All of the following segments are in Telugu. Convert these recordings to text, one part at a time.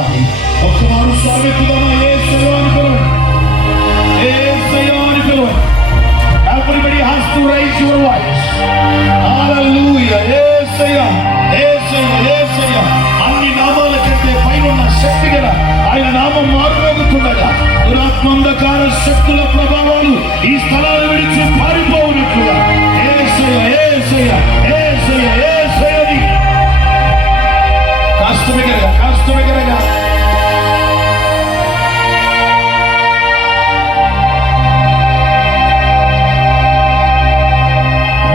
పిలవాలి. ఒక్కమారు స్వాగతిద్దామా? యేసయ్యా అని పిలవండి. యేసయ్యా అని పిలవండి. Everybody has to raise your voice. Hallelujah. యేసయ్యా, యేసయ్యా, యేసయ్యా. అన్ని నామాల కంటే పైనున్న శక్తి గల ఆయన నామం మారుమోగుతుండగా దురాత్మంధకార శక్తుల ప్రభావాలు ఈ స్థలాలు విడిచి పారిపోవునట్లుగా యేసయ్యా, యేసయ్యా, యేసయ్యా, యేసయ్యని కాస్త బిగ్గరగా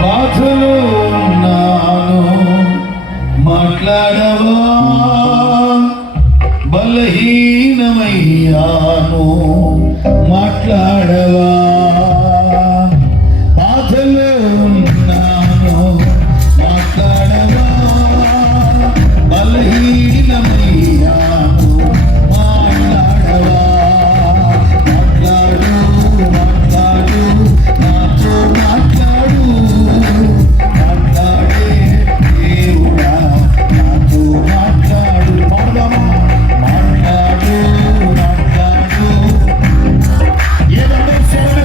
బాధలో ఉన్నాను మాట్లాడవా, బలహీనమయ్యాను మాట్లాడవా, బాధలో ఉన్నాను మాట్లాడవా, బలహీనమయ్యాను మాట్లాడవా, మాట్లాడు మాట్లాడు నాతో మాట్లాడు, మాట్లాడే దేవుడా నాతో మాట్లాడు. పాడదామా? మాట్లాడు మాట్లాడు. ఏదన్నా సేవ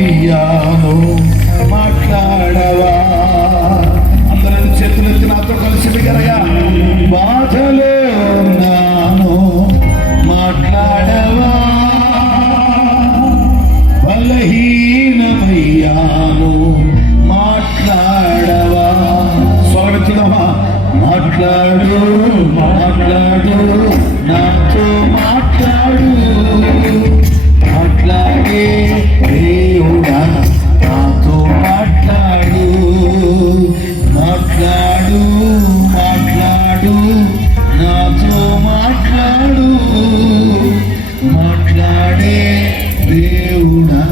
దీనుడనయ్యాను మాట్లాడవా. అందరూ చేతులెత్తి నాతో కలిసి బిగ్గరగా, బాధలో ఉన్నాను మాట్లాడవా, బలహీనమయ్యాను మాట్లాడవా. స్వరమెత్తుదామా. మాట్లాడు మాట్లాడు నాతో మాట్లాడు, మాట్లాడే దేవుడా నాతో మాట్లాడు, మాట్లాడు మాట్లాడు నాతో మాట్లాడు, మాట్లాడే దేవుడా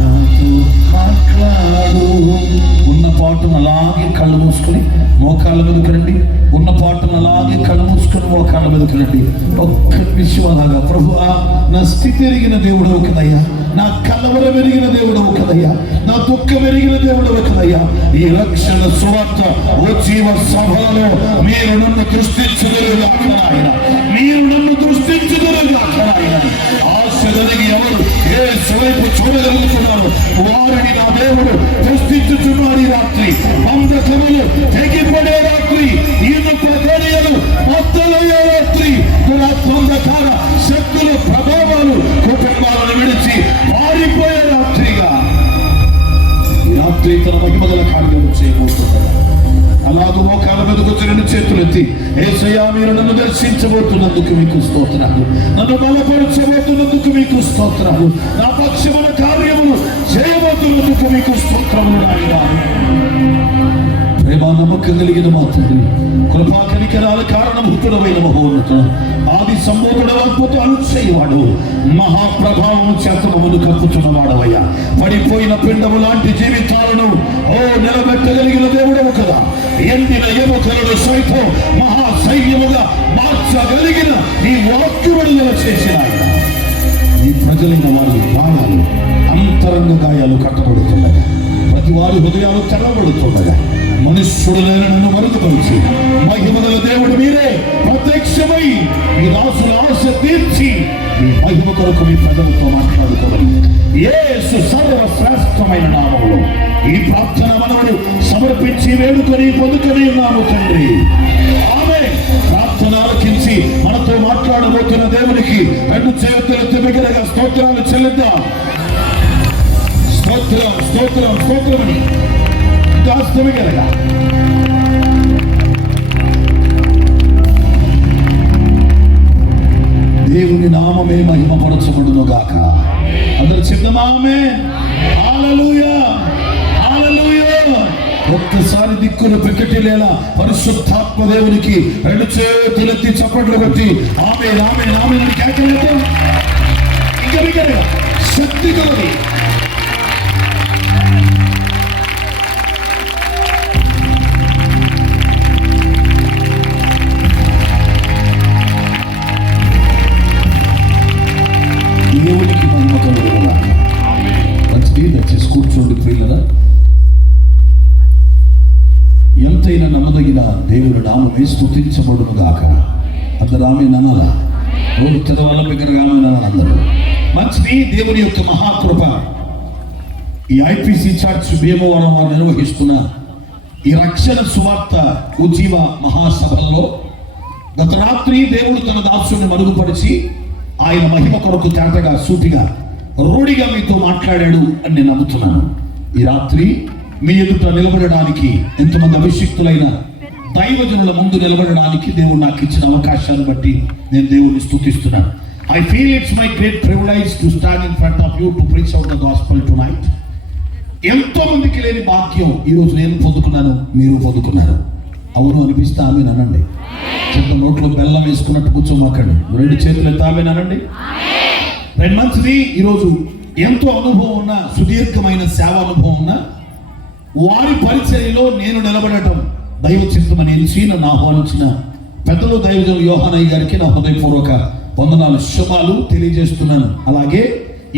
నాతో మాట్లాడు. ఉన్న పాటును అలాగే కళ్ళు మూసుకొని మోకాళ్ళ మీదకి రండి. ఉన్న పాటును అలాగే కళ్ళు మూసుకొని మోకాళ్ళ మీదకి రండి. ఒక్క నిమిషం అలాగా. ప్రభువా, నా స్థితి ఎరిగిన దేవుడవు కదయ్యా, నా కలవరం ఎరిగిన దేవుడవు కదయ్యా, నా దుఃఖం ఎరిగిన దేవుడవు కదయ్యా. ఈ రక్షణ సువార్త ఓ జీవ సభలో మీరు నన్ను దృష్టించుదురుగాక నాయన, మీరు నన్ను దృష్టించుదురుగాక నాయన. ఆశ కలిగి ఎవరు ఏ వైపు చూడగలుగుతున్నారు వారిని నా దేవుడు దృష్టించుచున్నాడు. ఈ రాత్రి బంధకములు తెగిపడే రాత్రి, ఈనుప గడియలు మొత్తలయ్యే రాత్రి, దురాత్మంధకార శక్తుల ప్రభావాలు కుటుంబాలను విడిచి పారిపోయే రాత్రిగా ఈ రాత్రి తన మహిమగల కార్యం చేయబోతున్నాడు. అలాగే మోకాళ్ళ మీదకు వచ్చి రెండు చేతులు ఎత్తి, యేసయ్యా మీరు నన్ను దర్శించబోతున్నందుకు మీకు స్తోత్రాలు, నన్ను బలపరచబోతున్నందుకు మీకు స్తోత్రాలు, నా పక్షమున కార్యములు చేయబోతున్నందుకు మీకు స్తోత్రములు. నాయన ప్రేమ నమ్మకం కలిగిన మా తండ్రి, కృపా కనికరాల కారణభూతుడమైన మహోన్నత ఆది సంబోధుడ అద్భుతాలు చేయవాడు, మహాప్రభావము చేతనమును కప్పుచున్నవాడవయ్యా. పడిపోయిన పిండము లాంటి జీవితాలను నిలబెట్టగలిగిన దేవుడవు కదా. ఎండిన ఎముకలను సైతం మహాసైన్యముగా మార్చగలిగిన ఈ వాక్కు విడుదల చేసిన ఈ ప్రజలైన వారి ప్రాణాలు అంతరంగ గాయాలు కట్టబడుతుండగా, ప్రతి వారి హృదయాలు తెల్లబడుతుండగా, మనుష్యుడు లేని నన్ను మరుగుపరిచి మహిమగల దేవుడు మీరే ప్రత్యక్షమై మీ దాసుల ఆశ తీర్చి మీ మహిమ కొరకు మీ ప్రజలతో మాట్లాడుకోవాలి. యేసు సర్వశ్రేష్టమైన నామములో ఈ ప్రార్థన మనవుడు సమర్పించి వేడుకొని పొందుకొని ఉన్నాము తండ్రి. ఆమె ప్రార్థన ఆలకించి మనతో మాట్లాడబోతున్న దేవునికి రెండు చేతులెత్తి బిగ్గరగా స్తోత్రాలు చెల్లిద్దాం. స్తోత్రం స్తోత్రం స్తోత్రమని కాస్త బిగ్గరగా. దేవుని నామమే మహిమపరచబడును గాక. అందరూ చిత్తమామే. హల్లెలూయా హల్లెలూయా. ఒక్కసారి దిక్కులు పెక్కటిలేలా పరిశుద్ధాత్మ దేవునికి రెండు చేతులెత్తి చప్పట్లు పెట్టి ఆమేన్ ఆమేన్ ఆమేన్ అని కేకలేద్దాం. ఇంకా బిగ్గరగా శక్తి కలది. దేవునికి మహిమ కలుగునుగా. మంచిది, దయచేసి కూర్చోండి ప్రియులారా. ఎంతైనా నమ్మదగిన దేవుని నామమే స్తుతించబడును గాక. అందరూ ఆమేన్ అనాలా? వాళ్ళ బిగ్గరగా ఆమేన్ అనాలి అందరూ. మంచిది, దేవుని యొక్క మహాకృప ఈ ఐపీసీ చర్చ్ భీమవరం వారు నిర్వహిస్తున్న ఈ రక్షణ సువార్త ఉజీవ మహాసభల్లో గత రాత్రి దేవుడు తన దాసుని మరుగుపరిచి ఆయన మహిమ కొరకు తేటగా సూటిగా రూఢిగా మీతో మాట్లాడాడు అని నేను నమ్ముతున్నాను. ఈ రాత్రి మీ ఎదుట నిలబడడానికి, ఎంతమంది అభిషిక్తులైన దైవజనుల ముందు నిలబడడానికి దేవుడు నాకు ఇచ్చిన అవకాశాన్ని బట్టి నేను దేవుడిని స్తుతిస్తున్నాను. I feel it's my great privilege to stand in front of you to preach out the gospel tonight. ఎంతో మందికి లేని భాగ్యం ఈరోజు నేను పొందుకున్నాను, మీరు పొందుకున్నారు. అవును అనిపిస్తే ఆమేన్ అనండి. చెత్త నోట్లో బెల్లం వేసుకున్నట్టు కూర్చోమాకండి. రెండు చేతులు ఎత్తి ఆమేన్ అనండి. రెండు మంచిది. ఈరోజు ఎంతో అనుభవం ఉన్న, సుదీర్ఘమైన సేవ అనుభవం ఉన్న వారి పరిచర్యలో నేను నిలబడటం దైవ చిత్తమని ఎంచి నన్ను ఆహ్వానించిన పెద్దలు దైవజనులు యోహానయ్య గారికి నా హృదయపూర్వక వందనాలు, శుభాలు తెలియజేస్తున్నాను. అలాగే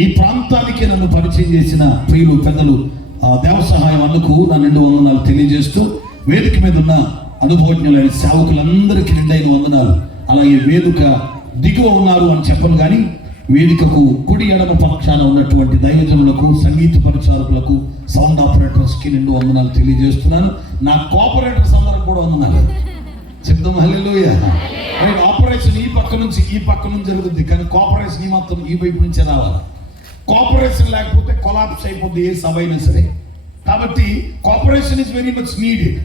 ఈ ప్రాంతానికి నన్ను పరిచయం చేసిన ప్రియులు పెద్దలు దేవ సహాయం అన్నకు నా నిండు వందనాలు తెలియజేస్తూ, వేదిక మీద ఉన్న అనుభవజ్ఞులైన సేవకులందరికీ నిండైన వందనాలు. అలాగే వేదిక దిగువ ఉన్నారు అని చెప్పను కానీ వేదికకు కుడి ఎడమ పక్షాన ఉన్నటువంటి దైవజనులకు, సంగీత పరిచారకులకు, సౌండ్ ఆపరేటర్స్కి నిండు వందనాలు తెలియజేస్తున్నాను. నా కోఆపరేటర్స్ అందరికి కూడా వందనాలు. చెప్తాం హల్లెలూయా. ఆపరేషన్ ఈ పక్క నుంచి జరుగుతుంది, కానీ కోఆపరేషన్ ఈ మాత్రం ఈ వైపు నుంచే రావాలి. కోఆపరేషన్ లేకపోతే కొలాప్స్ అయిపోద్ది ఏ సభ అయినా సరే. కాబట్టి cooperation is very much needed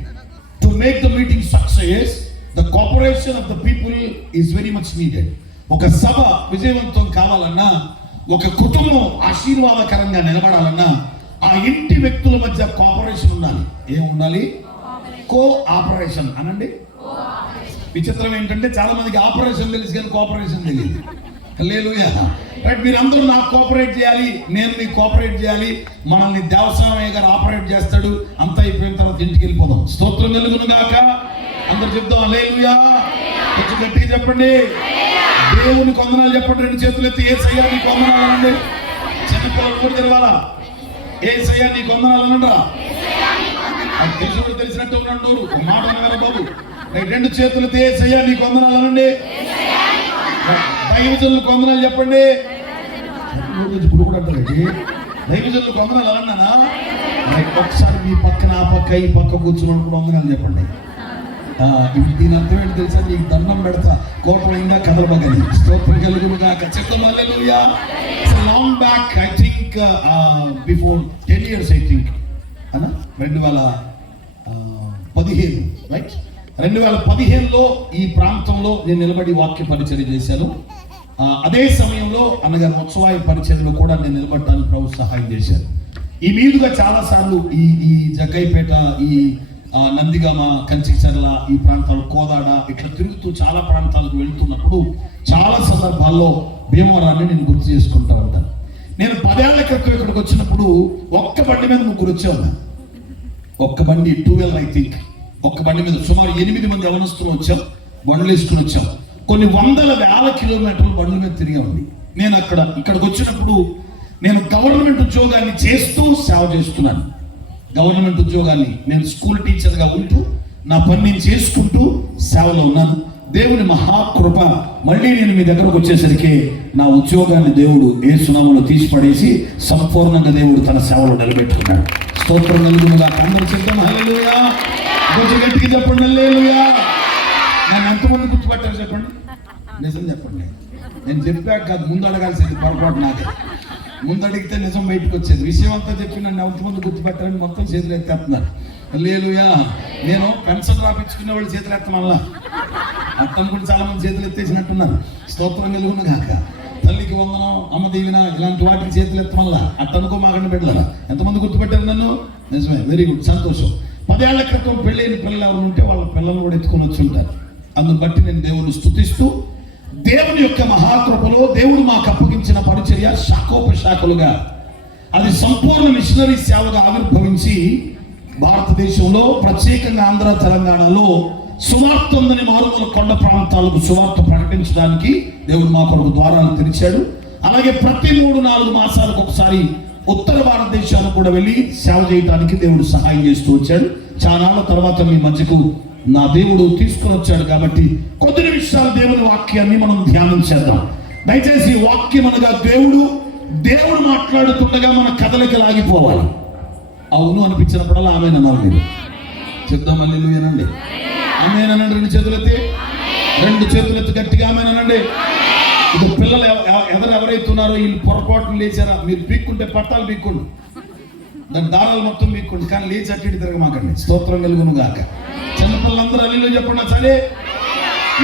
to make the meeting success. The cooperation of the people is very much needed. ఒక సభ విజయవంతం కావాలన్నా, ఒక కుటుంబం ఆశీర్వాదకరంగా నిలబడాలన్నా ఆ ఇంటి వ్యక్తుల మధ్య కోఆపరేషన్ ఉండాలి. ఏం ఉండాలి? కోఆపరేషన్ అనండి. విచిత్రం ఏంటంటే చాలా మందికి ఆపరేషన్ తెలుసు కానీ కోఆపరేషన్ తెలియదు. హల్లెలూయా. రైట్, మీరందరూ నాకు కోఆపరేట్ చేయాలి, నేను మీకు కోఆపరేట్ చేయాలి. మనల్ని దేవస్థానమయ్య గారు ఆపరేట్ చేస్తాడు. అంతా అయిపోయిన తర్వాత ఇంటికి వెళ్ళిపోదాం. స్తోత్రం కలుగును గాక. అందరు చెప్తాం హల్లెలూయా. కొంచెం గట్టిగా చెప్పండి. దేవునికి వందనాలు చెప్పండి. రెండు చేతులు ఎత్తి యేసయ్యా నీకు వందనాలు అనండి. చిన్నపిల్లలు కూడా తెలవాలా. యేసయ్యా నీకు వందనాలు అనండిరా. అది తెలిసినట్టు ఉన్నాడు. ఒక మాట అనగారా బాబు. రెండు చేతులు ఎత్తి యేసయ్యా నీకు వందనాలు అనండి. దైవజనులకు వందనాలు చెప్పండి. ఇప్పుడు కూడా అంటారండి దైవజనులకు వందనాలు అన్నానా. ఒకసారి మీ పక్కన ఆ పక్క ఈ పక్క కూర్చున్నప్పుడు వందనాలు చెప్పండి. దీని అర్థం ఏంటి తెలుసా? నీకు దండం పెడతా, కోపం అయిందా కదలబగని. స్తోత్రం కలుగును గాక. చెప్తాం hallelujah. Long back, I think before 10 years, I think 2015, right, 2015లో ఈ ప్రాంతంలో నేను నిలబడి వాక్య పరిచర్య చేశాను. అదే సమయంలో అన్నగారు ఉత్సవాయ పరిచర్యలో కూడా నేను నిలబడడానికి ప్రభు సహాయం చేశాను. ఈ మీదుగా చాలాసార్లు ఈ జగ్గైపేట, ఈ నందిగామ, కంచిచర్ల, ఈ ప్రాంతాలు, కోదాడ, ఇట్లా తిరుగుతూ చాలా ప్రాంతాలకు వెళ్తున్నప్పుడు చాలా సందర్భాల్లో భీమవరాన్ని నేను గుర్తు చేసుకుంటూ ఉంటాను. నేను 10 ఏళ్ల క్రితం ఇక్కడికి వచ్చినప్పుడు ఒక్క బండి మీద 3 వచ్చేవాళ్ళు. ఒక్క బండి 2 ఐ థింక్. ఒక్క బండి మీద సుమారు 8 మంది యవనస్తులు వచ్చాం, బండ్లు వేసుకుని వచ్చాం. కొన్ని వందల వేల కిలోమీటర్లు బండ్ల మీద తిరిగామండి. నేను ఇక్కడికి వచ్చినప్పుడు నేను గవర్నమెంట్ ఉద్యోగాన్ని చేస్తూ సేవ చేస్తున్నాను. గవర్నమెంట్ ఉద్యోగాన్ని నేను స్కూల్ టీచర్గా ఉంటూ నా పని నేను చేసుకుంటూ సేవలో ఉన్నాను. దేవుని మహాకృప మళ్ళీ నేను మీ దగ్గరకు వచ్చేసరికి నా ఉద్యోగాన్ని దేవుడు యేసునామములో తీసి పడేసి సంపూర్ణంగా దేవుడు తన సేవలో నిలబెట్టుకున్నాడు. స్తోత్రం కలుగును గాక. అందరూ చెప్తాం హల్లెలూయా. కొంచెం గట్టిగా చెప్పండి హల్లెలూయా. నన్ను ఎంతమంది గుర్తుపట్టారు చెప్పండి? నిజం చెప్పండి. నేను చెప్పాక కాదు, ముందు అడగాల్సింది పొరపాటు నాదే. ముందు అడిగితే నిజం బయటకు వచ్చేది. విషయం అంతా చెప్పి నన్ను ఎంతమంది గుర్తుపెట్టారని మొత్తం చేతులు ఎత్తేస్తున్నారు. హల్లెలూయా. నేను పెన్షన్ రాపించుకునే వాళ్ళు చేతులు ఎత్తమల్లా అట్టను కూడా చాలా మంది చేతులు ఎత్తేసినట్టున్నారు. స్తోత్రం కలుగును గాక. తల్లికి వందనం, అమ్మ దీవెన, ఇలాంటి వాటికి చేతులు ఎత్తమల్లా అట్టనుకో మాగండి పెట్టారా. ఎంతమంది గుర్తుపెట్టారు నన్ను? నిజమే, వెరీ గుడ్, సంతోషం. 10 ఏళ్ల క్రితం పెళ్ళైన పిల్లలు ఎవరు ఉంటే వాళ్ళ పిల్లలు కూడా ఎత్తుకొని వచ్చి ఉంటారు. అందుని బట్టి నేను దేవుని స్తుతిస్తూ, దేవుని యొక్క మహాకృపలో దేవుడు మాకు అప్పగించిన పరిచర్య శాఖోపశాఖలుగా అది సంపూర్ణ మిషనరీ సేవగా ఆవిర్భవించి భారతదేశంలో ప్రత్యేకంగా ఆంధ్ర, తెలంగాణలో సువార్త ఉందని మారుమూల కొండ ప్రాంతాలకు సువార్త ప్రకటించడానికి దేవుడు మా కొరకు ద్వారాలు తెరిచాడు. అలాగే ప్రతి 3-4 మాసాలకు ఒకసారి ఉత్తర భారతదేశాలకు కూడా వెళ్ళి సేవ చేయడానికి దేవుడు సహాయం చేస్తూ వచ్చాడు. చాలా తర్వాత మీ మధ్యకు నా దేవుడు తీసుకొని వచ్చాడు. కాబట్టి కొద్ది నిమిషాలు దేవుని వాక్యాన్ని మనం ధ్యానం చేద్దాం. దయచేసి వాక్యం అనగా దేవుడు మాట్లాడుతుండగా మన కథలకి లాగిపోవాలి. అవును అనిపించినప్పుడల్లా ఆమెన్ అన్నారు. మీరు చెప్దాం హల్లెలూయానండి. ఆమెన్ అనండి. 2 చేతులు ఎత్తి గట్టిగా ఆమెన్ అనండి. ఇది పిల్లలు ఎవరైతే ఉన్నారో వీళ్ళు పొరపాటును లేచారా, మీరు పీక్కుంటే పట్టాలు పీక్కోండి, దాని దారాలు మొత్తం పీక్కోండి, కానీ లేచి అట్టి తిరగమాకండి. స్తోత్రం కలుగును గాక. చిన్నపిల్లలందరూ అల్లిలో చెప్పండి. సరే,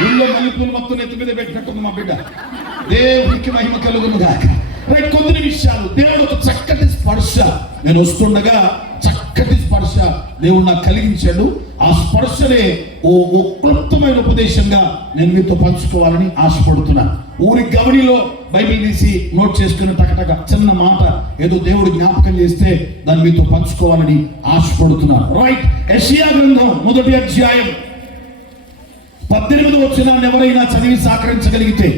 ఇళ్ళు మల్లెపూలు మొత్తం నెత్తి మీద పెట్టినట్టుంది మా బిడ్డ. దేవుడికి మహిమ కలుగును గాక. రైట్, కొద్ది నిమిషాలు దేవుడు ఒక చక్కటి స్పర్శ, నేను వస్తుండగా చక్కటి స్పర్శ దేవుడు నాకు కలిగించాడు. ఆ స్పర్శనే ఓ క్లుప్తమైన ఉపదేశంగా నేను మీతో పంచుకోవాలని ఆశపడుతున్నాను. ఊరి గవనిలో బైబిల్ తీసి నోట్ చేసుకుని టకటక చిన్న మాట ఏదో దేవుడు జ్ఞాపకం చేస్తే దాన్ని మీతో పంచుకోవాలని ఆశపడుతున్నాను. రైట్, యెషయా గ్రంథం 1వ అధ్యాయం 18వ వచనాన్ని ఎవరైనా చదివి సహకరించగలిగితే,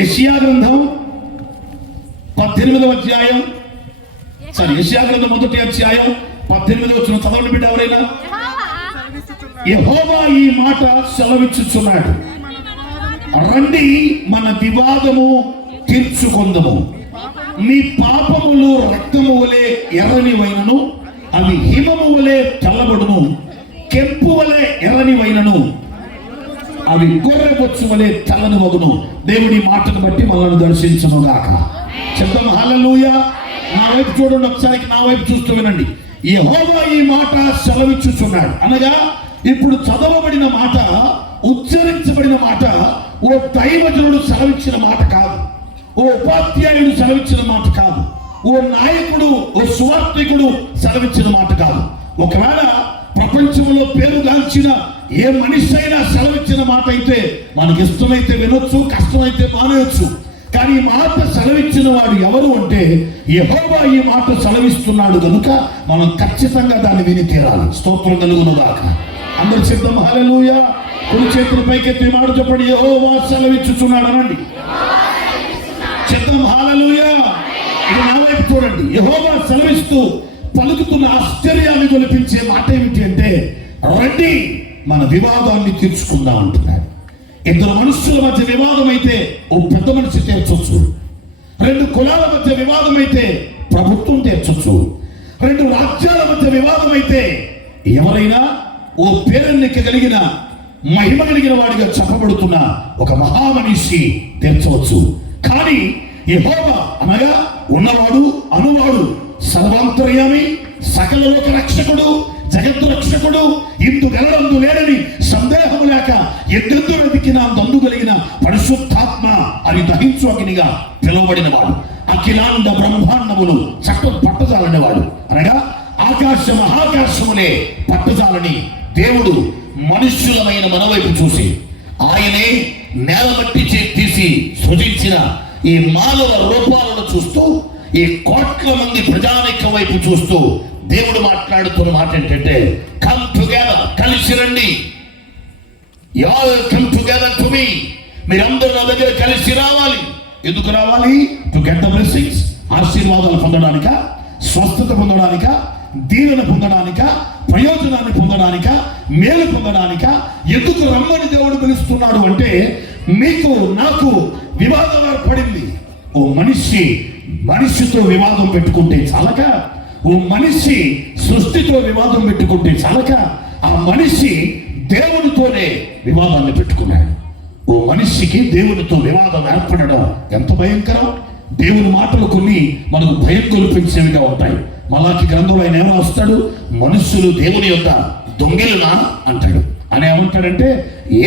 యెషయా గ్రంథం 18వ అధ్యాయం, యెషయా గ్రంథం 1వ అధ్యాయం 18వ వచనం చదవండి బిడ్డ ఎవరైనా. యెహోవా ఈ మాట సెలవిచ్చుచున్నాడు. రండి మన వివాదము తీర్చుకొందము. మీ పాపములు రక్తము వలె ఎర్రనివైనను అవి హిమము వలె తెల్లబడును, కెంపు వలె ఎర్రనివైనను అవి గొర్రెబొచ్చు వలె తెల్లని వగును. దేవుడి మాటను బట్టి మనల్ని దర్శించును గాక. చెప్తాం హల్లెలూయా. నా వైపు చూడండి ఒకసారి, నా వైపు చూస్తూ వినండి. యెహోవా ఈ మాట సెలవిచ్చుచున్నాడు అనగా, ఇప్పుడు చదవబడిన మాట, ఉచ్చరించబడిన మాట ఓ దైవజనుడు సెలవిచ్చిన మాట కాదు, ఓ ఉపాధ్యాయుడు సెలవిచ్చిన మాట కాదు, ఓ నాయకుడు, ఓ సువార్థికుడు సెలవిచ్చిన మాట కాదు. ఒకవేళ ప్రపంచంలో పేరుగాంచిన ఏ మనిషి అయినా సెలవిచ్చిన మాట అయితే మనకి ఇష్టమైతే వినొచ్చు, కష్టమైతే మానేయచ్చు. కానీ ఈ మాట సెలవిచ్చిన వాడు ఎవరు అంటే యెహోవా ఈ మాట సెలవిస్తున్నాడు కనుక మనం ఖచ్చితంగా దాన్ని విని తీరాలి. స్తోత్రం కలుగును గాక. అందరూ చెప్తాం హల్లెలూయా. కుడి చేతుల పైకెత్తి మాట చెప్పండి, యెహోవా సెలవిచ్చుచున్నాడు అనండి. చెప్తాం హల్లెలూయా. ఇది నా వైపు చూడండి. యెహోవా సెలవిస్తూ పలుకుతున్న ఆశ్చర్యాన్ని గొలిపించే మాట ఏమిటి అంటే, రండి మన వివాదాన్ని తీర్చుకుందాం అంటున్నాడు. ఇద్దరు మనుషుల మధ్య వివాదం అయితే ఓ పెద్ద మనిషి తీర్చొచ్చు, రెండు కులాల మధ్య వివాదం అయితే ప్రభుత్వం తీర్చొచ్చు, రెండు రాజ్యాల మధ్య వివాదం అయితే ఎవరైనా ఓ పేరెన్నికగలిగిన మహిమ కలిగిన వాడిగా చెప్పబడుతున్న ఒక మహామనిషి తీర్చవచ్చు. కానీ యెహోవా అనగా ఉన్నవాడు, అనువాడు, సర్వాంతర్యామి, సకల లోక రక్షకుడు, జగత్తు రక్షకుడు, ఇందు గలడందు లేడని సందేహం లేక ఎందెందు వెతికినా దందు కలిగిన పరిశుద్ధాత్మ అని దహించు అగ్నిగా పిలువబడిన వాడు, అఖిలాండ బ్రహ్మాండములు చట్టం పట్టజాలని వాడు అనగా ఆకాశ మహాకాశములే పట్టజాలని దేవుడు మనుష్యులమైన మన వైపు చూసి, ఆయనే నేల మట్టి తీసి సృజించిన ఈ మానవ రూపాలను చూస్తూ, ఈ కోట్ల మంది ప్రజానీకం వైపు చూస్తూ దేవుడు మాట్లాడుతున్న మాట ఏంటంటే, కమ్ టుగెదర్, కలిసి రండి. You all come together to me. మీరందరూ నా దగ్గర కలిసి రావాలి. ఎందుకు రావాలి? టు గెట్ ద బ్లెస్సింగ్స్, ఆశీర్వాదాలు పొందడానిక, స్వస్థత పొందడానిక, దీవెన పొందడానిక, ప్రయోజనాన్ని పొందడానిక, మేలు పొందడానిక. ఎందుకు రమ్మని దేవుడు పిలుస్తున్నాడు అంటే, మీకు నాకు వివాదం ఏర్పడింది. ఓ మనిషి మనిషితో వివాదం పెట్టుకుంటే చాలక, ఓ మనిషి సృష్టితో వివాదం పెట్టుకుంటే చాలక, ఆ మనిషి దేవునితోనే వివాదాన్ని పెట్టుకున్నాడు. ఓ మనిషికి దేవునితో వివాదం ఏర్పడడం ఎంత భయంకరం. దేవుని మాటలు కొన్ని మనకు భయం కల్పించేవిగా ఉంటాయి. మలాకి గ్రంథంలో ఆయన ఏమో వస్తాడు, మనుషులు దేవుని యొక్క దొంగలునా అంటాడు. అని ఏమంటాడంటే,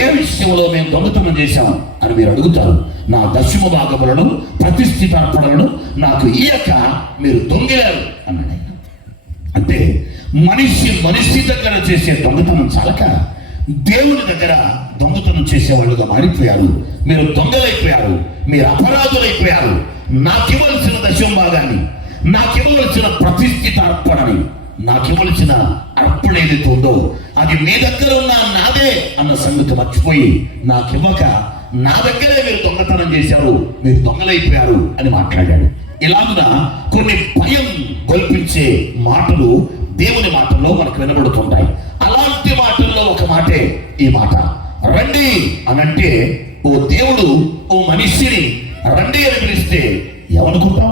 ఏ విషయంలో మేము దొంగతనం చేశాం అని మీరు అడుగుతారు. నా దశమ భాగములను, ప్రతిష్ఠిత అర్పణలను నాకు ఇయ్యక మీరు దొంగిలారు అన్నాడు. అంటే మనిషి దగ్గర చేసే దొంగతనం చాలక దేవుని దగ్గర దొంగతనం చేసేవాళ్ళుగా మారిపోయారు. మీరు దొంగలైపోయారు, మీరు అపరాధులైపోయారు. నాకివ్వవలసిన దశమ భాగాన్ని, నాకివ్వవలసిన ప్రతిష్ఠిత అర్పణని, నాకివ్వవలసిన అర్పణ ఏదైతే ఉందో అది మీ దగ్గర ఉన్న నాదే అన్న సంగతి మర్చిపోయి నాకివ్వక నా దగ్గరే మీరు దొంగతనం చేశారు, మీరు దొంగలైపోయారు అని మాట్లాడాడు. ఇలాగున కొన్ని భయం గొల్పించే మాటలు దేవుని మాటల్లో మనకు వినబడుతుంటాయి. అలాంటి మాటల్లో ఒక మాటే ఈ మాట. రండి అనంటే, ఓ దేవుడు ఓ మనిషిని రండి అని పిలిస్తే ఏమనుకుంటాం?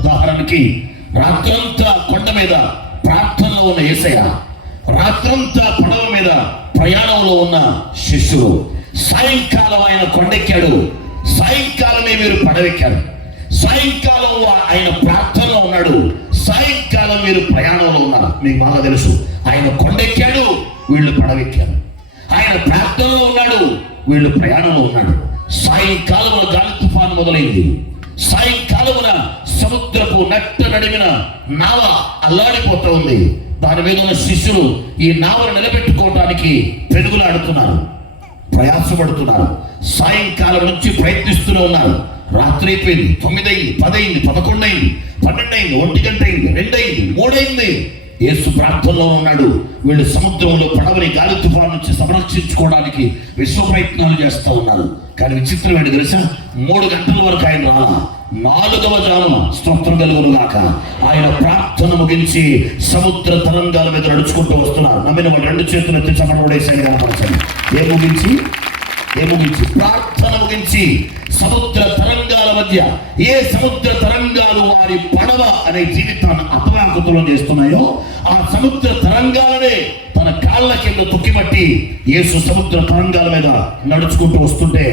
ఉదాహరణకి రాత్రంతా కొండ మీద ప్రార్థనలో ఉన్న యేసయ్య, రాత్రంతా పడవ మీద ప్రయాణంలో ఉన్న శిష్యులు, సాయంకాలం ఆయన కొండెక్కాడు, సాయంకాలమే మీరు పడవెక్కారు, సాయంకాలం ఆయన ప్రార్థనలో ఉన్నాడు, సాయంకాలం మీరు ప్రయాణంలో ఉన్నారు. మీకు బాగా తెలుసు, ఆయన కొండెక్కాడు, వీళ్ళు పడవెక్కారు. ఆయన ప్రార్థనలో ఉన్నాడు, వీళ్ళు ప్రయాణంలో ఉన్నాడు. సాయంకాలంలో గాలి తుఫాను మొదలైంది. సాయంకాలమున సముద్రపు నట్ట నడిమిన నావ అల్లాడిపోతూ ఉంది. దాని మీద ఉన్న శిష్యులు ఈ నావను నిలబెట్టుకోవడానికి పెనుగులాడుతున్నారు, ప్రయాసపడుతున్నారు. సాయంకాలం నుంచి ప్రయత్నిస్తూనే ఉన్నారు. రాత్రి అయిపోయింది, 9 అయింది, 10 అయింది, 11 అయింది, 12 అయింది, 1 గంట అయింది, 2 అయింది, 3 అయింది. యేసు ప్రార్థనలో ఉన్నాడు. వీళ్ళు సముద్రంలో పడవని గాలి తుఫాను నుంచి సంరక్షించుకోవడానికి విశ్వ ప్రయత్నాలు చేస్తూ ఉన్నారు. కానీ విచిత్రం ఏంటి తెలుసా? 3 గంటల వరకు ఆయన రాలా. 4వ జామున, స్తోత్రం కలుగును గాక, ఆయన ప్రార్థన ముగించి సముద్ర తరంగాల మీద నడుచుకుంటూ వస్తున్నారు. నమ్మిన వాళ్ళు 2 చేతులు ఎత్తి చమటపడేసారి కనపరచండి. ఏం ముగించి? ముగించి ప్రార్థన ముగించి సముద్ర తరంగాల మధ్య ఏ సముద్ర తరంగాలు వారి పడవ అనే జీవితాన్ని అతలాకుతలం చేస్తున్నాయో ఆ సముద్ర తరంగాలనే తన కాళ్ళ కింద తొక్కిబట్టి యేసు సముద్ర తరంగాల మీద నడుచుకుంటూ వస్తుంటే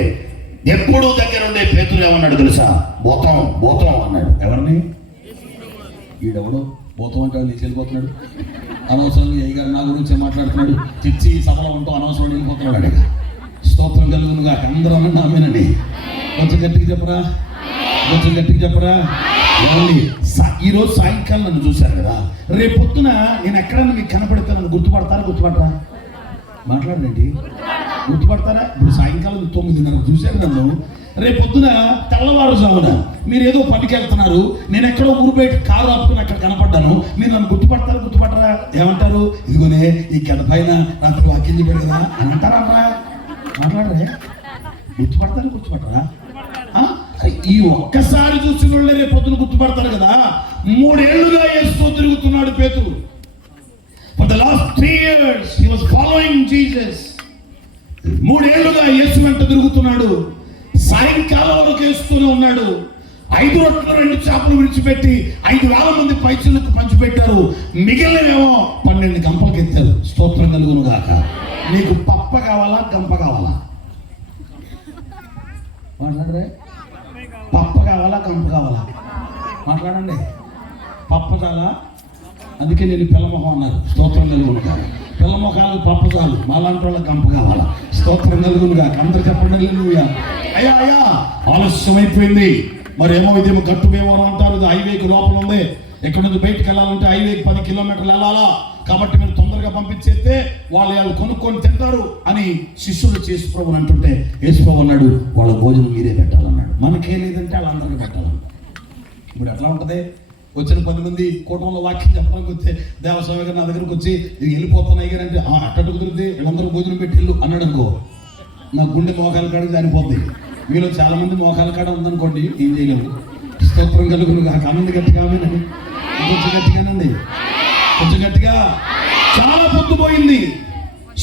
ఎప్పుడూ దగ్గరుండే పేతురు ఏమన్నాడు తెలుసా? పోతాం పోతాం అన్నాడు. ఎవరిని? ఈడెవడో పోతాం అంటే నీకు వెళ్ళిపోతున్నాడు. అనవసరంగా ఏ గారు నా గురించే మాట్లాడుతున్నాడు. చిచ్చి సభలో ఉంటూ అనవసరం వెళ్ళిపోతున్నాడు. అడిగా స్తోత్రం కలుగునుగా. అందరూ అన్న ఆమెనండి. కొంచెం గట్టిగా చెప్పరా, కొంచెం గట్టిగా చెప్పరా. ఈరోజు సాయంకాలం నన్ను చూశారు కదా, రేపు పొద్దున నేను ఎక్కడన్నా మీకు కనపడతానని గుర్తుపడతారా? గుర్తుపడరా? మాట్లాడండి. గుర్తుపడతారా? ఇప్పుడు సాయంకాలం 9:30 చూశారు నన్ను. రేపు పొద్దున తెల్లవారుజామున మీరు ఏదో పనికి వెళ్తున్నారు, నేను ఎక్కడో ఊరు బయట కారు ఆపుకుని అక్కడ కనపడ్డాను, మీరు నన్ను గుర్తుపడతారు? గుర్తుపడరా? ఏమంటారు? ఇదిగోనే ఈ గడ పైన రాత్రి వాకింగ్ చెప్పాడు కదా అని అంటారా? మాట్లాడరే? గుర్తుపడతారు? గుర్తుపడరా? ఈ ఒక్కసారి చూసిన వాళ్ళే రేపు పొద్దున గుర్తుపడతారు కదా. 3 ఏళ్లుగా యేసుతో తిరుగుతున్నాడు పేతురు. For the last 3 years he was following Jesus. 3 ఏళ్లుగా యేసు వెంట తిరుగుతున్నాడు. సాయంకాలం వరకు యేసుతోనే ఉన్నాడు. 5 రొట్టెలు 2 చేపలు విడిచిపెట్టి 5,000 మంది పైచులకు పంచిపెట్టారు. మిగిలినవేమో 12 గంపలకు ఎత్తారు. స్తోత్రం కలుగును గాక. నీకు పప్ప కావాలా, గంప కావాలా? మాట్లాడరే? పప్ప కావాలా, గంప కావాలా? మాట్లాడండి. పప్ప చాలా, అందుకే నేను పిల్లమొహం అన్నారు. స్తోత్రం కలుగును గాక. పిల్లమొహాలు పప్ప చాలు, మాలాంటి వాళ్ళ గంప కావాలా? స్తోత్రం కలుగును గాక. అందరు చెప్పండి హల్లెలూయా. అయ్యా అయ్యా ఆలస్యం అయిపోయింది. మరి ఏమో ఇదేమో గట్టు భీమవరం అంటారు, హైవేకి లోపల ఉంది. ఎక్కడ నుంచి బయటకు వెళ్ళాలంటే హైవేకి 10 కిలోమీటర్లు వెళ్ళాలా, కాబట్టి మీరు తొందరగా పంపించేస్తే వాళ్ళు కొనుక్కొని తింటారు అని శిష్యులు యేసుప్రభు అంటుంటే యేసుప్రభు అన్నాడు, వాళ్ళ భోజనం మీరే పెట్టాలన్నాడు. మనకే లేదంటే వాళ్ళందరికీ పెట్టాలన్నాడు. ఇప్పుడు ఎట్లా ఉంటుంది? వచ్చిన 10 మంది కూటంలో వాక్యం చెప్పడానికి వస్తే దేవస్వామి గారు నా దగ్గరకు వచ్చి వెళ్ళిపోతున్నాయి గారు అంటే అట్టకు కుదిరితే వీళ్ళందరూ భోజనం పెట్టి వెళ్ళు అన్నాడు అనుకో, నా గుండె మోకాల కాడికి జారిపోద్ది. మీలో చాలా మంది మోకాల కాడ ఉందనుకోండి, ఏం చేయలేము. స్తోత్రం కలుగును కాక. అన్నంది గట్టిగా ఆమెనండి. కొంచెం గట్టిగానండి, కొంచెం గట్టిగా. చాలా పొద్దుపోయింది.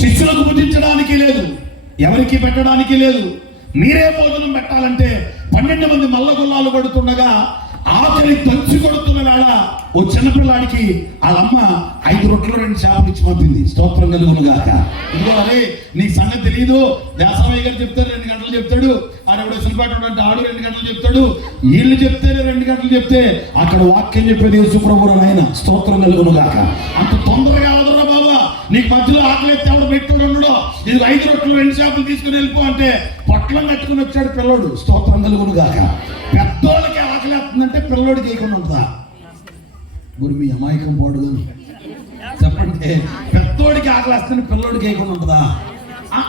శిష్యులకు భుజించడానికి లేదు, ఎవరికి పెట్టడానికి లేదు. మీరే భోజనం పెట్టాలంటే 12 మంది మల్లగొల్లాలు పడుతుండగా ఆకలి దంచి కొడుతున్న వేళ ఓ చిన్నపిల్లాడికి వాళ్ళమ్మ 5 రొట్టెలు 2 చేపలు ఇచ్చి పంపింది. స్తోత్రం కలుగును గాక. ఇదిగో అరే నీకు సంగతి తెలియదు, దాసరామయ్య గారు చెప్తారు 2 గంటలు చెప్తాడు, ఆడెవడో సుల్పాటు అంటే ఆడు 2 గంటలు చెప్తాడు, వీళ్ళు చెప్తేనే 2 గంటలు చెప్తే అక్కడ వాక్యం చెప్పేది యేసుప్రభువు ఆయన. స్తోత్రం కలుగును గాక. అంత తొందరగా అవదరా బాబా, నీకు మధ్యలో ఆకలి ఎత్తే ఎవడు పెట్టుడు ఉండడు. ఇది 5 రొట్టెలు 2 చేపలు తీసుకుని వెళ్ళిపో అంటే పొట్లం కట్టుకుని వచ్చాడు పిల్లోడు. స్తోత్రం కలుగును గాక. పెద్దోళ్ళకి ఆకలి వేస్తుందంటే పిల్లోడికి వేయకుండా ఉంటుందా? మరి మీ అమాయకం పాడుగాను చెప్పండి. పెద్దోడికి ఆకలేస్తుంది, పిల్లోడికి వేయకుండా ఉంటుందా?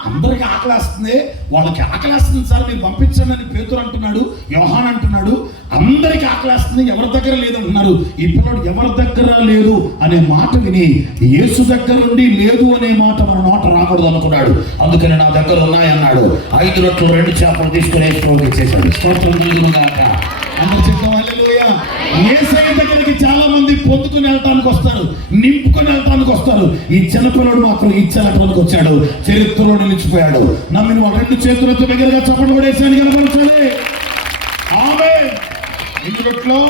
అందరికి ఆకలేస్తుంది, వాళ్ళకి ఆకలేస్తుంది సార్ మీరు పంపించండి అని పేతురు అంటున్నాడు, యోహాన్ అంటున్నాడు. అందరికి ఆకలేస్తుంది, ఎవరి దగ్గర లేదు అంటున్నారు. ఈ పిల్లడు ఎవరి దగ్గర లేదు అనే మాట విని యేసు దగ్గర నుండి లేదు అనే మాట మన నోట రాకూడదు అనుకున్నాడు. అందుకని నా దగ్గర ఉన్నాయన్నాడు. 5 రొట్టెలు 2 చేపలు తీసుకుని యేసు ఇచ్చేశాడు. స్తోత్రం కలుగును గాక. అందరూ చెప్తాం హల్లెలూయా. యేసయ్య దగ్గరికి చాలా మంది పొందుకుని వెళ్ళటానికి వస్తారు, నింపుకొని వెళ్ళటానికి వస్తారు. ఈ చిన్నపిల్లడు మాత్రం ఇచ్చేళ్ళటానికి వచ్చాడు, చరిత్రలో నిలిచిపోయాడు. నమ్మిన 2 చేతులతో దగ్గరగా చప్పట్లు పడేసాను కనపరచాలి. ఆమె 2 రొట్టెలు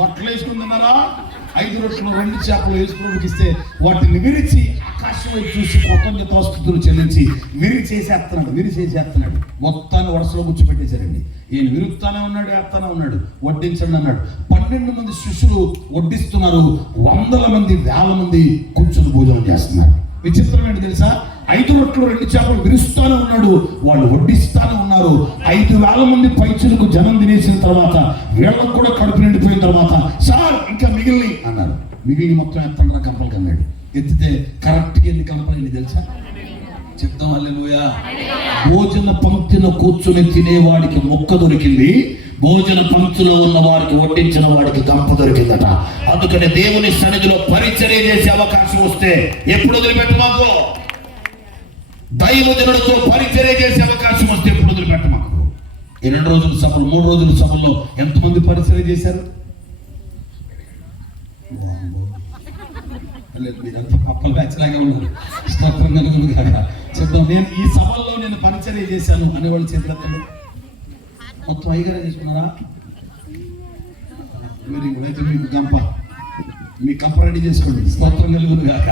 వట్లు వేసుకుంటున్నారా? 5 రొట్టెలు 2 చేపలు యేసుప్రభువుకి ఇస్తే వాటిని విరిచి ఆకాశం వైపు చూసి కృతజ్ఞతాస్తుతులు చెల్లించి విరిచేసేస్తున్నాడు. మొత్తాన్ని వరుసలో కూర్చోబెట్టేశారండి. ఈయన విరుపుతానే ఉన్నాడు, వేస్తానే ఉన్నాడు. వడ్డించండి అన్నాడు. 12 మంది శిష్యులు వడ్డిస్తున్నారు. 100 మంది 1000 మంది కూర్చొని భోజనం చేస్తున్నారు. విచిత్రం ఏంటి తెలుసా? 5 రొట్టెలు 2 చేపలు విరుస్తానే ఉన్నాడు, వాళ్ళు వడ్డిస్తానే ఉన్నారు. 5,000 మంది పైచులకు జనం తినేసిన తర్వాత వీళ్ళకు కూడా కడుపు నిండిపోయిన తర్వాత సార్ ఇంకా మిగిలిని అన్నారు. మిగిలిన మొత్తం ఎత్తండి కంపలకి అన్నాడు. ఎత్తితే కరెక్ట్గా ఎన్ని కంపలు తెలుసా? చెప్తాం హల్లెలూయా. భోజన పంక్తిన కూర్చుని తినేవాడికి మొక్క దొరికింది, భోజన పంక్తిలో ఉన్న వారికి వడ్డించిన వాడికి గంప దొరికిందట. అందుకని దేవుని సన్నిధిలో పరిచర్య చేసే అవకాశం వస్తే ఎప్పుడు వదిలిపెట్ట మాకు. దైవజనుడితో పరిచర్య చేసే అవకాశం వస్తే ఎప్పుడు వదిలిపెట్ట మాకు. ఈ 2 రోజుల సభలు 3 రోజుల సభల్లో ఎంతమంది పరిచర్య చేశారు? మీరంతా పప్పల బ్యాచ్లాగా ఉన్నారు. స్తోత్రం కలుగుతుంది కదా. చెప్తాం, నేను ఈ సభల్లో నేను పరిచర్య చేశాను అనేవాళ్ళు చేతులెత్తండి. మొత్తం అయ్యగారే చేసుకున్నారా? మీరు ఇప్పుడైతే మీ కంప రెడీ చేసుకోండి. స్తోత్రం కలుగుతుంది కాక.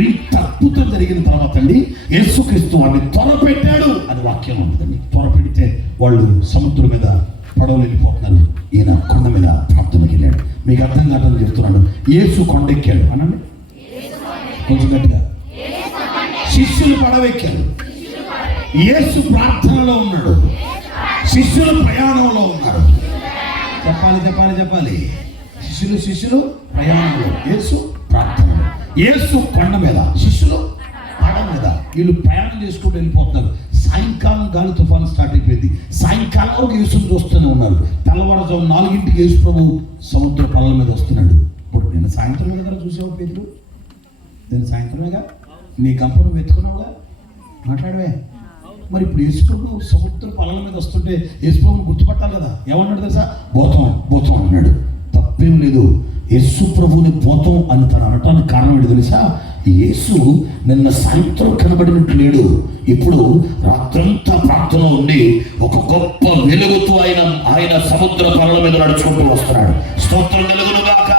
ఎంత అద్భుతం జరిగిన తర్వాత అండి, యేసుక్రీస్తు వాడిని త్వరపెట్టాడు అని వాక్యం ఉంటుందండి. త్వరపెడితే వాళ్ళు సముద్రం మీద పడవలు వెళ్ళిపోతున్నారు. ఈయన కొండ మీద ప్రార్థనకి వెళ్ళాడు. మీకు అర్థం కాదని చెప్తున్నాడు. యేసు కొండెక్కాడు అనండి కొంచెం గట్టిగా. శిష్యులు పడవెక్కారు. యేసు ప్రార్థనలో ఉన్నాడు. శిష్యులు ప్రయాణంలో ఉన్నారు. చెప్పాలి. శిష్యులు ప్రయాణంలో, యేసు ప్రార్థనలో. యేసు కొండ మీద, శిష్యులు పడవ మీద. వీళ్ళు ప్రయాణం చేసుకుంటూ వెళ్ళిపోతున్నారు. సాయంకాలం గాలి తుఫాను స్టార్ట్ అయిపోయింది. సాయంకాలం వరకు యేసుని చూస్తూనే ఉన్నారు. తెల్లవారుజాము 4 యేసు ప్రభు సముద్ర పడవల మీద వస్తున్నాడు. ఇప్పుడు నేను సాయంత్రం మీద చూసావు పేదలు, నేను సాయంత్రమేగా నీ గంపను వెతుకున్నావుగా, మాట్లాడవే. మరి ఇప్పుడు యేసు ప్రభు సముద్ర పడవల మీద వస్తుంటే యేసు ప్రభుని గుర్తుపట్టాలి కదా. ఏమన్నాడు తెలుసా? భూతం అన్నాడు. తప్పేం లేదు. యేసు ప్రభుని భూతం అని తను అనటానికి కారణం ఏంటి తెలుసా? యేసు నిన్న సాయంత్రం కనబడినట్టు లేడు. ఇప్పుడు రాత్రంతా ప్రార్థన ఉండి ఒక గొప్ప వెలుగుతో ఆయన సముద్ర పడవల మీద నడుచుకుంటూ వస్తున్నాడు. స్తోత్రం కలుగునుగాక.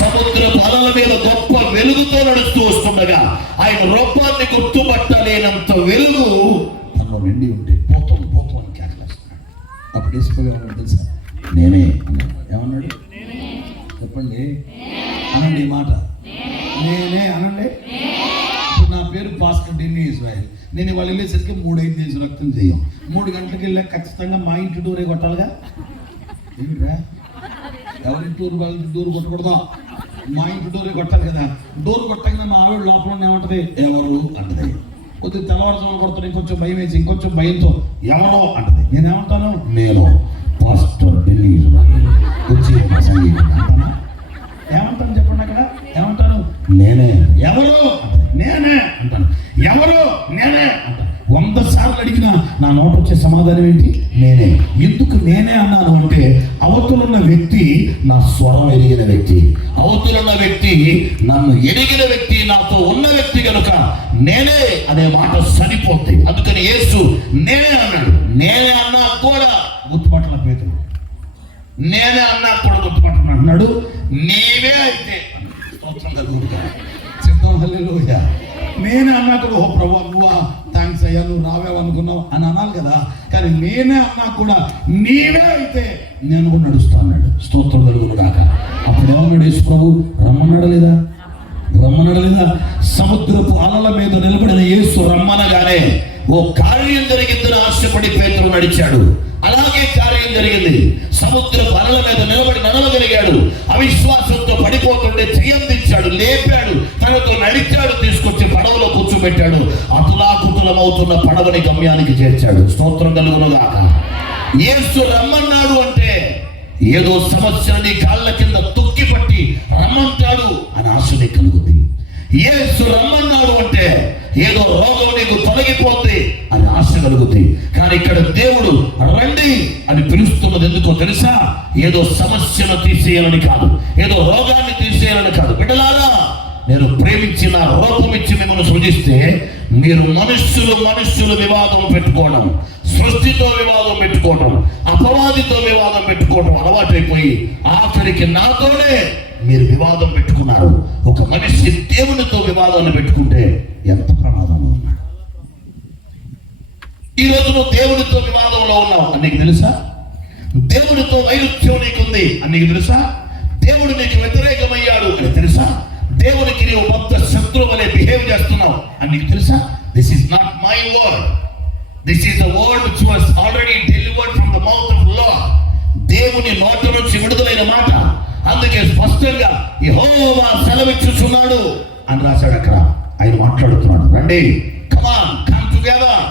సముద్ర పడవల మీద గొప్ప వెలుగుతో నడుస్తూ వస్తుండగా ఆయన రూపాన్ని గుర్తుపట్టలేనంత వెలుగు తనలో నిండి ఉంటే భూతం అని కేకలేస్తున్నాడు. అప్పుడు యేసు ప్రభు ఏమన్నాడు తెలుసా? నేనే అన్నాడు. ఏమన్నాడు చెప్పండి, అనండి ఈ మాట. నేనే అనండి. ఇప్పుడు నా పేరు భాస్కర్ డిన్ని ఇజ్రాయెల్. నేను వాళ్ళు వెళ్ళేసరికి 3-5 చేసి రక్తం చేయం. 3 గంటలకు వెళ్ళాక ఖచ్చితంగా మా ఇంటి డోరే కొట్టాలిగా. ఏమిట్రా, ఎవరింటి డోరు కొట్టకూడదా? మా ఇంటి డోరే కొట్టాలి కదా. డోర్ కొట్టగానే మా ఆవిడ లోపల ఏమంటది? ఎవరు అంటది. కొద్దిగా తెల్లవారుజామున కొడుతుంది. ఇంకొంచెం భయం వేసి ఇంకొంచెం భయంతో ఎవరో అంటది. నేనేమంటాను? నేను పాస్టర్ డిన్ని ఇజ్రాయెల్ వచ్చి అంటానా? ఏమంటాను చెప్పండి. అక్కడ ఏమంటాను? నేనే. ఎవరు? నేనే అంటాను. ఎవరు? నేనే అంటాను. 100 సార్లు అడిగినా నా నోట వచ్చే సమాధానం ఏంటి? నేనే. ఎందుకు నేనే అన్నాను అంటే, అవతలున్న వ్యక్తి నా స్వరం ఎరిగిన వ్యక్తి, అవతలున్న వ్యక్తి నన్ను ఎరిగిన వ్యక్తి, నాతో ఉన్న వ్యక్తి కనుక నేనే అనే మాట సరిపోతాయి. అందుకని యేసు నేనే అన్నాడు. నేనే అన్నా కూడా గుర్తుపట్ల పేతురు. నేనే అన్నా కూడా గుర్తుపట్టను అంటున్నాడు. నీవే అయితే చెప్తాం. హల్లెలూయా. నేనే అన్నా కూడా ఓ ప్రభు నువ్వా, థ్యాంక్స్ అయ్యా, నువ్వు రావేవనుకున్నావు అని అనాలి కదా. కానీ నేనే అన్నా కూడా నీవే అయితే నేను కూడా నడుస్తా అన్నాడు. స్తోత్రం కలుగును గాక. అప్పుడు ఏమన్నాడు యేసు ప్రభు? రమ్మన్నాడు లేదా? సముద్రపు అలల మీద నిలబడిన యేసు రమ్మనగానే ఓ కార్యం జరిగిందని ఆశపడి పేతురు నడిచాడు. అలాగే కార్యం జరిగింది. సముద్ర అలల మీద నిలబడి నడవగలిగాడు. అవిశ్వాసంతో పడిపోతుంటే చేయందించాడు, లేపాడు, తనతో నడిచాడు, తీసుకొచ్చి పడవలో కూర్చోబెట్టాడు. అతులాకుతులమవుతున్న పడవని గమ్యానికి చేర్చాడు. స్తోత్రం కలుగునుగాక. యేసు రమ్మన్నాడు అంటే ఏదో సమస్యని కాళ్ళ కింద తొక్కి పట్టి రమ్మంటాడు అని ఆశ నీకు కలుగుతుంది. యేసు రమ్మన్నాడు అంటే ఏదో రోగం నీకు తొలగిపోతుంది అని ఆశ కలుగుతుంది. కానీ ఇక్కడ దేవుడు రండి అని పిలుస్తున్నది ఎందుకో తెలుసా? ఏదో సమస్యను తీసేయాలని కాదు, ఏదో రోగాన్ని తీసేయాలని కాదు. బిడ్డలారా, నేను ప్రేమించి నా రూపం ఇచ్చి మిమ్మల్ని సృజిస్తే మీరు మనుష్యులు వివాదం పెట్టుకోవడం, సృష్టితో వివాదం పెట్టుకోవడం, అపవాదితో వివాదం పెట్టుకోవడం అలవాటైపోయి ఆఖరికి నాతోనే మీరు వివాదం పెట్టుకున్నారు. ఒక మనిషి దేవునితో వివాదాన్ని పెట్టుకుంటే ఎంత ప్రమాదంలో ఉన్నాడు. ఈ రోజు నువ్వు దేవునితో వివాదంలో ఉన్నావు అని నీకు తెలుసా? దేవునితో వైరుధ్యం నీకుంది అని నీకు తెలుసా? దేవుడు నీకు వ్యతిరేకమయ్యాడు అని తెలుసా? దేవునికి నీవు మొత్త శత్రువు వలె బిహేవ్ చేస్తున్నావు అని నీకు తెలుసా? This is not my word, this is the word which was already delivered from the mouth of lord. దేవుని నోటి నుంచి విడుదలైన మాట. అందుకే స్పష్టంగా యెహోవా సెలవిచ్చుచున్నాడు అని రాశాడు. అక్కడ ఆయన మాట్లాడుతున్నాడు. రండి, కమాన్, కమ్ టుగెదర్.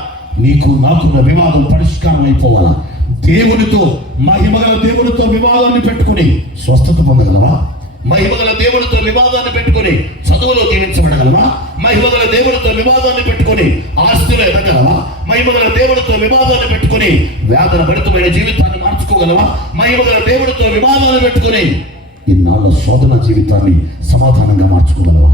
నీకు నాకున్న వివాదం పరిష్కారం అయిపోవాలా? దేవునితో, మహిమగల దేవునితో వివాదాన్ని పెట్టుకుని స్వస్థత పొందగలవా? మహిమగల దేవునితో వివాదాన్ని పెట్టుకుని చదువులో దీవించబడగలవా? మహిమగల దేవునితో వివాదాన్ని పెట్టుకుని ఆస్తులు ఎదగలవా? మహిమగల దేవునితో వివాదాన్ని పెట్టుకుని వేదన భరితమైన జీవితాన్ని మార్చుకోగలవా? మహిమగల దేవునితో వివాదాన్ని పెట్టుకుని ఇన్నాళ్ళ శోధన జీవితాన్ని సమాధానంగా మార్చుకోగలవా?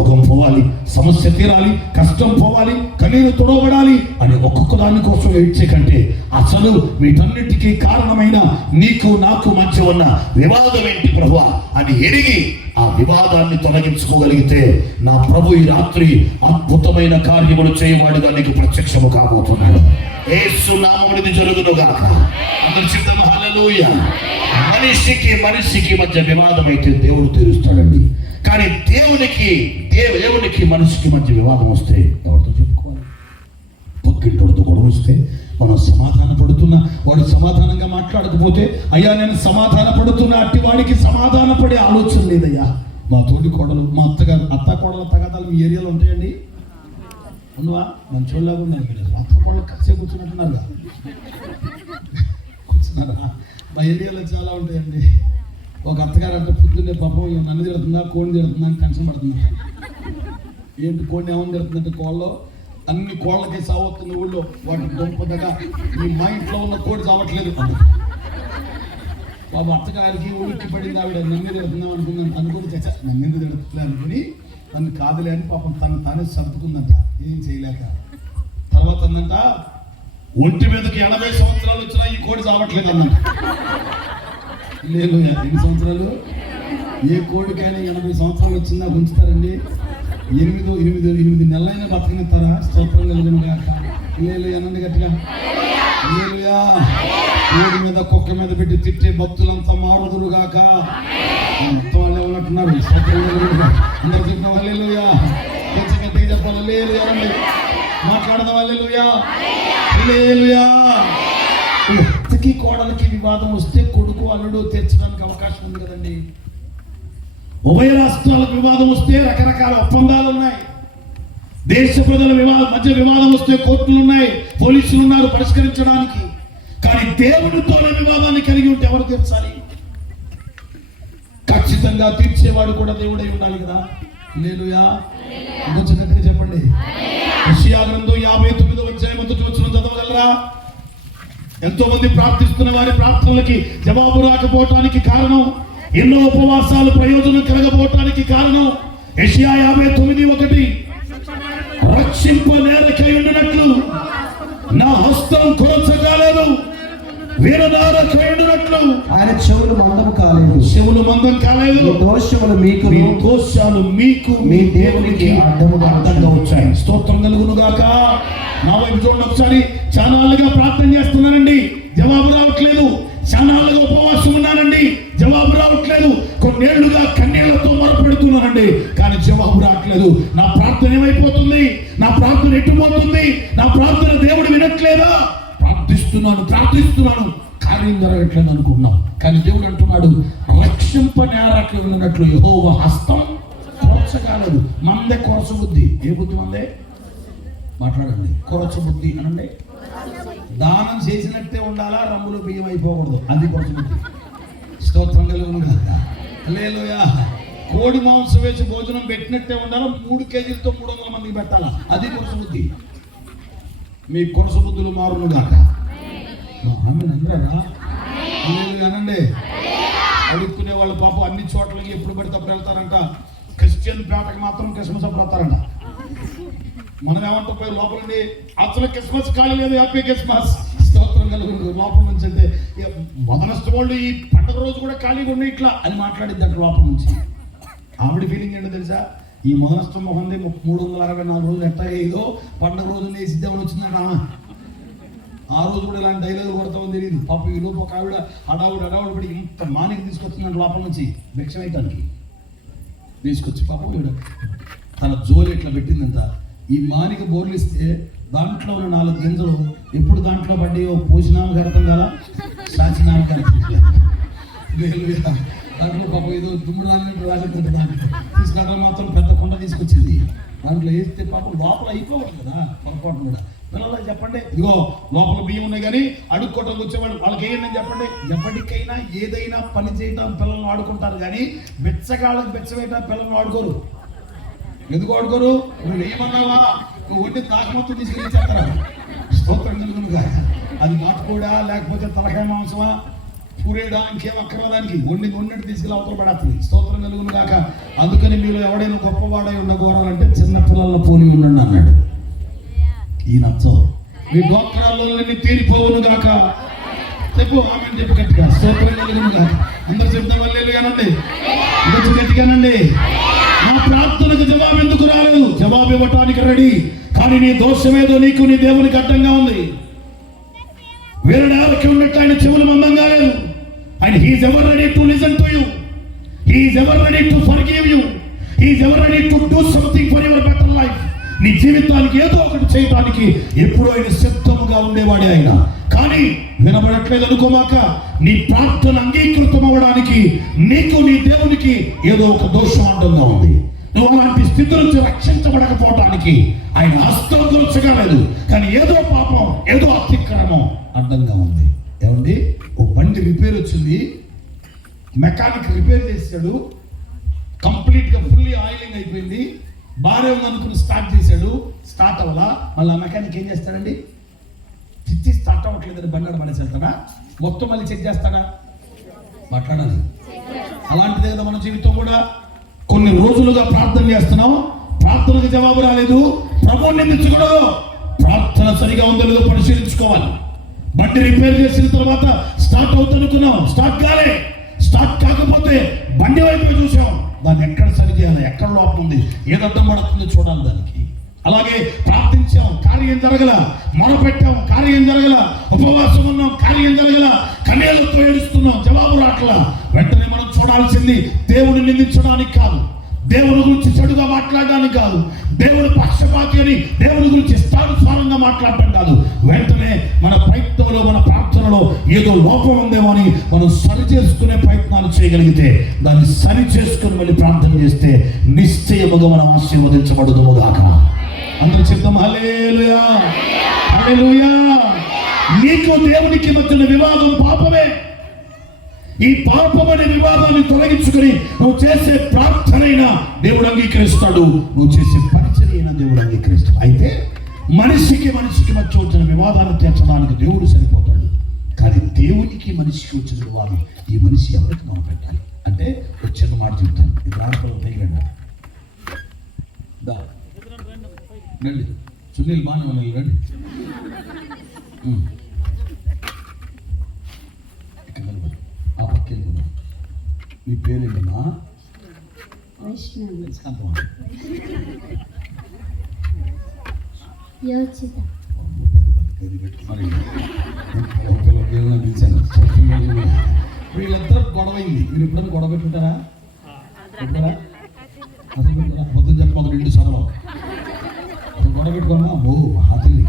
రోగం పోవాలి, సమస్య తీరాలి, కష్టం పోవాలి, కన్నీరు తొడవబడాలి అని ఒక్కొక్క దాని కోసం ఏడ్చే కంటే అసలు వీటన్నిటికీ కారణమైన నీకు నాకు మధ్య ఉన్న వివాదం ఏంటి ప్రభువా అని ఎరిగి ఆ వివాదాన్ని తొలగించుకోగలిగితే నా ప్రభు ఈ రాత్రి అద్భుతమైన కార్యములు చేయవాడుగా నీకు ప్రత్యక్షము కాబోతున్నాడు. యేసు నామమున జరుగును గాక. అందరూ చెప్తాము హల్లెలూయా. మనిషికి మధ్య వివాదం అయితే దేవుడు తీరుస్తాడండి. కానీ దేవునికి మనిషికి మధ్య వివాదం వస్తే ఎవరితో చెప్పుకోవాలి? పక్కింటోడితో గొడవ వస్తే మనం సమాధాన పడుతున్నా వాడు సమాధానంగా మాట్లాడకపోతే, అయ్యా నేను సమాధాన పడుతున్నా అట్టి వాడికి సమాధాన పడే ఆలోచన లేదయ్యా. మా తోటి కోడలు, మా అత్త కోడల తగాదాలు మీ ఏరియాలో ఉంటాయండి? ఉండవా? మంచోళ్ళగా ఉన్నారు మీరు. అత్త కోడలు కలిసే కూర్చున్నట్టున్నారుగా, కూర్చున్నారా? మా ఏరియాలో చాలా ఉంటాయండి. ఒక అత్తగారు అంటే పొద్దున్నే పాపం నన్ను తిడుతుందా కోడిని తిడుతుందా అని టెన్షన్ పడుతున్నా. ఏంటి కోడిని ఏమని తిడుతుందంటే, కోళ్ళలో అన్ని కోళ్ళకి సాగుతుంది ఊళ్ళో, వాటి దొంపదగా మీ మా ఇంట్లో ఉన్న కోడి సావట్లేదు. బాబు అత్తగారికి ఉనికి పడింది, ఆవిడ నన్ను తిడుతుందాం అనుకున్నాను. అనుకుని నన్ను తిడుతుంది అనుకుని నన్ను కాదులే అని పాపం తానే సర్దుకుందంట, ఏం చేయలేక. తర్వాత అన్నంట, ఒంటి మీదకి 80 సంవత్సరాలు వచ్చినా ఈ కోడి సావట్లేదు అన్నట్టు. లేదు, ఎన్ని సంవత్సరాలు? ఏ కోడికైనా 80 సంవత్సరాలు వచ్చిందా ఉంచుతారండి? 8 నెలలైనా బతకనిస్తారా? స్తోత్రం కలుగును గాక. లేదు అనండి గట్టిగా. హల్లెలూయా. కోడి మీద కుక్క మీద పెట్టి తిట్టే భక్తులంతా మారుదురు గాక. మొత్తం వాళ్ళే ఉన్నట్టున్నారు. స్తోత్రం కలుగును గాక. అందరూ చెప్పిన హల్లెలూయా. కొంచెం గట్టిగా చెప్పాలి. హల్లెలూయా అండి. మాట్లాడదాం. హల్లెలూయా. హల్లెలూయా. అత్తకి కోడలకి వివాదం వస్తే కొడుకు అల్లుడు తీర్చడానికి అవకాశం ఉంది కదండి. ఉభయ రాష్ట్రాలకు వివాదం వస్తే రకరకాల ఒప్పందాలు ఉన్నాయి. దేశ ప్రజల మధ్య వివాదం వస్తే కోర్టులు ఉన్నాయి, పోలీసులు ఉన్నారు పరిష్కరించడానికి. కానీ దేవుడితో వివాదాన్ని కలిగి ఉంటే ఎవరు తీర్చాలి? ఖచ్చితంగా తీర్చేవాడు కూడా దేవుడై ఉండాలి కదా. హల్లెలూయా. కొంచెం గట్టిగా చెప్పండి. యెషయా గ్రంథం 59వ అధ్యాయం 1వ వచనం చదవగలరా? ఎంతో మంది ప్రార్థిస్తున్న వారి ప్రార్థనలకి జవాబు రాకపోవటానికి కారణం, ఎన్నో ఉపవాసాలు ప్రయోజనం కలగపోవటానికి కారణం యెషయా 59:1 రక్షింపనేరకై ఉండినట్లు నా హస్తం కొరచగాలేదు, వీరనారకై ఉండినట్లు ఆయన చెవులు మందం కాలేదు. దోషములు మీకు మీ దేవునికి అడ్డంగా వచ్చాయి. స్తోత్రం కలుగును గాక. నా వైపు చూడండి ఒకసారి. చానాళ్ళుగా ప్రార్థన చేస్తున్నానండి, జవాబు రావట్లేదు. చానాళ్ళుగా ఉపవాసం ఉన్నానండి, జవాబు రావట్లేదు. కొన్నేళ్లుగా కన్నీళ్లతో మొరపెడుతున్నానండి, కానీ జవాబు రావట్లేదు. నా ప్రార్థన ఏమైపోతుంది? నా ప్రార్థన ఎట్టుపోతుంది? నా ప్రార్థన దేవుడు వినట్లేదా? ప్రార్థిస్తున్నాను కార్యం జరగట్లేదు అనుకున్నాం. కానీ దేవుడు అంటున్నాడు, రక్షింపనేరకన్నట్లు యెహోవా హస్తం కొరచగాలేదు. మందే కొరచ బుద్ధి. ఏ బుద్ధి మందే? మాట్లాడండి. కొరచ బుద్ధి అనండి. దానం చేసినట్టే ఉండాలా, రంగులో బియ్యం అయిపోకూడదు. అది కొరచ బుద్ధి. స్తోత్రం కలుగును గాక. హల్లెలూయా. కోడి మాంసం వేసి భోజనం పెట్టినట్టే ఉండాలా, 3 కేజీలతో 300 మందికి పెట్టాలా. అది కొరచ బుద్ధి. మీ కొరస బుద్ధులు మారును గాక. అందరా అనండి. అడుక్కునే వాళ్ళు పాపం అన్ని చోట్లకి ఎప్పుడు పడితే అప్పుడు వెళ్తారంట. క్రిస్టియన్ పేటకి మాత్రం క్రిస్మస్ అప్పుడు వస్తారంట. మనం ఏమంటూ పోయి లోపలండి, అసలు క్రిస్మస్ ఖాళీ లేదు, హ్యాపీ క్రిస్మస్. స్తోత్రం కలుగును. లోపల నుంచి అంటే మొదనస్తు వాళ్ళు ఈ పండుగ రోజు కూడా ఖాళీగా ఉన్నాయి ఇట్లా అని మాట్లాడిద్దంట లోపల నుంచి. ఆవిడ ఫీలింగ్ ఏంటో తెలుసా? ఈ మొదనస్తు మొహంది 364 రోజులు ఎట్టాగా ఏదో పండుగ రోజు నేసిద్దామని వచ్చిందంట ఆమె. ఆ రోజు కూడా ఇలాంటి డైలాగులు కొడతామని తెలియదు. పాప ఈ లోపు ఒక ఆవిడ హడావుడు పడి ఇంత మానికి తీసుకొచ్చిందంట లోపల నుంచి భిక్షం వేయటానికి. తీసుకొచ్చి పాపం ఈవిడ తన జోలి ఇట్లా పెట్టిందంట. ఈ మానికి బోర్లు ఇస్తే దాంట్లో ఉన్న 4 గింజలు ఎప్పుడు దాంట్లో పడ్డాయో పోసినామకి అర్థం కదా, సాచినామకి అర్థం కదా. దాంట్లో పాపం ఏదో దుమ్ము రాసినట్టు దాంట్లో తీసుకుంటే మాత్రం పెద్ద కొండ తీసుకొచ్చింది. దాంట్లో వేస్తే పాపం లోపల అయిపోవాలి కదా పొరపాటు కూడా. పిల్లలకి చెప్పండి, ఇదిగో లోపల బియ్యం ఉన్నాయి కానీ అడుక్కోవటం వచ్చేవాళ్ళు వాళ్ళకి ఏంటని చెప్పండి. ఎవరికైనా ఏదైనా పని చేయటం పిల్లల్ని ఆడుకుంటారు, కానీ బెచ్చగాళ్ళకి బెచ్చవేయటం పిల్లల్ని ఆడుకోరు. ఎందుకు ఆడుకోరు? నువ్వు ఏమన్నావా, నువ్వు వండి తాకమొత్తం తీసుకెళ్ళిచ్చేస్తారా? స్తోత్రం కలుగునుగా. అది నాటుకోడా లేకపోతే తలకాయ మాంసమా పూరేయడానికి ఏం అక్కర్లేదానికి వండినట్టు తీసుకెళ్ళి అవతల పడేస్తుంది. స్తోత్రం కలుగును గాక. అందుకని మీలో ఎవడైనా గొప్పవాడై ఉండగోరాలంటే చిన్న పిల్లల పోలి ఉండండి అన్నాడు. ఈ నచ్చవు మీ డోక్రాలన్నీ తీరిపోవును గాక. చెప్పు ఆమె చెప్పు గట్టిగా. స్తోత్రం కలుగును గాక. అందరు చెప్తే వాళ్ళు కానండి, కొంచెం గట్టిగానండి. నా ప్రార్థనకు జవాబు ఎందుకు రాలేదు? జవాబు ఇవ్వటానికి రెడీ, కానీ నీ దోషమేదో నీకు నీ దేవునికి అడ్డంగా ఉంది. వేరే ఎవరికి ఉన్నట్టు ఆయన చెవులు మందంగా లేదు. And he's ever ready to listen to you, he's ever ready to forgive you, he's ever ready to do something for your better life. నీ జీవితానికి ఏదో ఒకటి చేయడానికి ఎప్పుడూ ఆయన సిద్ధముగా ఉండేవాడే ఆయన. కానీ వినబడట్లేదు అనుకోమాక. నీ ప్రార్థన అంగీకృతం అవ్వడానికి నీకు నీ దేవునికి ఏదో ఒక దోషం అడ్డంగా ఉంది. నువ్వు అలాంటి స్థితి నుంచి రక్షించబడకపోవడానికి ఆయన హస్తం గురించగలదు, కానీ ఏదో పాపం ఏదో అతిక్రమం అడ్డంగా ఉంది. ఏమండి, ఓ బండి రిపేర్ వచ్చింది, మెకానిక్ రిపేర్ చేశాడు, కంప్లీట్గా ఫుల్లీ ఆయిలింగ్ అయిపోయింది, బాగా ఉందనుకుని స్టార్ట్ చేశాడు, స్టార్ట్ అవ్వాలా. మళ్ళీ ఆ మెకానిక్ ఏం చేస్తాడండి? చిచ్చి స్టార్ట్ అవ్వట్లేదని బండి పడేసి వెళ్తాడా? మొత్తం మళ్ళీ చెక్ చేస్తాడా? మాట్లాడాలి. అలాంటిదే కదా మన జీవితం కూడా. కొన్ని రోజులుగా ప్రార్థన చేస్తున్నాం, ప్రార్థనకు జవాబు రాలేదు. ప్రభువుని నిందించకూడదు, ప్రార్థన సరిగా ఉందో లేదో పరిశీలించుకోవాలి. బండి రిపేర్ చేసిన తర్వాత స్టార్ట్ అవుతుందనుకున్నాం, స్టార్ట్ కాలే. స్టార్ట్ కాకపోతే బండి వైపు చూసాం, దాన్ని ఎక్కడ సరి చేయాలి, ఎక్కడ లోపం ఉంది, ఏది అడ్డం పడుతుంది చూడాలి దానికి. అలాగే ప్రార్థించాం, కార్యం జరగల. మొరపెట్టాం, కార్యం జరగల. ఉపవాసం ఉన్నాం, కార్యం జరగల. కన్నీళ్లతో ఏడుస్తున్నాం, జవాబు రాట్లా. వెంటనే మనం చూడాల్సింది దేవుని నిందించడానికి కాదు, దేవుని గురించి చెడుగా మాట్లాడడానికి కాదు, దేవుని పక్షపాతి అని దేవుని గురించి ఇష్టానుసారంగా మాట్లాడటం కాదు. వెంటనే మన ప్రయత్నంలో మన ప్రార్థనలో ఏదో లోపం ఉందేమో అని మనం సరి చేసుకునే ప్రయత్నాలు చేయగలిగితే, దాన్ని సరి చేసుకుని మళ్ళీ ప్రార్థన చేస్తే నిశ్చయముగా మనం ఆశీర్వదించబడుదుము గాక. అందరూ చెప్తాం హల్లెలూయా, హల్లెలూయా. నీకు దేవునికి మధ్యన వివాదం పాపమే. ఈ పాపమనే వివాదాన్ని తొలగించుకుని నువ్వు చేసే ప్రార్థనైనా దేవుడు అంగీకరిస్తాడు, నువ్వు చేసే పరిచర్యైనా దేవుడు అంగీకరిస్తాడు. అయితే మనిషికి మనిషికి మధ్య వచ్చిన వివాదాన్ని తీర్చడానికి దేవుడు సరిపోతాడు, కానీ దేవునికి మనిషికి వచ్చిన వివాదం ఈ మనిషి ఎవరికి మనం పెట్టాలి అంటే ఒక చిన్న మాట చెప్తాను. ఇది ఆడపిల్లలు పైకి రండి, రండి సునీల్ బాగా రండి. ఇక్కడ నిలబడి ఆ పక్కన మీ పేరేంటమ్మా? వీళ్ళిద్దరు గొడవైంది. మీరు ఎప్పుడైనా గొడవ పెట్టుకుంటారా? పొద్దున చెప్ప 2 చదవం గొడవ పెట్టుకోమా. ఓ మహాతల్లి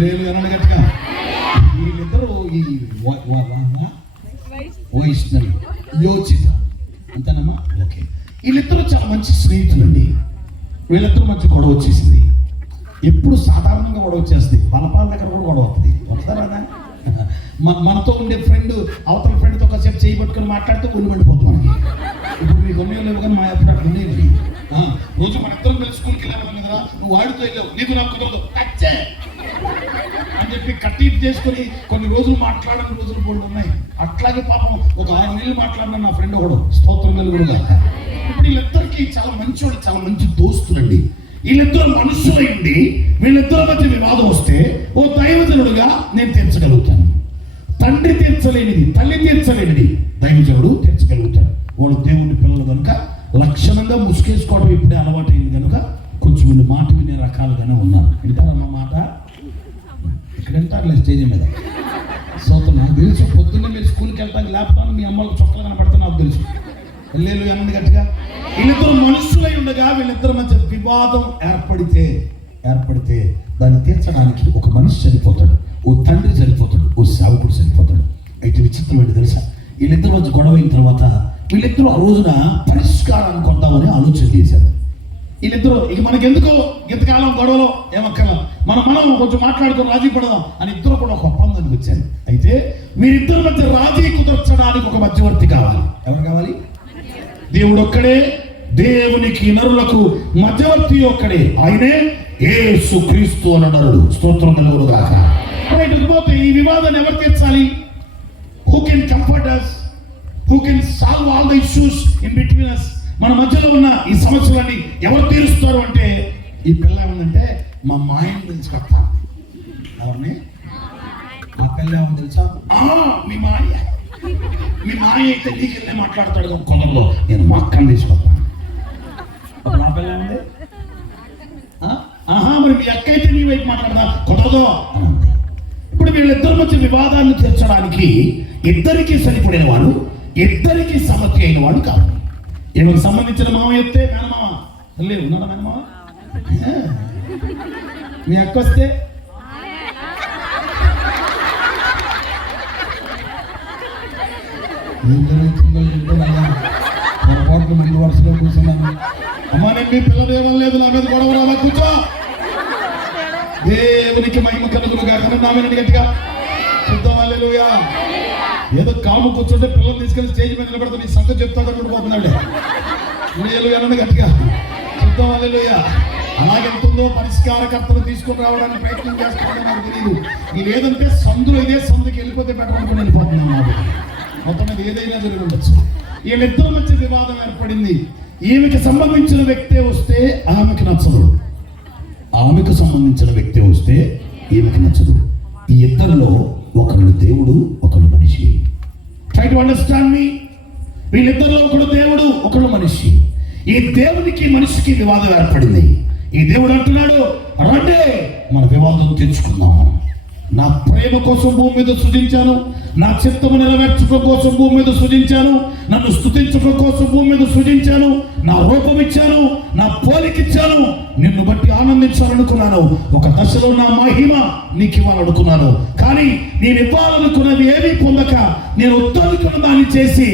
లేదు అన్నాడు గట్టిగా. వీళ్ళిద్దరూ ఈ వైష్ణవి యోచిత అంతేనమ్మా, ఓకే. వీళ్ళిద్దరూ చాలా మంచి స్నేహితులండి. వీళ్ళిద్దరూ మంచి గొడవ వచ్చేసింది. ఎప్పుడు సాధారణంగా గొడవ వచ్చేస్తుంది, బలపాల దగ్గర కూడా గొడవ అవుతుంది. వస్తారా కదా, మనతో ఉండే ఫ్రెండ్ అవతల ఫ్రెండ్తో కాసేపు చేయి పట్టుకొని మాట్లాడితే ఒళ్ళు మండిపోతుంది మనకి. ఇప్పుడు మీకు ఉన్నే లేవు కానీ మా ఎప్పుడు అక్కడ ఉండేవి. రోజు మన ఇద్దరం కలిసి స్కూల్కి వెళ్ళాలి కదా, నువ్వు వాడితో వెళ్ళావు, నీకు నాకు కుదరదు కచ్చే అని చెప్పి కట్టిప్ చేసుకొని కొన్ని రోజులు మాట్లాడని రోజులు కూడా ఉన్నాయి. అట్లాగే పాపం ఒక 6 నెలలు మాట్లాడిన నా ఫ్రెండ్ ఒకడు, స్తోత్రం కలుగునుగా. ఇప్పుడు వీళ్ళిద్దరికి చాలా మంచివాడు, చాలా మంచి దోస్తులండి. వీళ్ళిద్దరు మనుషులైంది, వీళ్ళిద్దరి మధ్య వివాదం వస్తే ఓ దైవజనుడుగా నేను తీర్చగలుగుతాను. తండ్రి తీర్చలేనిది, తల్లి తీర్చలేనిది దైవజనుడు తీర్చగలుగుతాడు. వాళ్ళు దేవుని పిల్లలు కనుక లక్షణంగా ముసుకేసుకోవడం ఇప్పుడే అలవాటైంది కనుక కొంచెం వీళ్ళు మాట వినే రకాలుగానే ఉన్నారు. వింటారమ్మా మాట? ఇక్కడ వింటారులే స్టేజ్ మీద. సో నాకు తెలుసు, పొద్దున్నే మీరు స్కూల్కి వెళ్తాను లేకపోతే మీ అమ్మలకు చొక్కలు కనపడితే నాకు తెలుసు. వెళ్ళేళ్ళు అన్నది గట్టిగా. వీళ్ళిద్దరు మనుషులై ఉండగా వీళ్ళిద్దరి మధ్య వివాదం ఏర్పడితే దాన్ని తీర్చడానికి ఒక మనిషి చనిపోతాడు, ఓ తండ్రి చనిపోతాడు, ఓ సేవకుడు చనిపోతాడు. అయితే విచిత్రం ఏంటి తెలుసా, వీళ్ళిద్దరి మధ్య గొడవ అయిన తర్వాత వీళ్ళిద్దరూ ఆ రోజున పరిష్కారాన్ని కొందామని ఆలోచన చేశారు. వీళ్ళిద్దరూ ఇక మనకెందుకు ఇంతకాలం గొడవలో ఏమక్కర్లా, మనం కొంచెం మాట్లాడుకొని రాజీ పడదాం అని ఇద్దరు కూడా ఒక ఒప్పందానికి వచ్చారు. అయితే మీరిద్దరి మధ్య రాజీ కుదర్చడానికి ఒక మధ్యవర్తి కావాలి. ఎవరు కావాలి? దేవుడు ఒక్కడే, దేవునికి నరులకు మధ్యవర్తి ఒక్కడే, ఆయనే యేసుక్రీస్తు అన్న నరుడు. స్తోత్రం కలుగునుగాక. రైట్, ఇకపోతే ఈ వివాదాన్ని ఎవరు తీర్చాలి? Who can comfort us, who can solve all the issues in between us? మన మధ్యలో ఉన్న ఈ సమస్యలన్నీ ఎవరు తీరుస్తారు అంటే ఈ పిల్ల ఏముందంటే మా మాయని తెలుసుకొస్తా. ఎవరిని? ఆ పిల్ల ఏమని తెలుసా? మీ మాయ అయితే నీకెళ్ళే మాట్లాడతాడు కులంలో, నేను మా అక్కని తీసుకొస్తాను. అప్పుడు ఆ పిల్ల ఏముంది? మరి మీ అక్క అయితే నీ వైపు మాట్లాడదా? కుదరదు అని అంది. ఇప్పుడు వీళ్ళిద్దరి మధ్య వివాదాన్ని తీర్చడానికి ఇద్దరికి సరిపడిన వాడు, ఇద్దరికి సమస్య అయిన వాడు కావాలి. ఈమెకు సంబంధించిన మామ చెప్తే మేనమామ లేవు, ఉన్నాడా మేనమామ? మీ అక్క వస్తే పొరపాట్లు ముందు వరుసలో కూర్చున్నాను. అమ్మా నేను మీ పిల్లదేమో లేదు, నా మీద గొడవ రావా, కూర్చో. దేవునికి మహిమ కలుగును గాక. నామేనండి గట్టిగా చూద్దాం. హల్లెలూయా. ఏదో కాము కూర్చుంటే పిల్లలు తీసుకెళ్లి స్టేజ్ మీద నిలబెడతా, నీ సంగతి చెప్తాడు కూడా పోతున్నాడు. హల్లెలూయా గట్టిగా చూద్దాం. హల్లెలూయా. అలాగెంతుందో పరిష్కారకర్తలు తీసుకొని రావడానికి ప్రయత్నం చేస్తాడో నాకు తెలియదు. ఇది లేదంటే సందులో ఇదే సందుకి వెళ్ళిపోతే బెటర్ అనుకుని వెళ్ళిపోతున్నాను. నాకు మొత్తం మీద ఏదైనా జరిగి ఉండొచ్చు. వీళ్ళిద్దరి మధ్య వివాదం ఏర్పడింది. ఈమెకి సంబంధించిన వ్యక్తే వస్తే ఆమెకి నచ్చదు, ఆమెకు సంబంధించిన వ్యక్తి వస్తే ఈమెకి నచ్చదు. ఈ ఇద్దరిలో ఒకళ్ళు దేవుడు, ఒకళ్ళు మనిషి. ట్రై టు అండర్స్టాండ్ మీ. వీళ్ళిద్దరిలో ఒకడు దేవుడు, ఒకళ్ళు మనిషి. ఈ దేవునికి మనిషికి వివాదం ఏర్పడింది. ఈ దేవుడు అంటున్నాడు, రండి మన వివాదం తెచ్చుకుందాము. నా ప్రేమ కోసం భూమి మీద సృజించాను, నా చిత్తము నెరవేర్చడం కోసం భూమి మీద సృజించాను, నన్ను స్తుతించడం కోసం భూమి మీద సృజించాను, నా రూపం ఇచ్చాను, నా పోలికిచ్చాను, నిన్ను బట్టి ఆనందించాలనుకున్నాను. ఒక దశలో నా మహిమ నీకు ఇవ్వాలనుకున్నాను. కానీ నేను ఇవ్వాలనుకున్నది ఏమీ పొందక నేను వద్దనుకున్న దాన్ని చేసి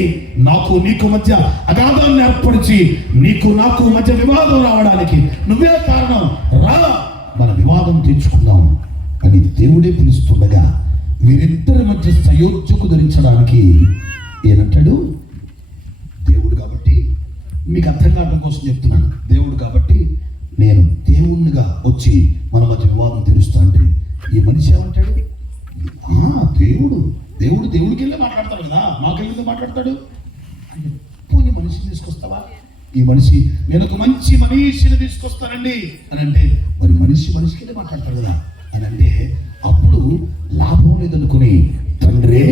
నాకు నీకు మధ్య అగాధాన్ని ఏర్పరిచి నీకు నాకు మధ్య వివాదం రావడానికి నువ్వే కారణం. రా మన వివాదం తెచ్చుకుందాం అని దేవుడే పిలుస్తుండగా వీరిద్దరి మధ్య సయోధ్యకు ధరించడానికి ఏనంటాడు? దేవుడు కాబట్టి, మీకు అర్థం కావడం కోసం చెప్తున్నాను, దేవుడు కాబట్టి నేను దేవుణ్ణిగా వచ్చి మన మధ్య వివాదం తీరుస్తా అంటే ఈ మనిషి ఏమంటాడు? దేవుడికి వెళ్ళి మాట్లాడతాడు కదా, మాకెళ్ళి మాట్లాడతాడు. పోనీ మనిషిని తీసుకొస్తావా? ఈ మనిషి, నేను ఒక మంచి మనిషిని తీసుకొస్తానండి అని అంటే మరి మనిషికి వెళ్ళి మాట్లాడతాడు కదా అని అంటే అప్పుడు లాభం లేదనుకుని తండ్రే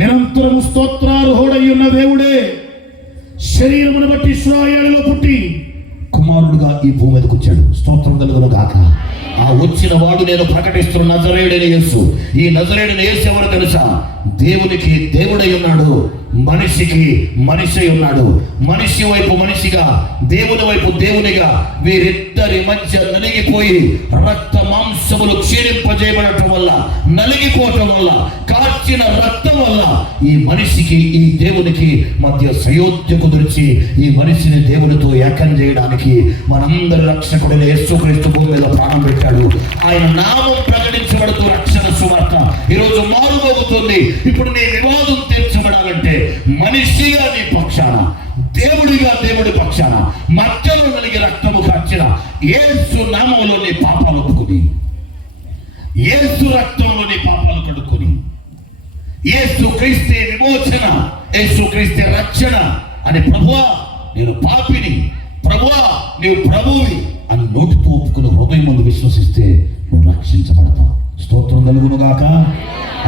నిరంతరము స్తోత్రార్హుడై ఉన్న దేవుడే శరీరమును బట్టి ఇశ్రాయేలులో పుట్టి కుమారుడుగా ఈ భూమి మీదకి వచ్చాడు. స్తోత్రం కలుగును గాక. ఆ వచ్చిన వాడు నేను ప్రకటిస్తున్న నజరేయుడైన యేసు. ఈ నజరేయుడైన యేసు ఎవరు తెలుసా? దేవునికి దేవుడై ఉన్నాడు, మనిషికి మనిషి ఉన్నాడు. మనిషి వైపు మనిషిగా, దేవుని వైపు దేవునిగా వీరిద్దరి మధ్య నలిగిపోయి రక్త మాంసములు క్షీణింపజేయబడటం వల్ల, నలిగిపోవటం వల్ల, కార్చిన రక్తం వల్ల ఈ మనిషికి ఈ దేవునికి మధ్య సయోధ్యకు దొరికి ఈ మనిషిని దేవునితో ఏకం చేయడానికి మనందరి రక్షకుడైన యేసుక్రీస్తు భూమి మీద ప్రాణం పెట్టాడు. ఆయన నామం ప్రకటించబడుతూ రక్షణ సువార్త ఈరోజు మారుమోగుతుంది. ఇప్పుడు నీ వివాదం తీర్చబడాలంటే మనిషిగా నీ పక్షాన, దేవుడిగా దేవుడి పక్షాన మధ్యలో నలిగి రక్తము కార్చిన యేసు నామములో నీ పాపాలు ఒప్పుకుని, యేసు రక్తంలో నీ పాపాలు కడుక్కొని, యేసు క్రీస్తే విమోచన, యేసు క్రీస్తే రక్షణ అని ప్రభువా నేను పాపిని, ప్రభువా నీవు ప్రభువి అని నోటితో ఒప్పుకుని హృదయం ముందు విశ్వసిస్తే నువ్వు రక్షించబడతావు. స్తోత్రం కలుగును గాక.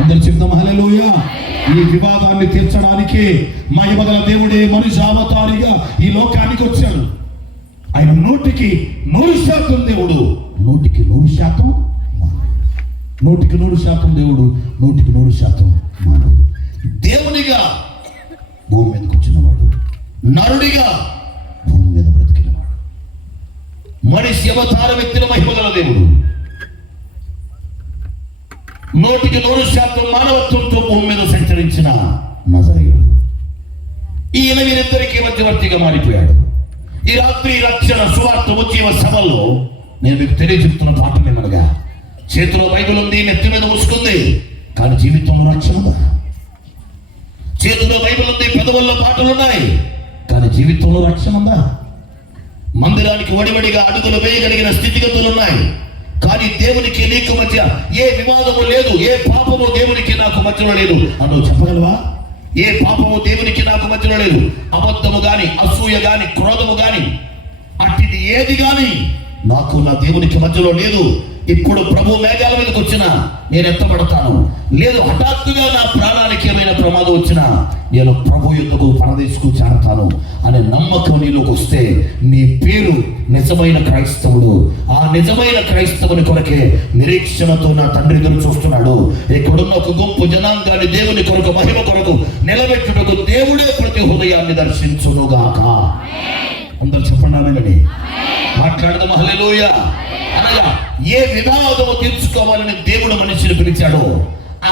అందరు చెప్తాం హల్లెలూయా. ఈ వివాదాన్ని తీర్చడానికి మహిమగల దేవుడే మనిషి అవతారిగా ఈ లోకానికి వచ్చాడు. ఆయన 100% దేవుడు, 100% మానవుడు. 100% దేవుడు, 100% మానవుడు. దేవునిగా భూమి మీదకి వచ్చినవాడు, నరుడిగా భూమి మీద బ్రతికినవాడు, మనిషి అవతార వ్యక్తిని మహిమగల దేవుడు, 100% మానవత్వంతో భూమి మీద సంచరించిన నజరేయుడు. ఈయన వీరిద్దరికీ మధ్యవర్తిగా మారిపోయాడు. ఈ రాత్రి రక్షణ సువార్త ఉద్యమ సభల్లో నేను మీకు తెలియజెప్తున్న పాఠం ఏమనగా, చేతిలో బైబిల్ ఉంది, నెత్తి మీద మూసుకుంది, కానీ జీవితంలో రక్షణ ఉందా? చేతిలో బైబిల్ ఉంది, పెదవుల్లో పాటలు ఉన్నాయి, కానీ జీవితంలో రక్షణ ఉందా? మందిరానికి వడివడిగా అడుగులు వేయగలిగిన స్థితిగతులు ఉన్నాయి, కానీ దేవునికి నీకు మధ్య ఏ వివాదము లేదు, ఏ పాపము దేవునికి నాకు మధ్యలో లేదు అని చెప్పగలవా? ఏ పాపము దేవునికి నాకు మధ్యలో లేదు. అబద్ధము గాని, అసూయ గాని, క్రోధము గాని, అట్టిది ఏది గాని నాకు నా దేవునికి మధ్యలో లేదు. ఇప్పుడు ప్రభు మేఘాల మీదకి వచ్చినా నేను ఎత్తబడతాను. లేదు, హఠాత్తుగా నా ప్రాణానికి ఏమైనా ప్రమాదం వచ్చినా నేను ప్రభు యుద్ధకు పరదేశకు చేరతాను అనే నమ్మకం నీలోకి వస్తే నీ పేరు నిజమైన క్రైస్తవుడు. ఆ నిజమైన క్రైస్తవుని కొరకే నిరీక్షణతో నా తండ్రి ఎదురు చూస్తున్నాడు. ఇక్కడున్న ఒక గుంపు జనాంగాన్ని దేవుని కొరకు, మహిమ కొరకు నిలబెట్టుటకు దేవుడే ప్రతి హృదయాన్ని దర్శించునుగాక. అందరూ చెప్పండి ఆమేనని. మాట్లాడదాం హల్లెలూయా. అనగా ఏ వివాదము తీర్చుకోవాలని దేవుడు మనిషిని పిలిచాడో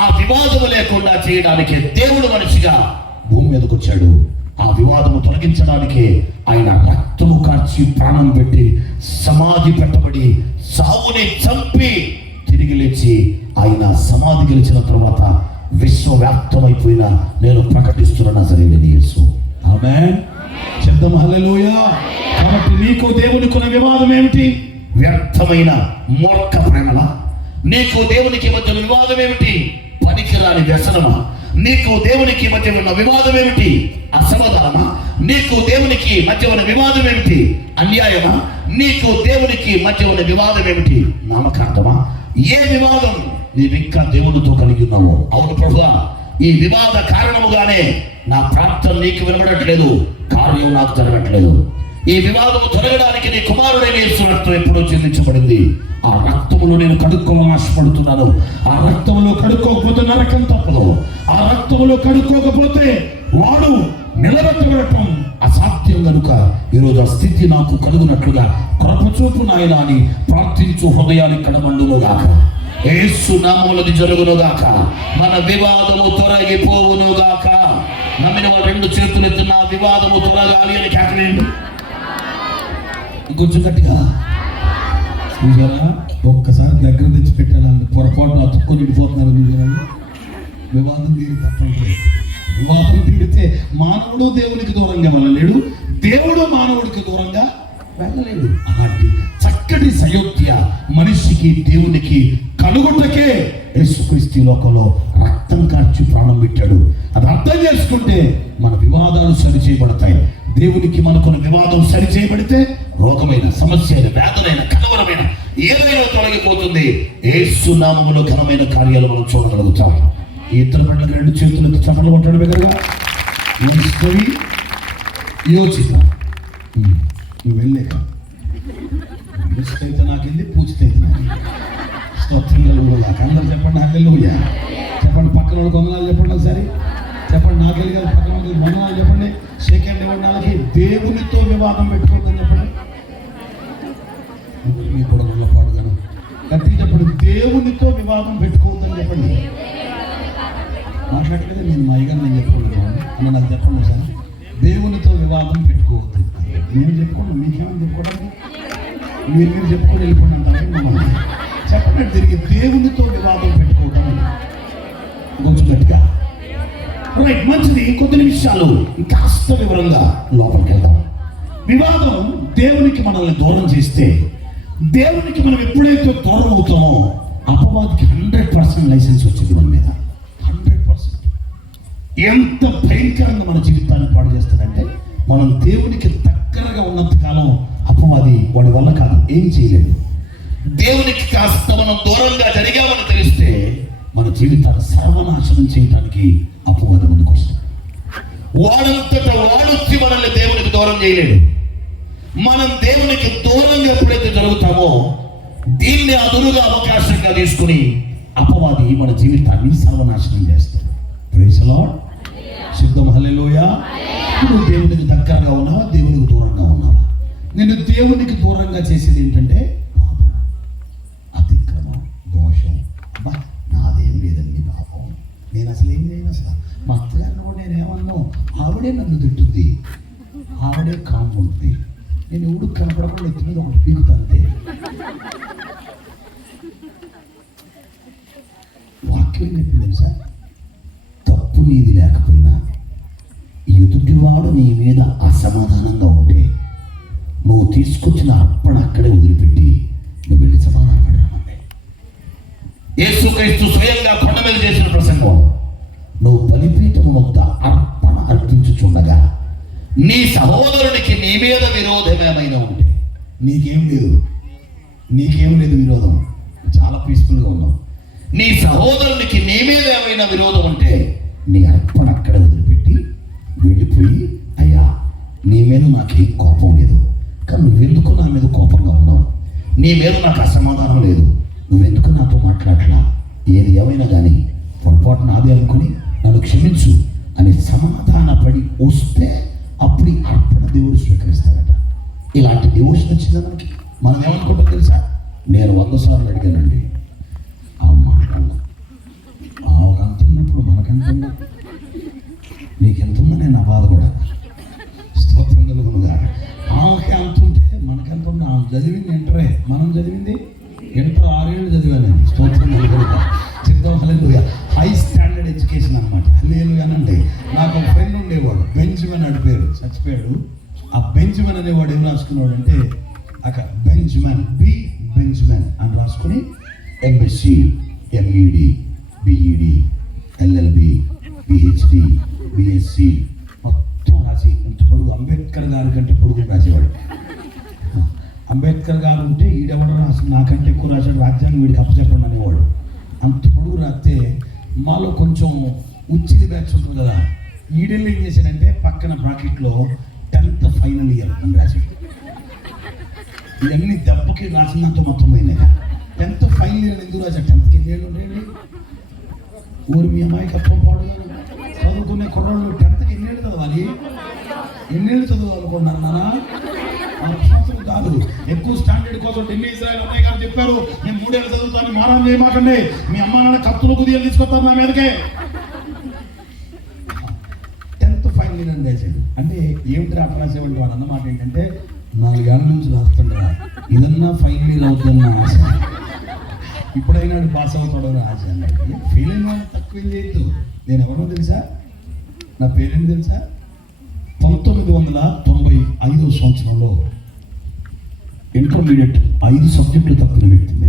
ఆ వివాదము లేకుండా చేయడానికి దేవుడు మనిషిగా భూమి మీదకి వచ్చాడు. ఆ వివాదము తొలగించడానికి ఆయన రక్తము కార్చి ప్రాణం పెట్టి సమాధి పెట్టబడి సావుని చంపి తిరిగి లేచి ఆయన సమాధి గెలిచిన తర్వాత విశ్వవ్యాప్తమైపోయిన నేను ప్రకటిస్తున్నా సరైన యేసు. ఆమేన్. శబ్దం హల్లెలూయా. కాబట్టి నీకు దేవునికి ఉన్న వివాదం ఏమిటి? వ్యర్థమైన మూర్ఖ ప్రేమలా? నీకు దేవునికి మధ్య వివాదం ఏమిటి? పనికిరాని వ్యసనమా? నీకు దేవునికి మధ్య ఉన్న వివాదం ఏమిటి? అసమాధానమా? నీకు దేవునికి మధ్య ఉన్న వివాదం ఏమిటి? అన్యాయమా? నీకు దేవునికి మధ్య ఉన్న వివాదం ఏమిటి? నామకార్థమా? ఏ వివాదం నీవు ఇంకా దేవునితో కలిగి ఉన్నావు? అవును ప్రభువా, ఈ వివాద కారణముగానే నా ప్రార్థన నీకు వినబడట్లేదు, కార్యం నాకు జరగట్లేదు. ఈ వివాదము తొలగడానికి నీ కుమారుడైన యేసు రక్తం ఎప్పుడో చెల్లించబడింది. ఆ రక్తములో నేను కడుక్కోవాలని ఆశపడుతున్నాను. ఆ రక్తములో కడుక్కోకపోతే నరకం తప్పదు. ఆ రక్తములో కడుక్కోకపోతే వాడు నిలబెట్టబడటం అసాధ్యం కనుక ఈరోజు ఆ స్థితి నాకు కలుగునట్లుగా కృపచూపు నాయన అని ప్రార్థించు హృదయాన్ని కడమండునుగాక. యేసు నామములది జరుగునుగాక. మన వివాదము తొలగిపోవునుగాక. నమ్మిన వాళ్ళు రెండు చేతులు ఎత్తున్న వివాదము తొలగాలి అని కేకలేండి కొంచెం గట్టిగా. చూసారా, ఒక్కసారి దగ్గర తెచ్చి పెట్టాలని పొరపాటు అతుక్కొని వెళ్ళిపోతున్నారు. చూసారా, వివాదం తీరితే వివాదం తీరితే మానవుడు దేవునికి దూరంగా వెళ్ళలేడు, దేవుడు మానవుడికి దూరంగా వెళ్ళలేడు. అలాంటి చక్కటి సయోధ్య మనిషికి దేవునికి కలుగుటకే యేసుక్రీస్తు లోకంలో రక్తం కార్చి ప్రాణం పెట్టాడు. అది అర్థం చేసుకుంటే మన వివాదాలు సరిచేయబడతాయి. దేవునికి మనకున్న వివాదం సరిచేయబడితే రోగమైన, సమస్య అయిన, వేదనైన, కలవరమైన ఏదైనా తొలగిపోతుంది. యేసు నామములో ఘనమైన కార్యాలు మనం చూడగలుగుతాం. ఈ ఇద్దరు బిడ్డలకు రెండు చేతులతో చప్పట్లు కొట్టడం దగ్గరగా యోచిత నువ్వు వెళ్ళాక అయితే నాకింది, పూచితే స్తోత్రంగా నాకు. అందరూ చెప్పండి హల్లెలూయా. చెప్పండి పక్కన వాళ్ళకి వందనాలు చెప్పండి ఒకసారి. చెప్పండి నాకు వెళ్ళి పక్కన వాళ్ళకి వందనాలు చెప్పండి. సెకండ్ ఇవ్వండి వాళ్ళకి. దేవునితో వివాదం పెట్టుకోవద్దని చెప్పండి. మీకు కూడా వల్ల పాడుగాను గట్టి చెప్పండి. దేవునితో వివాదం పెట్టుకోవద్దని చెప్పండి. మాట్లాడలేదు నేను మైగా నేను చెప్పుకుంటున్నాను అన్న నాకు చెప్పండి ఒకసారి. దేవునితో వివాదం పెట్టుకోవద్దు. నేను చెప్పుకోండి, మీకేమని చెప్పుకోవడానికి మీరు చెప్పుకొని వెళ్ళిపోండి అంటారు. చెప్పండి తిరిగి, దేవునితో వివాదం పెట్టుకోవడం కొంచెం గట్టిగా. రైట్, మంచిది. కొద్ది నిమిషాలు కాస్త వివరంగా లోపలికి వెళ్దాం. వివాదం దేవునికి మనల్ని దూరం చేస్తే, దేవునికి మనం ఎప్పుడైతే దూరం అవుతామో అపవాదికి 100% లైసెన్స్ వచ్చింది మన మీద. 100%. ఎంత భయంకరంగా మన జీవితాన్ని పాడు చేస్తుందంటే, మనం దేవునికి దగ్గరగా ఉన్నంత కాలం అపవాది వాడి వల్ల కాదు, ఏం చేయలేదు. దేవునికి కాస్త మనం దూరంగా జరిగామని తెలిస్తే మన జీవితాన్ని సర్వనాశనం చేయడానికి అపవాది ముందుకు వస్తాడు. వాడంతటా వాడొచ్చి మనల్ని దేవునికి దూరం చేయలేడు. మనం దేవునికి దూరంగా ఎప్పుడైతే జరుగుతామో దీన్ని అదునుగా అవకాశంగా తీసుకుని అపవాది మన జీవితాన్ని సర్వనాశనం చేస్తాడు. Praise the Lord. సిద్ధం హల్లెలూయా. నువ్వు దేవునికి దగ్గరగా ఉన్నావా, దేవునికి దూరంగా ఉన్నావా? నేను దేవునికి దూరంగా చేసేది ఏంటంటే పాపం, అతిక్రమం, దోషం. అబ్బా నాదేం లేదండి పాపం, నేను అసలు ఏం చేయను. అసలు మా అత్తగారిని కూడా నేనేమన్నా, ఆవిడే నన్ను తిట్టుద్ది, ఆవిడే కాము ఉంటుంది, నేను ఎవడు కనపడకుండా ఎత్తి మీద ఒకటి పీకుతాంతే. వాక్యం చెప్పింది తెలుసా, తప్పు నీది లేకపోయినా ఎదుటివాడు నీ మీద అసమాధానంగా ఉంటే నువ్వు తీసుకొచ్చిన అర్పణ అక్కడే వదిలిపెట్టి నువ్వు వెళ్ళి సమాధానపడరా. యేసుక్రీస్తు స్వయంగా కొండ మీద చేసిన ప్రసంగం, నువ్వు బలిపీఠం వద్ద అర్పణ అర్పించుచుండగా నీ సహోదరునికి నీ మీద విరోధమేమైనా ఉంటే, నీకేం లేదు విరోధం, చాలా పీస్ఫుల్గా ఉన్నావు. నీ సహోదరునికి నీ మీద ఏమైనా విరోధం ఉంటే నీ అర్పణ అక్కడ వదిలిపెట్టి వెళ్ళిపోయి, అయ్యా నీ మీద నాకేం కోపం లేదు, కానీ నువ్వెందుకు నా మీద కోపంగా ఉన్నావు, నీ మీద నాకు అసమాధానం లేదు, నువ్వెందుకు నాతో మాట్లాడలా, ఏది ఏమైనా కానీ పొరపాటు నాదే అనుకుని నన్ను క్షమించు అని సమాధానపడి వస్తే అప్పుడు ఈ అర్పణ దేవుడు స్వీకరిస్తాడట. ఇలాంటి డివోషన్ వచ్చిందా మనకి? మనం ఏమనుకుంటాం తెలుసా? నేను 100 సార్లు అడిగానండి, మాట్లాడాలి అంటున్నప్పుడు మనకెంత, నీకెంతుందో నేను నా బాధ కూడా. స్తోత్రం కలుగునుగా. ఆమెకి అంటుంటే మనకెంత ఉంది? ఆమె చదివింది ఇంటరే, మనం చదివింది ఇంటర్ 6 ఏళ్ళు చదివాను నేను. స్తోత్రం కలుగునుగా. సిద్ధం హల్లెలూయా. హై స్టాండర్డ్ ఎడ్యుకేషన్ అనమాట. హల్లెలూయా అనండి. నాకు ఒక ఫ్రెండ్ ఉండేవాడు, బెంజమిన్ అని పేరు, చచ్చిపోయాడు. ఆ బెంజమిన్ అనేవాడు ఏం రాసుకున్నాడు అంటే, అక్కడ బెంజమిన్ అని రాసుకుని MSc, MEd, BEd, LLB, PhD, BSc మొత్తం రాసి ఇంత పొడుగు, అంబేద్కర్ గారి కంటే పొడుగు రాసేవాడు. అంబేద్కర్ గారు ఉంటే ఈడెవడో రాసి నాకంటే ఎక్కువ రాశాడు, రాజ్యాంగం వీడికి అప్పచెప్పండి అనేవాడు. అంత పొడుగు రాస్తే మాలో కొంచెం ఉచ్చిది బ్యాచ్ ఉంటుంది కదా, ఈడెళ్ళు ఏం చేశాడంటే పక్కన బ్రాకెట్లో 10th ఫైనల్ ఇయర్ అని రాశాడు. ఇవన్నీ దెబ్బకి రాసినంత మొత్తం పోయినాయి. 10th ఫైనల్ ఇయర్ ఎందుకు రాశాడు? 10th ఎన్ని ఏళ్ళు ఉంటాయండి? ఊరు మీ అమ్మాయికి అప్పం పాడుగా చదువుకునే కుర్రాళ్ళు 10th ఎన్నేళ్ళు చదవాలి? ఎన్నేళ్ళు చదవాలనుకున్నారు నాన్న? 6 సంవత్సరాలు కాదు. ఎక్కువ స్టాండర్డ్ కోసం ఢిల్లీ ఇజ్రాయెల్ అన్నయ్య గారు చెప్పారు, నేను 3 ఏళ్ళు చదువుతాను, మారం చేయమాకండి, మీ అమ్మ నాన్న కత్తులు కుదియాలు తీసుకొస్తారు నా మీదకే. 10th ఫైనల్ ఇయర్ అని రాశాడు. అంటే ఏమిటి అట్లా రాసేవాళ్ళు? వాడు అన్నమాట ఏంటంటే, 4 ఏళ్ళ నుంచి రాస్తుండ్రా, ఇదన్నా ఫైనల్ ఇయర్ అవుతుందన్న ఆశ, ఇప్పుడైనా పాస్ అవుతాడో ఆశ అన్నాడు. ఫెయిల్ అయిన వాళ్ళు తక్కువ చేయొద్దు. నేను ఎవరో తెలుసా? నా పేరేంటి తెలుసా? 1995వ సంవత్సరంలో ఇంటర్మీడియట్ 5 సబ్జెక్టులు తప్పిన వ్యక్తిని.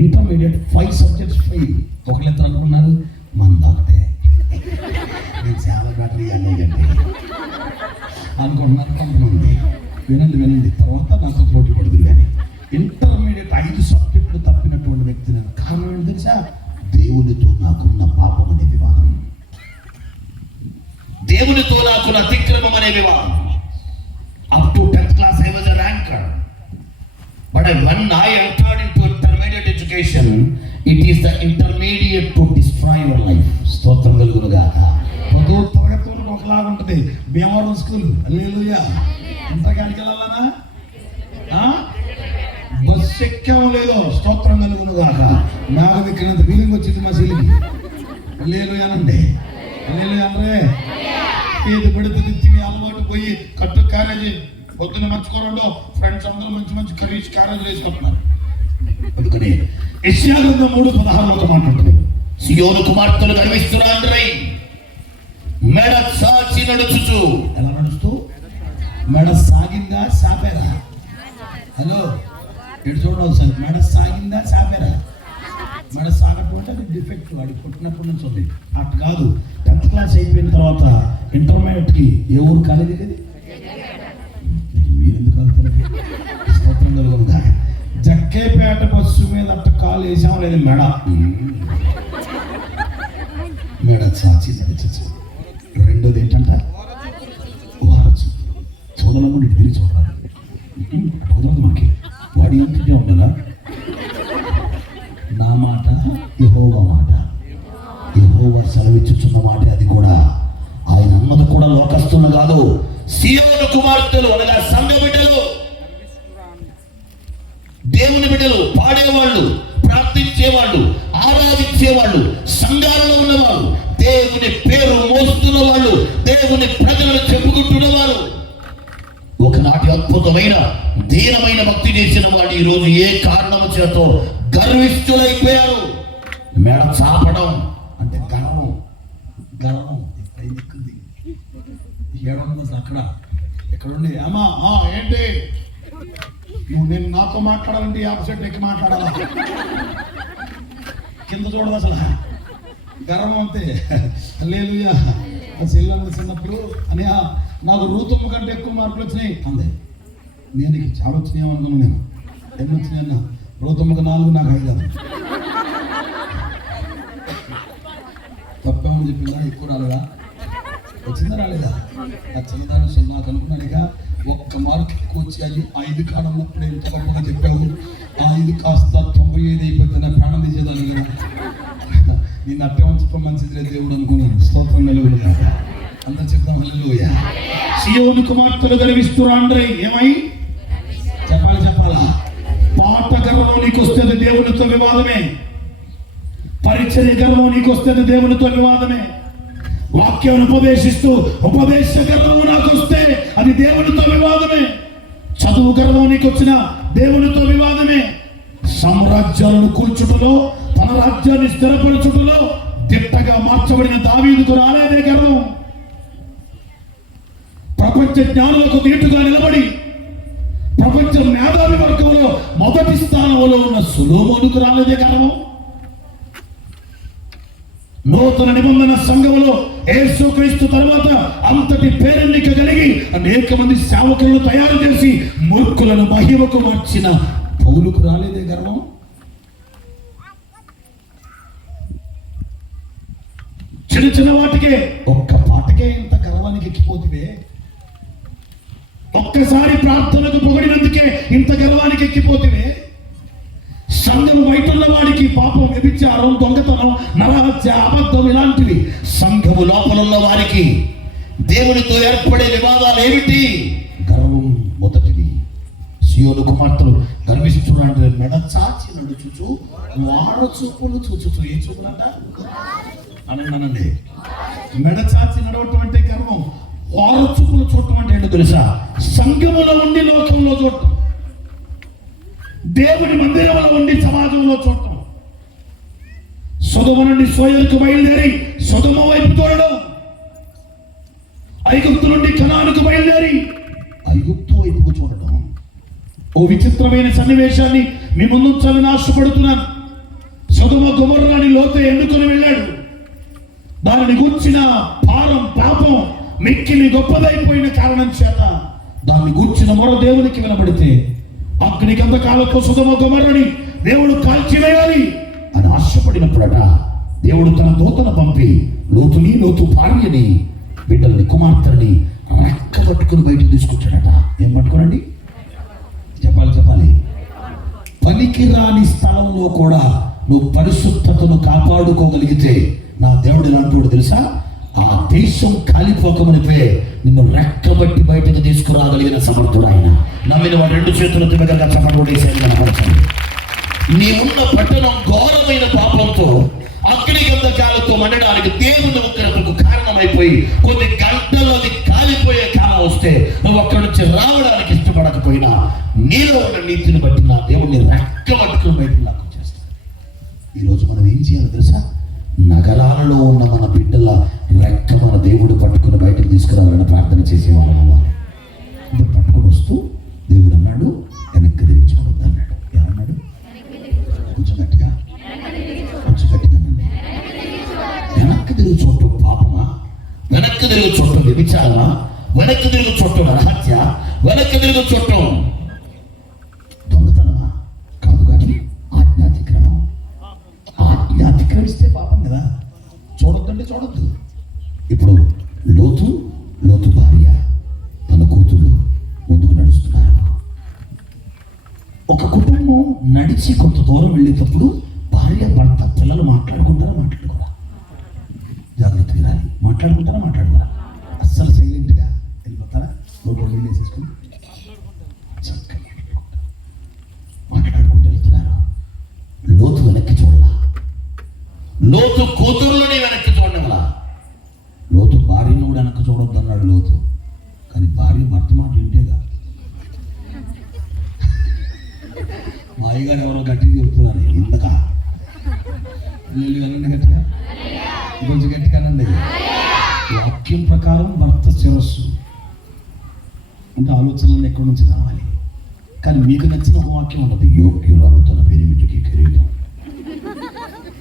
Intermediate 5 subjects fail. ఒకళ్ళెత్తరు అనుకున్నారు మందాకటే, నేను చాలా బ్యాటరీ అన్నయ్యండి అనుకుంటున్నారు కొంతమంది. వినండి, తర్వాత నాతో పోటీ పడుతుంది. కానీ ఇంటర్మీడియట్ 5 సబ్జెక్టులు తప్పినటువంటి వ్యక్తిని. కారణం ఏంటి తెలుసా? దేవునితో నాకున్న పాపం అనే వివాదం, దేవునితో నాకున్న అతిక్రమం అనే వివాదం. Up to 10th class I was a ranker, but when I entered into intermediate education, it is the intermediate to destroy your life. స్తోత్రం కలుగునుగాక. పొద్దు తరగతి వరకు ఒకలాగా ఉంటుంది భీమవరం స్కూల్. హల్లెలూయా. ఎంతకాడికి వెళ్ళాలనా? బస్సు ఎక్కామో లేదో, స్తోత్రం కలుగునుగాక. నాకు విక్కినంత ఫీలింగ్ వచ్చింది మా సీలికి. హల్లెలూయానండి. హల్లెలూయా అనరే. ఏది పడితే తిని అలవాటు పోయి కట్టు క్యారేజీ పొద్దున్న మర్చిపోరండు ఫ్రెండ్స్ అందరూ మంచి కర్రీస్ క్యారేజ్ వేసుకుంటున్నారు. అందుకని యెషయా గ్రంథం 3:16 మాట్లాడుతున్నాడు. సియోను కుమార్తెలు గర్విస్తున్నారై మెడ సాచి నడుచుచు. ఎలా నడుస్తూ? మెడ సాగిందా సాపేరా? హలో, ఎటు చూడండి సార్, మెడ సాగిందా సాపేరా? మెడ సాగకపోతే అది డిఫెక్ట్, వాడికి పుట్టినప్పటి నుంచి ఉంది. అటు కాదు, 10th క్లాస్ అయిపోయిన తర్వాత ఇంటర్మీడియట్కి ఏ ఊరు కాలేజ్ ఇది? మీరు ఎందుకు వెళ్తారు? స్తోత్రం కలుగునుగా. జక్కేపేట బస్సు మీద అట్ట కాలు వేసాం లేదు, మెడ చాచి నడిచచ్చు. రెండోది ఏంటంట? వారచ్చు. చూడాలమ్మ ఇటు తిరిగి చూడాలి. కుదరదు మనకి. వాడి ఇంటికే ఉండాలా? నా మాట యెహోవా మాట, యెహోవా సెలవిచ్చుచున్న మాట. అది కూడా ఆయన అన్నది కూడా లోకస్తులు కాదు, సియోను కుమార్తెలు అనగా సంఘ బిడ్డలు, దేవుని బిడ్డలు, పాడేవాళ్ళు, ప్రార్థించేవాళ్ళు, ఆరాధించేవాళ్ళు, సంఘాలలో ఉన్నవాళ్ళు, దేవుని పేరు మోస్తున్న వాళ్ళు, దేవుని ప్రజలను చెప్పుకుంటున్నవారు, ఒకనాటి అద్భుతమైన దీనమైన భక్తి చేసిన వాడు ఈరోజు ఏ కారణము చేతో గర్విష్ఠులైపోయారు. మెడ చాపడం అంటే గర్వం. ఎక్కుంది ఏడుంది అక్కడ ఎక్కడుండి అమ్మా ఏంటి నేను నాతో మాట్లాడాలంటే ఆపోజిట్ ఎక్కి మాట్లాడాలా, కింద చూడదు అసలు, గర్వం అంతే. హల్లెలూయా. చెల్లెలు చిన్నప్పుడు అని నాకు రూతమ్మ కంటే ఎక్కువ మార్కులు వచ్చినాయి అందే. నేను చాలా వచ్చినాయి అనుకున్నాను. నేను ఎన్ని వచ్చినాయి అన్న, రూతమ్మకు 4, నాకు 5. తప్పేమని చెప్పిందా? ఎక్కువ రాలేదా? వచ్చిందా రాలేదా? ఆ చిన్నదాని నాకు అనుకున్నాను ఇక ఒక్క మార్క్ ఎక్కువ వచ్చి అది 5 కాడ ఉన్నప్పుడు ఎంత గొప్పగా చెప్పావు. ఆ 5 కాస్త 95 అయిపోతే నా ప్రాణం తీసేదాన్ని కదా. నేను అట్టే ఉంచడం మంచిదిలే దేవుడు అనుకున్నాను. స్తోత్రం నిలువులుగా అందరూ చెప్తాం హల్లెలూయా. సీయోను కుమార్తెలు గర్విస్తురాండ్రై. ఏమై చెప్పాలా? పాట గర్వం నీకు వస్తే దేవునితో వివాదమే. పరిచర్య గర్వం నీకు వస్తే దేవునితో వివాదమే. వాక్యం ఉపదేశిస్తూ ఉపదేశ గర్వం నాకు వస్తే అది దేవునితో వివాదమే. చదువు గర్వం నీకు వచ్చిన దేవునితో వివాదమే. సామ్రాజ్యాలను కూల్చుటలో, తన రాజ్యాన్ని స్థిరపరచుటలో దిట్టగా మార్చబడిన దావీదుకు రాలేదే గర్వం. ప్రపంచ జ్ఞానులకు దీటుగా నిలబడి ప్రపంచ మేధావి వర్గంలో మొదటి స్థానంలో ఉన్న సొలొమోనుకు రాలేదే గర్వం. నూతన నిబంధన సంఘంలో యేసుక్రీస్తు తర్వాత అంతటి పేరెన్నిక కలిగి అనేక మంది సేవకులను తయారు చేసి మూర్ఖులను మహిమకు మార్చిన పౌలుకు రాలేదే గర్వం. చిన్న చిన్న వాటికే, ఒక్క పాటకే ఇంత గర్వానికి ఎక్కిపోతివే. ఒక్కసారి ప్రార్థనకు పొగడినందుకే ఇంత గర్వానికి ఎక్కిపోతివే. సంఘం బయటున్న వాడికి పాపం, వ్యభిచారం, దొంగతనం, నరహత్య, అబద్ధం ఇలాంటివి. సంఘము లోపలున్న వారికి దేవునితో ఏర్పడే వివాదాలు ఏమిటి? గర్వం మొదటిది. సీయోను కుమార్తెలు గర్విస్తున్నాడు. మెడ చాచి నడుచుచు వాడ చూపులు చూచుచు. ఏ చూపులంట అనండి. మెడ చాచి నడవటం అంటే గర్వం. వార చూపులు చూడటం అంటే ఏంటో తెలుసా? సంఘములో ఉండి లోకంలో చూడటం, దేవుని మందిరంలో ఉండి సమాజంలో చూడటం. సొదొమ నుండి సోయరుకు బయలుదేరి సొదొమ వైపు చూడడం, ఐగుప్తు నుండి కనానుకు బయలుదేరి ఐగుప్తు వైపుకు చూడడం. ఓ విచిత్రమైన సన్నివేశాన్ని మీ ముందుంచాలని ఆశపడుతున్నాను. సొదొమ గొమొర్రాని లోతు ఎన్నుకొని వెళ్ళాడు. దానిని గూర్చిన భారం, పాపం మిక్కిలి గొప్పదైపోయిన కారణం చేత దాన్ని గూర్చిన మరో దేవునికి వినబడితే అగ్ని గంధకాలతో సొదొమ గొమొర్రాని దేవుడు కాల్చివేయాలి అని ఆశపడినప్పుడట దేవుడు తన దూతను పంపి లోతుని, లోతు భార్యని, బిడ్డల్ని, కుమార్తెని రెక్క పట్టుకుని బయటకు తీసుకొచ్చాడట. ఏం పట్టుకోనండి? చెప్పాలి. పనికిరాని స్థలంలో కూడా నువ్వు పరిశుద్ధతను కాపాడుకోగలిగితే నా దేవుడు ఎలాంటి తెలుసా? ఆ దేశం కాలిపోకమనిపోయే నిన్ను రెక్కబట్టి బయటకు తీసుకురాగలిగిన సమర్థుడు ఆయన. నమ్మిన వాడు 2 చేతుల తిమ్మగా చప్పటేసేది కనపడుతుంది. నీ ఉన్న పట్టణం ఘోరమైన పాపంతో అగ్ని గంధకాలతో మండడానికి దేవుని ఉగ్రతకు కారణమైపోయి కొన్ని గంటల్లో అది కాలిపోయే కాలం వస్తే నువ్వు అక్కడి నుంచి రావడానికి ఇష్టపడకపోయినా నీలో ఉన్న నీతిని బట్టి నా దేవుడిని రెక్కబట్టుకుని బయటకు లాక్కు చేస్తాను. ఈరోజు మనం ఏం చేయాలి తెలుసా? నగరాలలో ఉన్న మన బిడ్డల రెక్క మన దేవుడు పట్టుకుని బయటకు తీసుకురావాలని ప్రార్థన చేసేవాళ్ళం అవ్వాలి. అంటే పట్టుకొని వస్తూ దేవుడు అన్నాడు వెనక్కి తిరిగి చూడొద్దు అన్నాడు. ఏమన్నాడు? కొంచెం గట్టిగా వెనక్కి తిరిగి చూడటం పాపమా? వెనక్కి తిరిగి చూడటం వ్యభిచారమా? వెనక్కి తిరిగి చూడటం నరహత్య? వెనక్కి తిరిగి చూడటం దొంగతనమా? కాదు. కానీ ఆజ్ఞాతిక్రమం. ఆజ్ఞాతిక్రమిస్తే పాపం కదా. చూడొద్దంటే చూడొద్దు. ఇప్పుడు లోతు భార్య, తన కూతురు ముందుకు నడుస్తున్నారు. ఒక కుటుంబం నడిచి కొంత దూరం వెళ్ళేటప్పుడు భార్య, భర్త, పిల్లలు మాట్లాడుకుంటారా? మాట్లాడుకోరా? జాగ్రత్తగా రాలి. మాట్లాడుకోరా? అస్సలు సైలెంట్గా వెళ్ళిపోతారా? లోపల నీళ్ళు వేసేసుకుని చక్కగా మాట్లాడుకుంటూ వెళ్తున్నారు. లోతు వెనక్కి చూడాల. లోతు కూతురుని వెనక్కి చూడవలా. లోతు భార్యను కూడా వెనక్కి చూడొద్దు అన్నాడు లోతు. కానీ భార్య భర్త మాట వింటేగా. మా అయ్యగారు ఎవరో గట్టిగా చెప్తున్నారు. ఇంతక వినండి గట్టిగా, కొంచెం గట్టిగానండి. వాక్యం ప్రకారం భర్త శిరస్సు అంటే ఆలోచనలను ఎక్కడి నుంచి రావాలి? కానీ మీకు నచ్చిన ఒక వాక్యం ఉన్నది, యోగ్యులను తన పెరిమిటికి కిరీటం.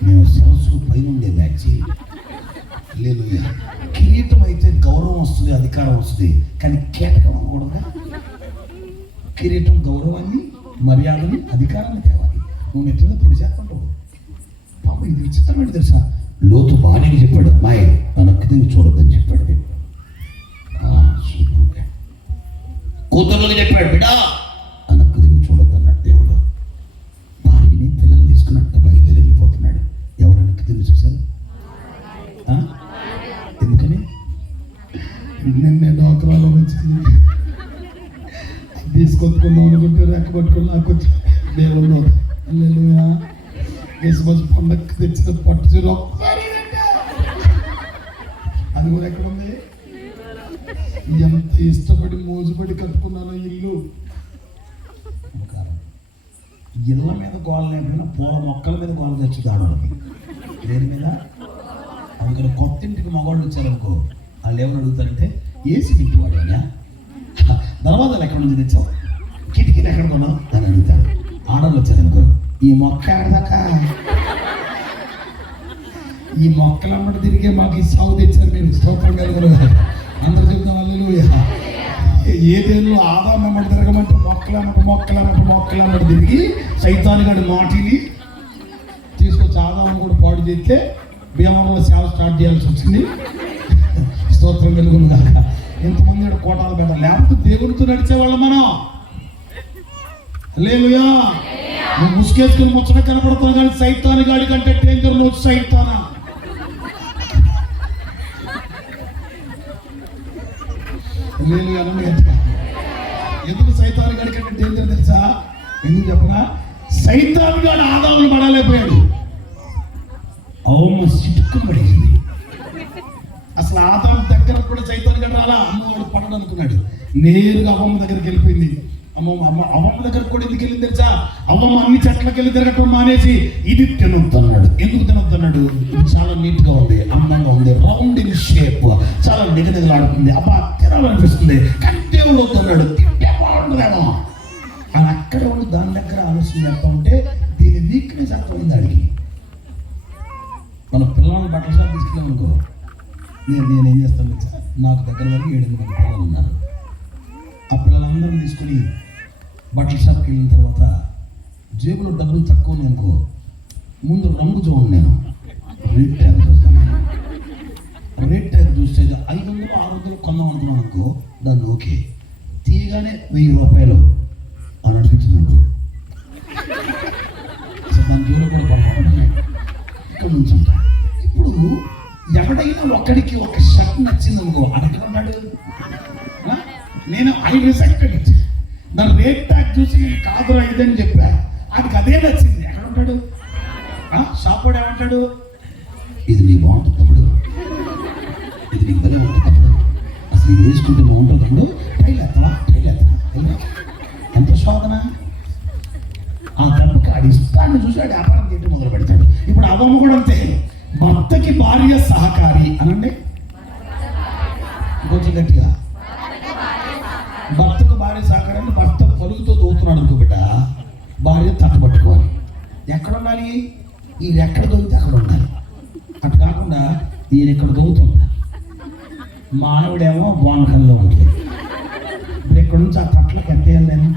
మేము సరస్సు పైన ఉండే బ్యాచ్ లేదు. కిరీటం అయితే గౌరవం వస్తుంది, అధికారం వస్తుంది, కానీ కేటకం అవ్వకూడదా? కిరీటం గౌరవాన్ని, మర్యాదని, అధికారాన్ని తేవాలి. నువ్వు నెట్టిన పొడి చేస్తుంటావు. పాప ఇది విచిత్రమైన తెలుసా, లోతు భార్యకి చెప్పాడు, అమ్మాయి వెనక్కి తిరిగి చూడొద్దని చెప్పాడు. కూతుర్లకి చెప్పాడు, బిడ్డ వెనక్కి తిరిగి చూడొద్దన్నాడు దేవుడు. భార్యని పిల్లలు తీసుకున్నట్టు బయలుదేరి వెళ్ళిపోతున్నాడు. ఎవరు వెనక్కి తిరిగి చూశారు? ఎందుకని? నిన్నే డోక్రాలో వచ్చింది తీసుకొచ్చుకుందాం అనుకుంటే రెక్క పట్టుకుని నాకు వచ్చి దేవుళ్ళు క్రిస్మస్ పండగకి తెచ్చిన పట్టు చీర అది కూడా ఎక్కడుంది? ఎంత ఇష్టపడి మోజుపడి కట్టుకున్నాను ఇల్లు. ఇళ్ళ మీద గోడ లేకపోయినా పూల మొక్కల మీద గోడ తెచ్చుతాడు. దేని మీద? అందుకని కొత్త ఇంటికి మగవాళ్ళు వచ్చారనుకో, వాళ్ళు ఏమని అడుగుతారంటే ఏసీ ఇంటి వాడేనా, దర్వాజాలు ఎక్కడ నుంచి తెచ్చావు, కిటికీలు ఎక్కడ కొన్నావు అని అడుగుతారు. ఆడలు వచ్చారనుకో, ఈ మొక్క ఎక్కడదాకా, ఈ మొక్కలు అమ్మటి తిరిగే మాకు ఈ సాగు తెచ్చారు మీరు, స్తోత్రం కలుగురు. అందరూ చెప్తాం హల్లెలూయా. ఏదేళ్ళు ఆదాం అమ్మటి తిరగమంటే మొక్కలమ్మటి తిరిగి సైతాన్ గారి మాటిని తీసుకొచ్చి ఆదాం కూడా పాడు చేస్తే భీమవరంలో సేవ స్టార్ట్ చేయాల్సి వచ్చింది. స్తోత్రం కలుగును కాక. ఎంతమంది కోటాలు పెట్టాలి, లేకపోతే దేవుడితో నడిచేవాళ్ళం మనం. హల్లెలూయా. నువ్వు ముసుకేసుకుని ముచ్చట కనపడుతున్నావు కానీ సైతాన్ గాడి కంటే డేంజర్ నువ్వు సైతానా. ఎందుకు సైతాన్ గాడి కంటే డేంజర్ తెలుసా? ఎందుకు చెప్పనా? సైతాన్ గాడు ఆదామును పడలేకపోయాడు, అవమ్మ సిట్టుకుని పడింది. అసలు ఆదాం దగ్గర కూడా సైతాన్ గడ్డ రాలా, అమ్మవాడు పడడం అనుకున్నాడు. నేరుగా అవ్వమ్మ దగ్గరికి వెళ్ళిపోయింది. అవ్వమ్మ దగ్గరకు కూడా ఎందుకు వెళ్ళింది తెలుసా? అవ్వమ్మ అన్ని చెట్లకి వెళ్ళి తిరగటం మానేసి ఇది తినొద్దన్నాడు. ఎందుకు తినొద్దన్నాడు? ఇది చాలా నీట్గా ఉంది, అందంగా ఉంది, రౌండ్ ఇన్ షేప్, చాలా నిగనిగలాడుతుంది, అబ్బా తినాలనిపిస్తుంది, కానీ దేవుడు వద్దన్నాడు. తింటే బాగుంటుందేమో అని అక్కడ ఉండి దాని దగ్గర ఆలోచన చేస్తా ఉంటే దీని వీక్నెస్ అర్థమైంది అడిగి. మన పిల్లల్ని బట్టల షాప్ తీసుకెళ్ళామనుకో, నేనేం చేస్తాను తెలుసా? నాకు దగ్గర వరకు 7-8 మంది పిల్లలు ఉన్నారు. ఆ పిల్లలందరం తీసుకుని బట్టల షాప్కి వెళ్ళిన తర్వాత జేబులో డబ్బులు తక్కువ అనుకో, ముందు రంగు చూడండి, నేను రేట్ ట్యాగ్ చూస్తాను. రేట్ ట్యాగ్ చూస్తే 500-600 కొందాం అనుకున్నాను అనుకో, దాన్ని ఓకే, తీయగానే 1000 రూపాయలు అని అనిపించింది అనుకో, దాని జోలో కూడా పడుతున్నాయి. ఇక్కడ నుంచి ఉంటా. ఇప్పుడు ఎవడైనా ఒక్కడికి ఒక షర్ట్ నచ్చింది అనుకో, అడగన్నాడు, నేను 5 సెకండ్ దాని రేట్ ట్యాగ్ చూసి నేను కాదురా ఇదని చెప్పా, ఆయనకి అదే నచ్చింది. ఎక్కడ ఉంటాడు? షాప్ వాడు ఏమంటాడు? ఇది నీ బాగుంటుంది తప్పుడు, ఇది నీకు భలే ఉంటుంది తప్పుడు, అసలు ఇది వేసుకుంటే బాగుంటుంది తప్పుడు, టైల్ ఎత్తవా ఎంత శోధన. ఆ దెబ్బకి ఆడి ఇష్టాన్ని చూసి ఆడి వ్యాపారం చేయడం మొదలు పెడతాడు. ఇప్పుడు అవ్వమ్మ కూడా అంతే, భర్తకి భార్య సహకారి అనండి కొంచెం గట్టిగా. భర్తకు భార్య సహకారాన్ని భర్త పలుగుతో దోగుతున్నాడు అనుకో బిడ్డ, భార్య తట్టబట్టుకోవాలి. ఎక్కడ ఉండాలి? ఈయన ఎక్కడ దొరికితే అక్కడ ఉండాలి. అటు కాకుండా ఈయన ఇక్కడ దొరుకుతుందా, మా ఆవిడేమో బోనకల్లో ఉంటుంది. ఇప్పుడు ఇక్కడ నుంచి ఆ తట్లకు ఎట్టేయాలి నేను,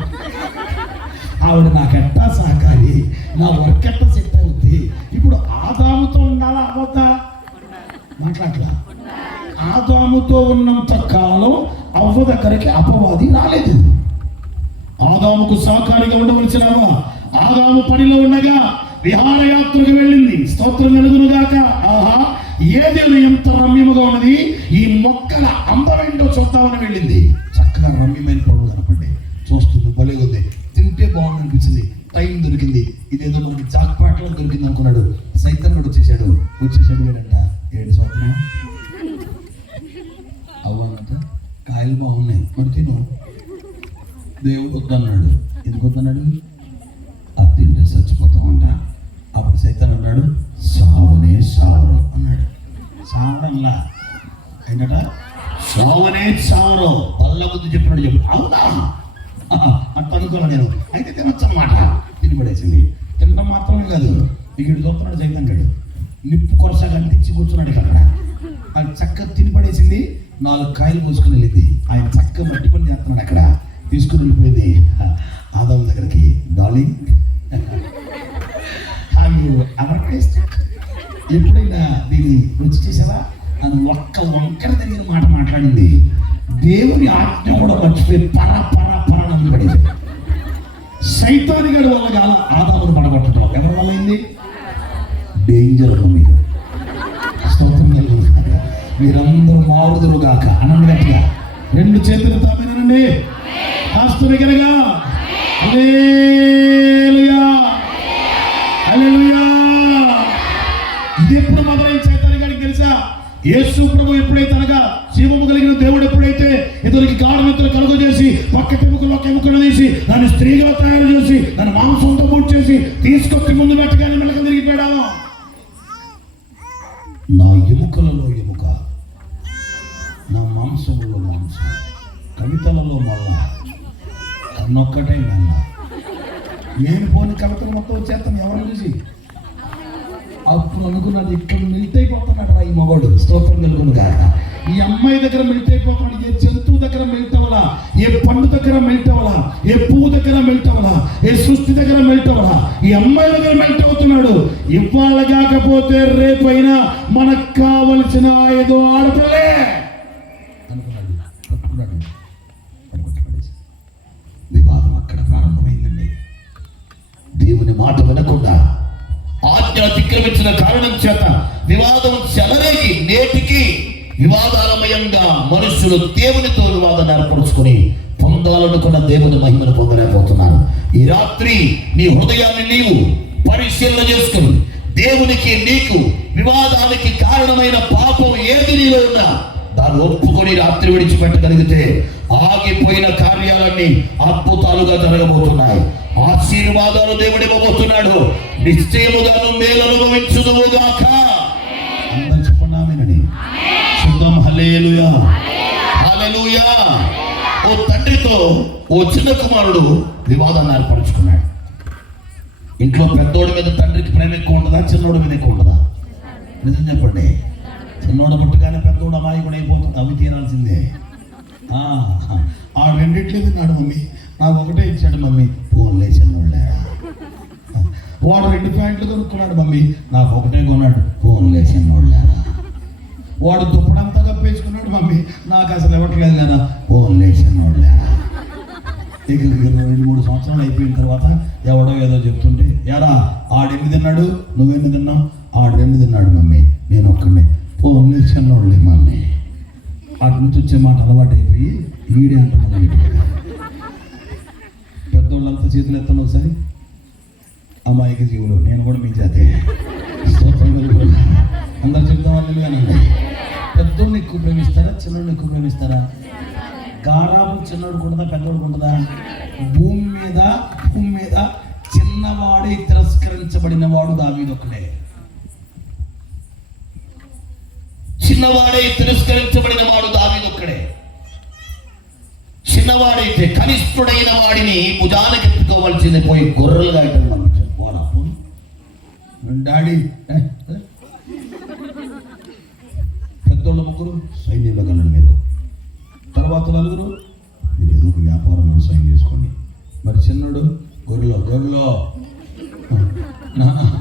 ఆవిడ నాకెట్టా సహకారి, నా వర్క్ ఎట్టా సెట్ అవుద్ది. ఇప్పుడు ఆదాముతో ఉండాలా అవ్వద్దా? మాట్లాడలా. ఆదాముతో ఉన్నంత కాలం అవ్వ దగ్గరికి అపవాది రాలేదు. ఆదాముకు సహకారిగా ఉండవలసిన ఆదాము పనిలో ఉండగా విహారయాత్రకు వెళ్ళింది. స్తోత్రం కలుగును గాక. ఆహా, ఏదేను ఎంత రమ్యముగా ఉన్నది, ఈ మొక్కల అందమేంటో చూద్దామని వెళ్ళింది. చక్కగా రమ్యమైన పనులు కనపడ్డాయి, చూస్తుంది, భలే ఉంది, తింటే బాగుంది అనిపించింది, టైం దొరికింది, ఇదేదో మనకి జాక్పాట్లో దొరికింది అనుకున్నాడు. సైతం కూడా వచ్చేసాడు వీడంట, 7 సంవత్సరం అవ్వాలంట, కాయలు బాగున్నాయి మరి తిను. దేవుడు వద్దన్నాడు. ఎందుకు వద్దన్నాడు? అది తింటే చచ్చిపోతామంట. అప్పుడు సైతాన్ అన్నాడు, సావనే సావరు అన్నాడు. సావడంలా ఏంటట? సావనే సావరు, పల్ల బుద్ధి చెప్పినాడు. చెప్పు అవునా? అంత అనుకున్నాను నేను. అయితే తినొచ్చు అన్నమాట. తినబడేసింది. తినడం మాత్రమే కాదు, ఇక్కడ చూస్తున్నాడు చైతన్యుడు నిప్పు కొరసాగా అంటించి కూర్చున్నాడు ఇక్కడ. అది చక్కగా తినబడేసింది. 4 కాయలు పోసుకుని వెళ్ళింది. ఆయన చక్కగా మట్టి పని చేస్తున్నాడు అక్కడ. తీసుకుని వెళ్ళిపోయింది ఆదాం దగ్గరికి. డార్లింగ్ ఎప్పుడైనా దీన్ని రుచి చేసావా అని ఒక్క వంకర దగ్గర మాట మాట్లాడింది. దేవుని ఆజ్ఞ కూడా మర్చిపోయి పర నమ్మబడింది. సైతాని గడి వల్ల కాల ఆదామును పడగొట్టడం ఎవరి వల్ల అయింది? డేంజర్ అన్న మీరు. స్తోత్రం కలుగుతుంది. మీరందరూ మారుదురు గాక అనండి గట్టిగా. 2 చేతులు తామేనండి. ఆస్తుని కనుగా హల్లెలూయా హల్లెలూయా. ఇది ఎప్పుడు మొదలైన సైతాని గడికి తెలుసా? యేసు ప్రభు ఎప్పుడైతే అనగా జీవము కలిగిన దేవుడు ఎప్పుడైతే ఇతనికి గాఢనిద్ర కలుగజేసి పక్క ఎముకలు తీసి దాన్ని స్త్రీగా తయారు చేసి దాని మాంసంతో పూర్తి చేసి తీసుకొచ్చి ముందు పెట్టగానే మెలక తిరిగిపోయాడు. నా ఎముకలలో ఎముక, నా మాంసంలో మాంసం, కవితలలో మళ్ళా కన్నొక్కటే మళ్ళా. నేను పోని కవితలు మొత్తం వచ్చేస్తాను ఎవరిని చూసి. అప్పుడు అనుకున్నాడు ఇక్కడ మిల్ట్ అయిపోతున్నాడు రా ఈ మగవాడు. స్తోత్రం కలుగునుగా. ఈ అమ్మాయి దగ్గర మెల్ట్ అయిపోతున్నాడు. ఏ జంతువు దగ్గర మెల్ట్ అవ్వలా, ఏ పండు దగ్గర మెల్ట్ అవ్వలా, ఏ పువ్వు దగ్గర మెల్ట్ అవ్వలా, ఏ సృష్టి దగ్గర మెల్ట్ అవ్వలా, ఈ అమ్మాయి దగ్గర మెల్ట్ అవుతున్నాడు. ఇవాళ కాకపోతే రేపైనా మనకు కావలసిన ఏదో ఆడపిల్లే అనుకున్నాడు. వివాదం అక్కడ ప్రారంభమైందండి. దేవుని మాట వినకుండా ఆజ్ఞ అతిక్రమించిన కారణం చేత వివాదం చెలరేగి నేటికి వివాదాలమయంగా మనుషులు దేవునితో వివాదాన్ని ఏర్పరుచుకుని పొందాలనుకున్న దేవుని మహిమను పొందలేకపోతున్నారు. ఈ రాత్రి నీ హృదయాన్ని నీవు పరిశీలన చేసుకుని దేవునికి నీకు వివాదానికి కారణమైన పాపం ఏది నీలో ఉన్నా దాన్ని ఒప్పుకొని రాత్రి విడిచిపెట్టగలిగితే ఆగిపోయిన కార్యాలన్నీ అద్భుతాలుగా జరగబోతున్నాయి. ఆశీర్వాదాలు దేవుడు ఇవ్వబోతున్నాడు. నిశ్చయముగాను మేలు అనుభవించుదువుగాక. అందరూ చెప్పండి ఆమేనని. శుద్ధం హల్లెలూయా హల్లెలూయా. ఓ తండ్రితో ఓ చిన్న కుమారుడు వివాదాన్ని ఏర్పరచుకున్నాడు. ఇంట్లో పెద్దోడి మీద తండ్రికి ప్రేమ ఎక్కువ ఉంటుందా, చిన్నోడి మీద ఎక్కువ ఉంటుందా? నిజం చెప్పండి. చిన్నోడు పుట్టగానే పెద్దోడు అమాయకుడు అయిపోతుంది. అవి తీరాల్సిందే. ఆ రెండిట్లే తిన్నాడు మమ్మీ, నాకు ఒకటే ఇచ్చాడు మమ్మీ. ఫోన్లే చిన్నోళ్ళే. వాడు 2 ప్యాంట్లు కొనుక్కున్నాడు మమ్మీ, నాకు ఒకటే కొన్నాడు. ఫోన్లే చిన్నోళ్ళే. వాడు దుప్పడంతా కప్పేసుకున్నాడు మమ్మీ, నాకు అసలు ఇవ్వట్లేదు కదా. ఫోన్లే చిన్నోళ్ళే. ఇక 2-3 సంవత్సరాలు అయిపోయిన తర్వాత ఎవడో ఏదో చెప్తుంటే, ఎరా ఆడెన్ని తిన్నాడు, నువ్వెన్ని తిన్నావు? ఆడు 2 తిన్నాడు మమ్మీ, నేను ఒక్కడిని. ఫోన్లే చిన్నోళ్ళే మమ్మీ. అటు నుంచి వచ్చే మాట అలవాటు అయిపోయి ఈడే అంటున్నాడు. పెద్దోళ్ళంతా చేతులు ఎత్తాను ఒకసారి. అమ్మాయికి జీవులు నేను కూడా మీ చేతే. అందరు చెప్తాం వాళ్ళు అనండి. పెద్దోడిని ఎక్కువ ప్రేమిస్తారా, చిన్నోడిని ఎక్కువ ప్రేమిస్తారా? గారాబం చిన్నోడు ఉంటుందా, పెద్దోడు ఉంటుందా? భూమి మీద చిన్నవాడే తిరస్కరించబడిన వాడు దావీదు ఒక్కడే. చిన్నవాడే తిరస్కరించబడిన వాడు దావీదు ఒక్కడే. చిన్నవాడైతే కనిష్ఠుడైన వాడిని భుజానికి ఎత్తుకోవాల్సింది పోయి గొర్రెలుగా అయితే పంపించాడు. డాడీ పెద్దోళ్ళ 3 సైన్యంలో కలండి మీరు. తర్వాత 4 మీరు ఏదో ఒక వ్యాపారం వ్యవసాయం చేసుకోండి. మరి చిన్నోడు గొర్రెలో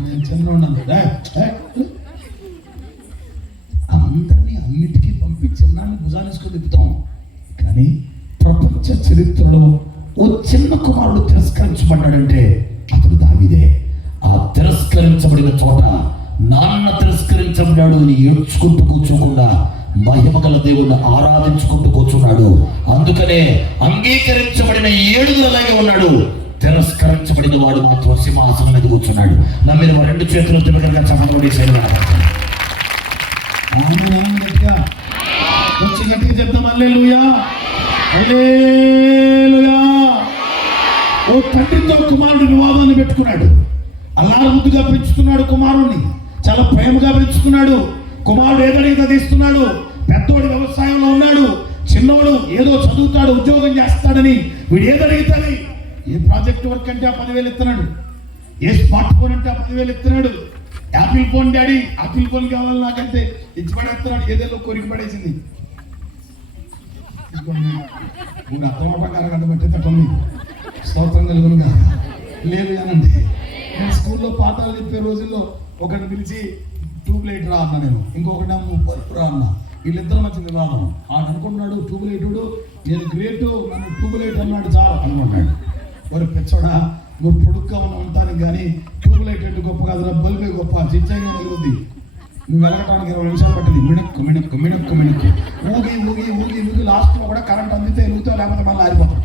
నేను చిన్నోడు అందరినీ అన్నిటికీ పంపించిన్నాన్ని భుజానేసుకొని తిప్పుతాం. కానీ ప్రపంచ చరిత్రలో ఓ చిన్న కుమారుడు తిరస్కరించబడ్డాడంటే అతడు దావీదే. ఆ తిరస్కరించబడిన చోట నాన్న తిరస్కరించబడ్డాడు అని ఏడ్చుకుంటూ కూర్చోకుండా మహిమ గల దేవుణ్ణి ఆరాధించుకుంటూ కూర్చున్నాడు. అందుకనే అంగీకరించబడిన 7 అలాగే ఉన్నాడు. తిరస్కరించబడిన వాడు మాత్రం సింహాసనం మీద కూర్చున్నాడు. నా మీద 2 చేతులు తిరగగా చమటబడి గట్టిగా చెప్తాం హల్లెలూయా హల్లెలూయా. ఓ తండ్రితో కుమారుడు వివాదాన్ని పెట్టుకున్నాడు. అల్లారు ముద్దుగా పెంచుతున్నాడు కుమారుణ్ణి, చాలా ప్రేమగా పెంచుతున్నాడు. కుమారుడు ఏదడిగితే తీస్తున్నాడు. పెద్దోడు వ్యవసాయంలో ఉన్నాడు. చిన్నవాడు ఏదో చదువుతాడు, ఉద్యోగం చేస్తాడని వీడు ఏదో అడిగితే ఏ ప్రాజెక్ట్ వర్క్ అంటే ఆ 10,000 ఇస్తున్నాడు, ఏ స్మార్ట్ ఫోన్ అంటే ఆ 10,000 ఇస్తున్నాడు. Apple phone daddy, Apple phone కావాలి నాకంటే ఇచ్చి పడేస్తున్నాడు. ఏదేదో కోరిక పడేసింది. అర్థమవడం అడ్డబట్టే తప్పని స్తోత్రం కలుగునుగా లేదు అనండి. నేను స్కూల్లో పాఠాలు చెప్పే రోజుల్లో ఒకరిని పిలిచి ట్యూబ్లైట్ రా అన్నా, నేను ఇంకొకటి బల్బు రా అన్నా. వీళ్ళిద్దరు మధ్య వివాదం. ఆడు అనుకుంటున్నాడు ట్యూబ్లైటుడు, నేను గ్రేటు, నన్ను ట్యూబ్లైట్ అన్నాడు చాలు అనుకున్నాడు. మరి పెచ్చోడా, నువ్వు పొడుగ్గా ఉన్న ఉంటానికి కానీ ట్యూబ్లైట్ అంటే గొప్ప కాదురా, బల్బే గొప్ప, చిచ్చంగా నిలుగుద్ది. నువ్వు వెళ్ళటానికి 20 నిమిషాలు పట్టింది. మిణుక్కు మిణుక్కు మిణుక్కు మిణుక్కు ఊగి ఊగి ఊగి ఊగి లాస్ట్లో కూడా కరెంట్ అందితే వెలుగుతావు, లేకపోతే మళ్ళీ ఆరిపోతావు.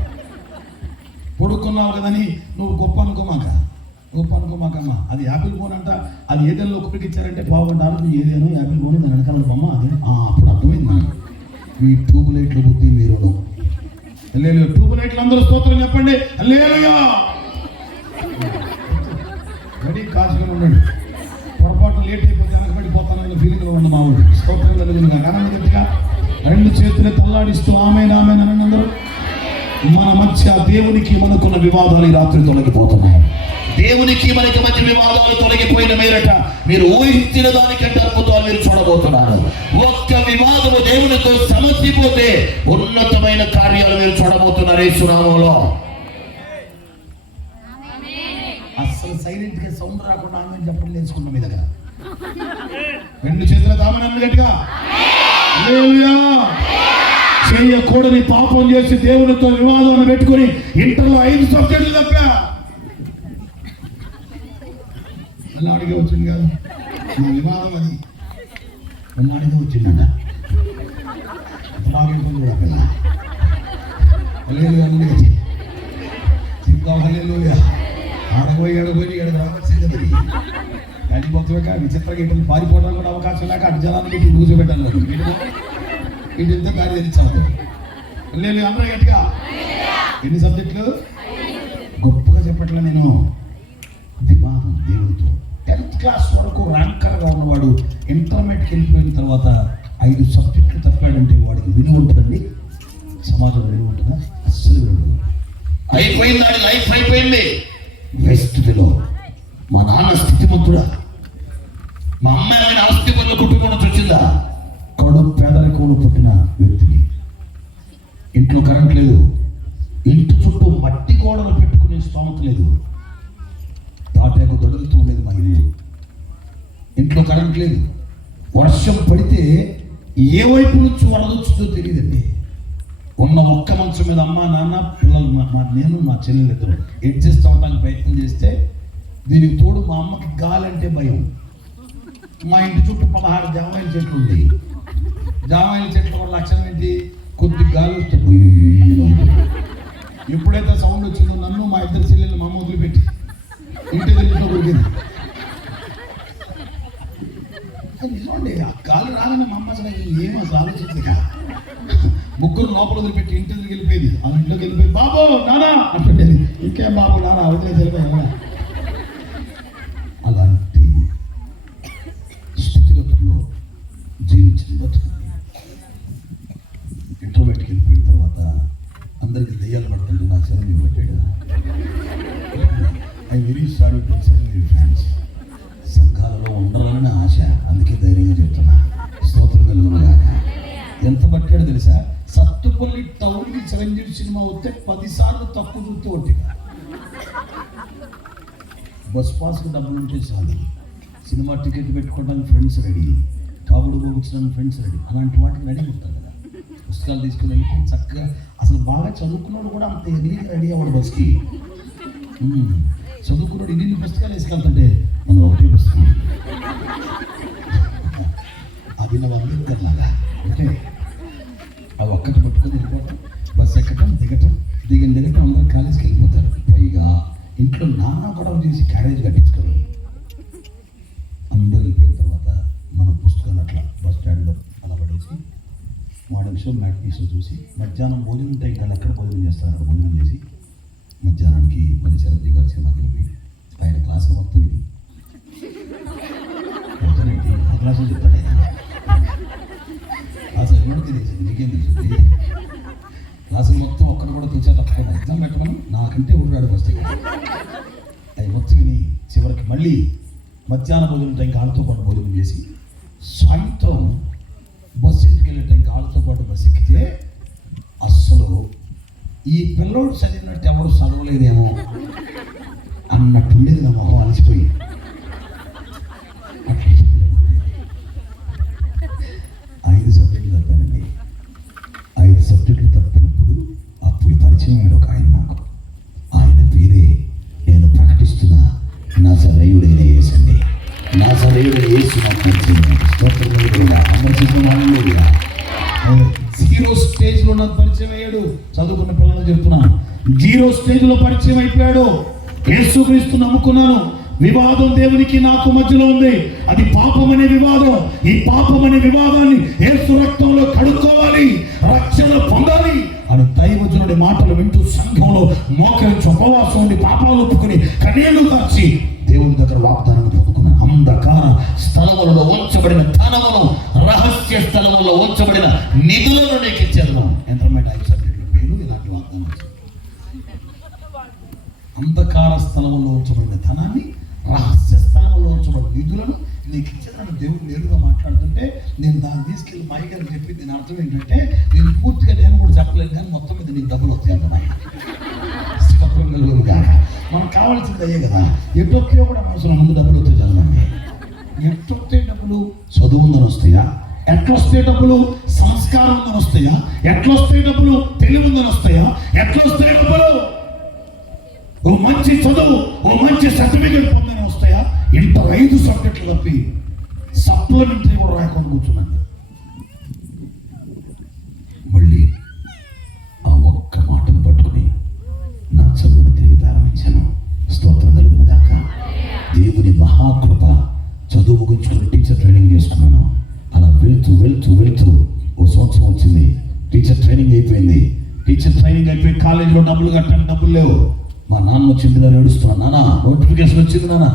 పొడుక్కున్నావు కదని నువ్వు గొప్ప అనుకోమాకమ్మా. అది యాపిల్ ఫోన్ అంట. అది ఏదైనా ఒకరికి ఇచ్చారంటే బాగుంటారు. ఏదేనో యాపిల్ ఫోన్ దాని వెనకాల బొమ్మ అదే. అప్పుడు అర్థమైంది నాకు మీ ట్యూబ్లైట్ల బుద్ధి మీరు. హల్లెలూయా. ట్యూబ్లైట్లు అందరూ స్తోత్రం చెప్పండి. హల్లెలూయా. రెడీ కాచుకొని ఉన్నాడు. పొరపాటు లేట్ అయిపోతే వెనకబడిపోతానన్న ఫీలింగ్లో ఉన్న మామూలు స్తోత్రం కలుగునుగా. గట్టిగా 2 చేతులు తల్లాడిస్తూ ఆమేన్ ఆమేన్ అని అందరూ. మన మధ్య దేవునికి మనకున్న వివాదాలు ఈ రాత్రి తొలగిపోతున్నాయి. దేవునికి మనకి మధ్య వివాదాలు తొలగిపోయిన మీరట మీరు ఊహించిన దానికంటే అద్భుతాలు మీరు చూడబోతున్నారు. ఒక్క వివాదము దేవునితో సమసిపోతే ఉన్నతమైన కార్యాలు మీరు చూడబోతున్నారు యేసు నామములో. అసలు సైలెంట్ గా సౌండ్ రాకుండా ఆమె చెప్పడం నేర్చుకున్నాం మీ దగ్గర. 2 చేతుల దామనన్ను గట్టిగా హల్లెలూయా. చేయకూడని పాపం చేసి దేవునితో వివాదం పెట్టుకుని ఇంటర్లో 5 సబ్జెక్టులు తప్పా. అలా అడిగే వచ్చింది కాదు నా వివాదం, అది అలా అడిగే వచ్చిందంట. బాగా కూడా పిల్ల హల్లెలూయా హల్లెలూయా. ఆడపోయి ఎడకు రావాల్సింది. కానీ మొత్తమేక విచిత్రంగా ఇంటి పారిపోవడానికి కూడా అవకాశం లేక అటు జనాన్ని పెట్టి కూర్చోబెట్టాలి. ఇటు ఎంత కార్యం తెచ్చాము. హల్లెలూయా అందరూ గట్టిగా. ఎన్ని సబ్జెక్టులు గొప్పగా చెప్పట్లే నేను. వివాహం దేవుడితో 10th క్లాస్ వరకు ర్యాంకర్గా ఉన్నవాడు ఇంటర్మీడియట్కి వెళ్ళిపోయిన తర్వాత 5 సబ్జెక్టులు తప్పాడంటే వాడికి విలువ ఉంటుందండి? సమాజంలో విలువ ఉంటుందా? అస్సలు విలువ అయిపోయింది. వాడి లైఫ్ అయిపోయింది. స్థితిలో మా నాన్న స్థితిమంతుడా, మా అమ్మాయి ఆయన ఆస్తి పనుల కుటుంబం వచ్చిందా? కడు పేదరికంలో పుట్టిన వ్యక్తిని. ఇంట్లో కరెంట్ లేదు, ఇంటి చుట్టూ మట్టి గోడలు పెట్టుకునే స్తోమత లేదు, తాటాకు దొరుకుతూ ఉండేది మా ఇల్లు. ఇంట్లో కరెంట్ లేదు, వర్షం పడితే ఏ వైపు నుంచి వరదొచ్చుతో తెలియదండి. ఉన్న ఒక్క మంచం మీద అమ్మ నాన్న పిల్లలు నేను నా చెల్లెలు ఇద్దరు అడ్జస్ట్ అవడానికి ప్రయత్నం చేస్తే దీనికి తోడు మా అమ్మకి గాలి అంటే భయం. మా ఇంటి చుట్టూ 16 జామాయిల చెట్లు ఉంది. జామాయిల చెట్ల వల్ల లక్షణం ఏంటి? కొద్ది గాలి వస్తుంది. ఎప్పుడైతే సౌండ్ వచ్చిందో నన్ను మా ఇద్దరు చెల్లెలు మా అమ్మ వదిలిపెట్టి ఇంటి దగ్గర కొరికింది. నిజమండి, ఆ గాలి రాగానే మా అమ్మ అసలు ఏమో అసలు ఆలోచించదు. ముగ్గురు లోపల వదిలిపెట్టి ఇంటి దగ్గరికి వెళ్ళిపోయింది. ఆ ఇంట్లోకి వెళ్ళిపోయి బాబు నానా అంటే ఇంకేం బాబు నానా వదిలే తెలిపోయా. అలాంటి స్థితిగతుల్లో జీవించింది బతుకుంది. ఇంట్రోవర్ట్కి వెళ్ళిపోయిన తర్వాత అందరికి దయ్యాలు పడుతుంటే నా శరణి పెట్టాడు. I very sorry to celebrate fans. సంఘాలలో ఉండాలని ఆశ, అందుకే ధైర్యంగా చెప్తున్నా. స్తోత్రం కలుగునుగా. ఎంత పట్టాడు తెలుసా? సత్తుపల్లి టౌన్కి చిరంజీవి సినిమా వస్తే 10 సార్లు తక్కువ చూస్తే ఒట్టిగా. బస్ పాస్కి డబ్బులు ఉంటే చాలు, సినిమా టికెట్ పెట్టుకోవడానికి ఫ్రెండ్స్ రెడీ, తాగుడు పోగించడానికి ఫ్రెండ్స్ రెడీ. అలాంటి వాటికి రెడీ ఉంటారు కదా. పుస్తకాలు తీసుకుని వెళ్ళి చక్కగా అసలు బాగా చదువుకున్నాడు కూడా అంత ఎర్లీగా రెడీ అవ్వడు బస్కి. చదువుకున్నాడు ఇన్ని పుస్తకాలు వేసుకెళ్తుంటే మనం ఒకటే పుస్తకం అది నా అంబేద్కర్లాగా ఓకే. అవి ఒక్కటి పట్టుకొని వెళ్ళిపోవటం, బస్సు ఎక్కటం దిగటం అందరూ కాలేజీకి వెళ్ళిపోతారు. పైగా ఇంట్లో నాన్న గొడవ చేసి క్యారేజ్ కట్టించుకోరు. అందరూ వెళ్ళిపోయిన తర్వాత మన పుస్తకాలు అట్లా బస్ స్టాండ్లో అలా పడేసి మార్నింగ్ షో మ్యాట్నీ షో చూసి మధ్యాహ్నం భోజనం టైం వాళ్ళు ఎక్కడ భోజనం చేస్తారు అక్కడ భోజనం చేసి మధ్యాహ్నానికి మన చిరంజీవి గారి సినిమాకి వెళ్ళిపోయి ఆయన క్లాస్ మొత్తం ఇది క్లాసులు చెప్తాడు. అసలు ఎవరికి తెలిసింది, నీకేం తెలిసింది? క్లాసులు మొత్తం ఒక్కడు కూడా తెచ్చే తప్పకుండా ఎగ్జామ్ పెట్టమని నాకంటే ఊరాడు ఫస్ట్ అది మొత్తం విని చివరికి మళ్ళీ మధ్యాహ్న భోజనం టైంకి వాళ్ళతో పాటు భోజనం చేసి సాయంత్రం బస్సు ఇంటికి వెళ్ళే టైంకి వాళ్ళతో పాటు బస్సు ఎక్కితే అస్సలు ఈ పిల్లోడు చదివినట్టు ఎవరు చదవలేదేమో అన్నట్టుండేది నా మొహం అలసిపోయి. ఐదు సబ్జెక్టులు తప్పానండి. 5 సబ్జెక్టులు తప్పినప్పుడు అప్పుడు పరిచయం అయ్యాడు ఒక ఆయన నాకు. ఆయన పేరే నేను ప్రకటిస్తున్న నజరేయుడైన యేసు అండి. నజరేయుడైన యేసు నాకు పరిచయం. జీరో స్టేజ్లో నాకు పరిచయం అయ్యాడు. చదువుకున్న పిల్లలు చెప్తున్నాను, జీరో స్టేజ్లో పరిచయం అయిపోయాడు. యేసుక్రీస్తు నమ్ముకున్నాను. వివాదం దేవునికి నాకు మధ్యలో ఉంది. అది పాపం అనే వివాదం. ఈ పాపం అనే వివాదాన్ని యేసు రక్తంలో కడుక్కోవాలి, రక్షణ పొందాలి అని దైవజనుడి మాటలు వింటూ సంఘంలో మోకరించి ఉపవాసం ఉండి పాపాలు ఒప్పుకొని కన్నీళ్లు కార్చి దేవుని దగ్గర వాగ్దానం పొందుకున్నాను. అంధకార స్థలములలో ఉంచబడిన ధనమును, రహస్య స్థలములో ఉంచబడిన నిధులను నీకు ఇచ్చేద్దాం. ఎంతమంది 5 సబ్జెక్టుల పేరు ఇలాంటి వాగ్దానం. అంధకార స్థలంలో ఉంచబడిన ధనాన్ని, రహస్య స్థలంలో ఉంచబడిన నిధులను నీకు ఇచ్చేదాన్ని దేవుడు నేరుగా మాట్లాడుతుంటే నేను దాన్ని తీసుకెళ్ళి మైగారు చెప్పి దీని అర్థం ఏంటంటే నేను పూర్తిగా నేను కూడా చెప్పలేను కానీ మొత్తం మీద నీకు డబ్బులు వస్తాయి అన్నమాట. మనకు కావాల్సింది అయ్యే కదా. ఎటొక్కే కూడా అవసరం, ముందు డబ్బులు వస్తాయి చదవండి. ఎట్టొస్తే డబ్బులు చదువు ఉందని వస్తాయా? ఎట్లొస్తే డబ్బులు సంస్కారం ఉందని వస్తాయా? ఎట్లొస్తే డబ్బులు తెలివి ఉందని వస్తాయా? ఎట్లొస్తే డబ్బులు ఓ మంచి చదువు, ఓ మంచి సర్టిఫికేట్ పొందని వస్తాయా? ఇంత 5 సబ్జెక్టులు తప్పి సప్లిమెంటరీ కూడా రాయకుండా కూర్చున్నాను. మళ్ళీ ఆ ఒక్క మాటను పట్టుకుని నా చదువుని తిరిగి ప్రారంభించాను. స్తోత్రం కలిగిన దాకా దేవుని మహాకృప. చదువు ముగించుకుని టీచర్ ట్రైనింగ్ చేసుకున్నాను. అలా వెళ్తూ వెళ్తూ వెళ్తూ ఓ సంవత్సరం వచ్చింది. టీచర్ ట్రైనింగ్ అయిపోయింది. టీచర్ ట్రైనింగ్ అయిపోయి కాలేజీలో డబ్బులు కట్టడానికి డబ్బులు లేవు. మా నాన్న వచ్చింది గారు ఏడుస్తున్నాను, నాన్న నోటిఫికేషన్ వచ్చింది, నాన్న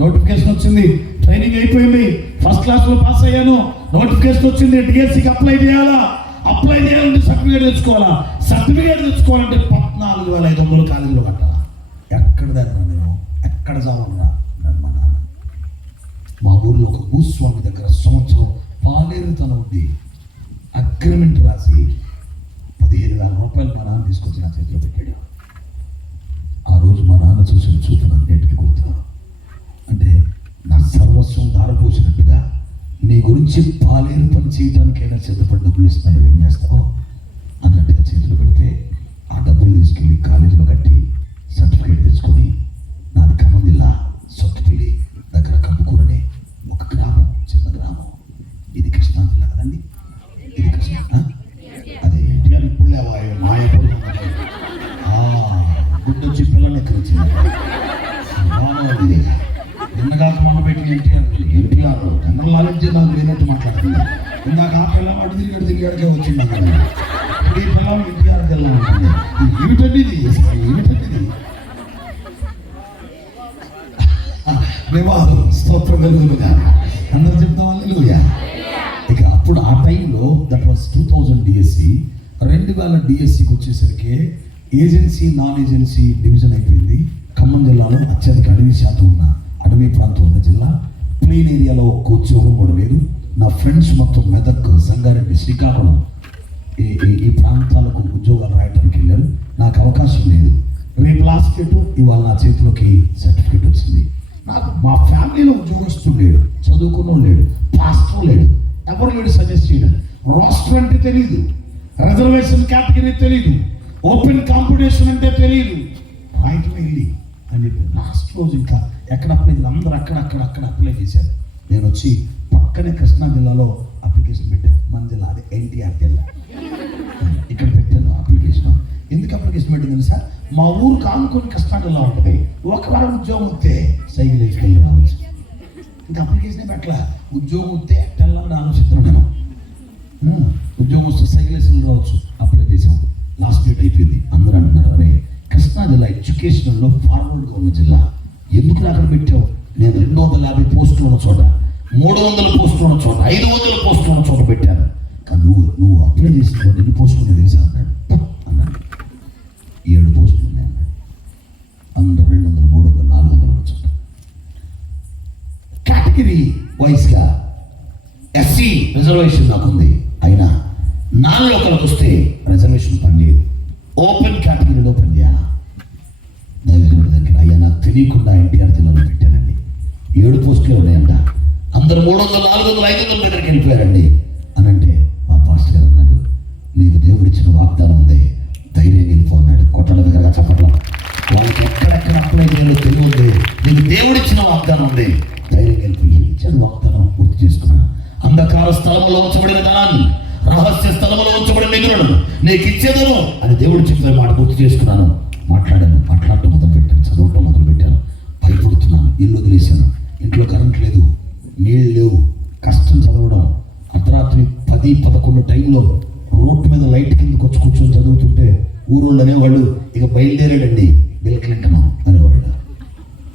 నోటిఫికేషన్ వచ్చింది, ట్రైనింగ్ అయిపోయింది, ఫస్ట్ క్లాస్లో పాస్ అయ్యాను, నోటిఫికేషన్ వచ్చింది, డిఎస్సికి అప్లై చేయాలంటే సర్టిఫికేట్ తెచ్చుకోవాలా, సర్టిఫికేట్ తెచ్చుకోవాలంటే 14,500 కాలేజీలో కట్టాలా. ఎక్కడ దగ్గర నేను ఎక్కడ చావన్నా మా నాన్న మా ఊర్లో ఒక భూస్వామి దగ్గర సంవత్సరం పాలేరుతనం ఉండి అగ్రిమెంట్ రాసి 15,000 రూపాయలు మా నాన్న తీసుకొచ్చి నా చేతిలో పెట్టాడు. ఆ రోజు మా నాన్న చూసిన చూపు అన్నిటికీ గుర్తు. అంటే నా సర్వస్వం దారపోసినట్టుగా నీ గురించి పాలేరు పని చేయడానికైనా సిద్ధపడి డబ్బులు ఇస్తున్నావు, ఏం చేస్తావు అన్నట్టుగా చేతులు పెడితే ఆ డబ్బులు తీసుకెళ్ళి కాలేజీలో కట్టి సర్టిఫికేట్ తెచ్చుకొని నాది ఖమ్మం జిల్లా సొత్తుపల్లి దగ్గర కంపుకూరని ఒక గ్రామం, చిన్న గ్రామం. ఇది కృష్ణా జిల్లా కదండి, ఇది కృష్ణా. అదే ఎన్టీఆర్ ఇప్పుడు మాయపడు గుడ్డొచ్చి పిల్లల్ని ఎక్కడిచ్చింది. నిన్నగాక మొన్న పెట్టిన ఎన్టీఆర్ జనరల్ నాలెడ్జ్ నాకు లేనట్టు మాట్లాడుతుంది. ఇందాక ఆ పిల్ల అటు తిరిగాడికే వచ్చింది. ఇప్పుడు ఈ పిల్లలు ఎన్టీఆర్కి వెళ్ళాలంటుంది. ఏమిటండి ఇది, ఏమిటండి వివాదం. స్తోత్రం కలుగులుగా అందరూ చెప్తాం హల్లెలూయా. ఇక అప్పుడు ఆ టైంలో దట్ వాస్ 2000 డిఎస్సి. 2000 డిఎస్సికి వచ్చేసరికి ఏజెన్సీ నాన్ ఏజెన్సీ డివిజన్ అయిపోయింది. ఖమ్మం జిల్లాలో అత్యధిక అడవి శాతం ఉన్న అడవి ప్రాంతం ఉన్న జిల్లా. ప్లెయిన్ ఏరియాలో ఒక్క ఉద్యోగం కూడా లేదు. నా ఫ్రెండ్స్ మొత్తం మెదక్, సంగారెడ్డి, శ్రీకాకుళం ఈ ప్రాంతాలకు ఉద్యోగాలు రాయడానికి వెళ్ళారు. నాకు అవకాశం లేదు. రేపు లాస్ట్ డేటు, ఇవాళ నా చేతిలోకి సర్టిఫికేట్ వచ్చింది. నాకు మా ఫ్యామిలీలో ఉద్యోగస్తుడు లేడు, చదువుకున్నోడు లేడు, పాస్టర్ లేడు, ఎవరు లేడు సజెస్ట్ చేయడం. రోస్టర్ అంటే తెలీదు, రిజర్వేషన్ కేటగిరీ తెలీదు, ఓపెన్ కాంపిటీషన్ అంటే తెలియదు. రాయటం వెళ్ళి అని చెప్పి లాస్ట్ రోజు ఇంకా ఎక్కడ అప్లై చేయాలి, అందరూ అక్కడ అప్లై చేశారు. నేను వచ్చి పక్కనే కృష్ణా జిల్లాలో అప్లికేషన్ పెట్టాను. మన జిల్లా అదే ఎన్టీఆర్ జిల్లా. ఇక్కడ పెట్టాను అప్లికేషన్. ఎందుకు అప్లికేషన్ పెట్టింది సార్, మా ఊరు కానుకొని కృష్ణా జిల్లా ఉంటుంది, ఒకవేళ ఉద్యోగం వస్తే సైకిల్ వేసుకెళ్ళి రావచ్చు. ఇంకా అప్లికేషన్ పెట్టలా, ఉద్యోగం వస్తే ఎట్టెళ్ళని ఆలోచిస్తున్నాను నేను. ఉద్యోగం వస్తే సైకిల్ వేసుకెళ్ళి రావచ్చు. అప్లై చేసాం. లాస్ట్ డేట్ అయిపోయింది. అందరూ అంటున్నారు, అరే కృష్ణా జిల్లా ఎడ్యుకేషన్లో ఫార్వర్డ్గా ఉన్న జిల్లా, ఎందుకు అక్కడ పెట్టావు? నేను 250 పోస్టులు ఉన్న చోట, 300 పోస్టులు ఉన్న చోట, 500 పోస్టులు ఉన్న చోట పెట్టాను. కానీ నువ్వు అప్లై చేసిన ఎన్ని పోస్టులు తెలుసా అన్నాడు. రిజర్వేషన్ నాకుంది, అయినా నాలుగు ఒకరికి వస్తే రిజర్వేషన్ పనిచేయదు, ఓపెన్ కేటగిరీలో పనిచేయాలా. దైవజనుడి దగ్గర అయ్యా నాకు తెలియకుండా ఎన్టీఆర్ జిల్లాలో పెట్టానండి, 7 పోస్టులు ఉన్నాయంట, అందరు 300, 400, 500 దగ్గరికి వెళ్ళిపోయారండి అని అంటే మా పాస్టర్ గారు అన్నాడు, నీకు దేవుడిచ్చిన వాగ్దానం ఉంది, ధైర్యం వెళ్ళిపోన్నాడు. కొట్టల దగ్గరగా చెప్పడం వాళ్ళకి ఎక్కడెక్కడ అప్లై చేయాలో తెలియదు, నీకు దేవుడిచ్చిన వాగ్దానం ఉంది, ధైర్యం వెళ్ళిపోయి ఇచ్చిన వాగ్దానం పూర్తి చేసుకున్నాను. అంధకార స్థలంలో ఉంచబడిన ధనాన్ని, రహస్య స్థలంలో ఉంచబడిన నిధులను నీకు ఇచ్చేదను అని దేవుడు చెప్పిన మాట పూర్తి చేసుకున్నాను. మాట్లాడటం మొదలుపెట్టాను, చదవటం మొదలుపెట్టాను, భయపడుతున్నాను, ఇల్లు వదిలేశాను, ఇంట్లో కరెంట్ లేదు, నీళ్ళు లేవు, కష్టం చదవడం. అర్ధరాత్రి 10, 11 టైంలో రోడ్డు మీద లైట్ కిందకి వచ్చి కూర్చొని చదువుతుంటే ఊరోళ్ళు అనేవాళ్ళు, ఇక బయలుదేరాడండి బిల్ క్లింటన్ అనేవాళ్ళు,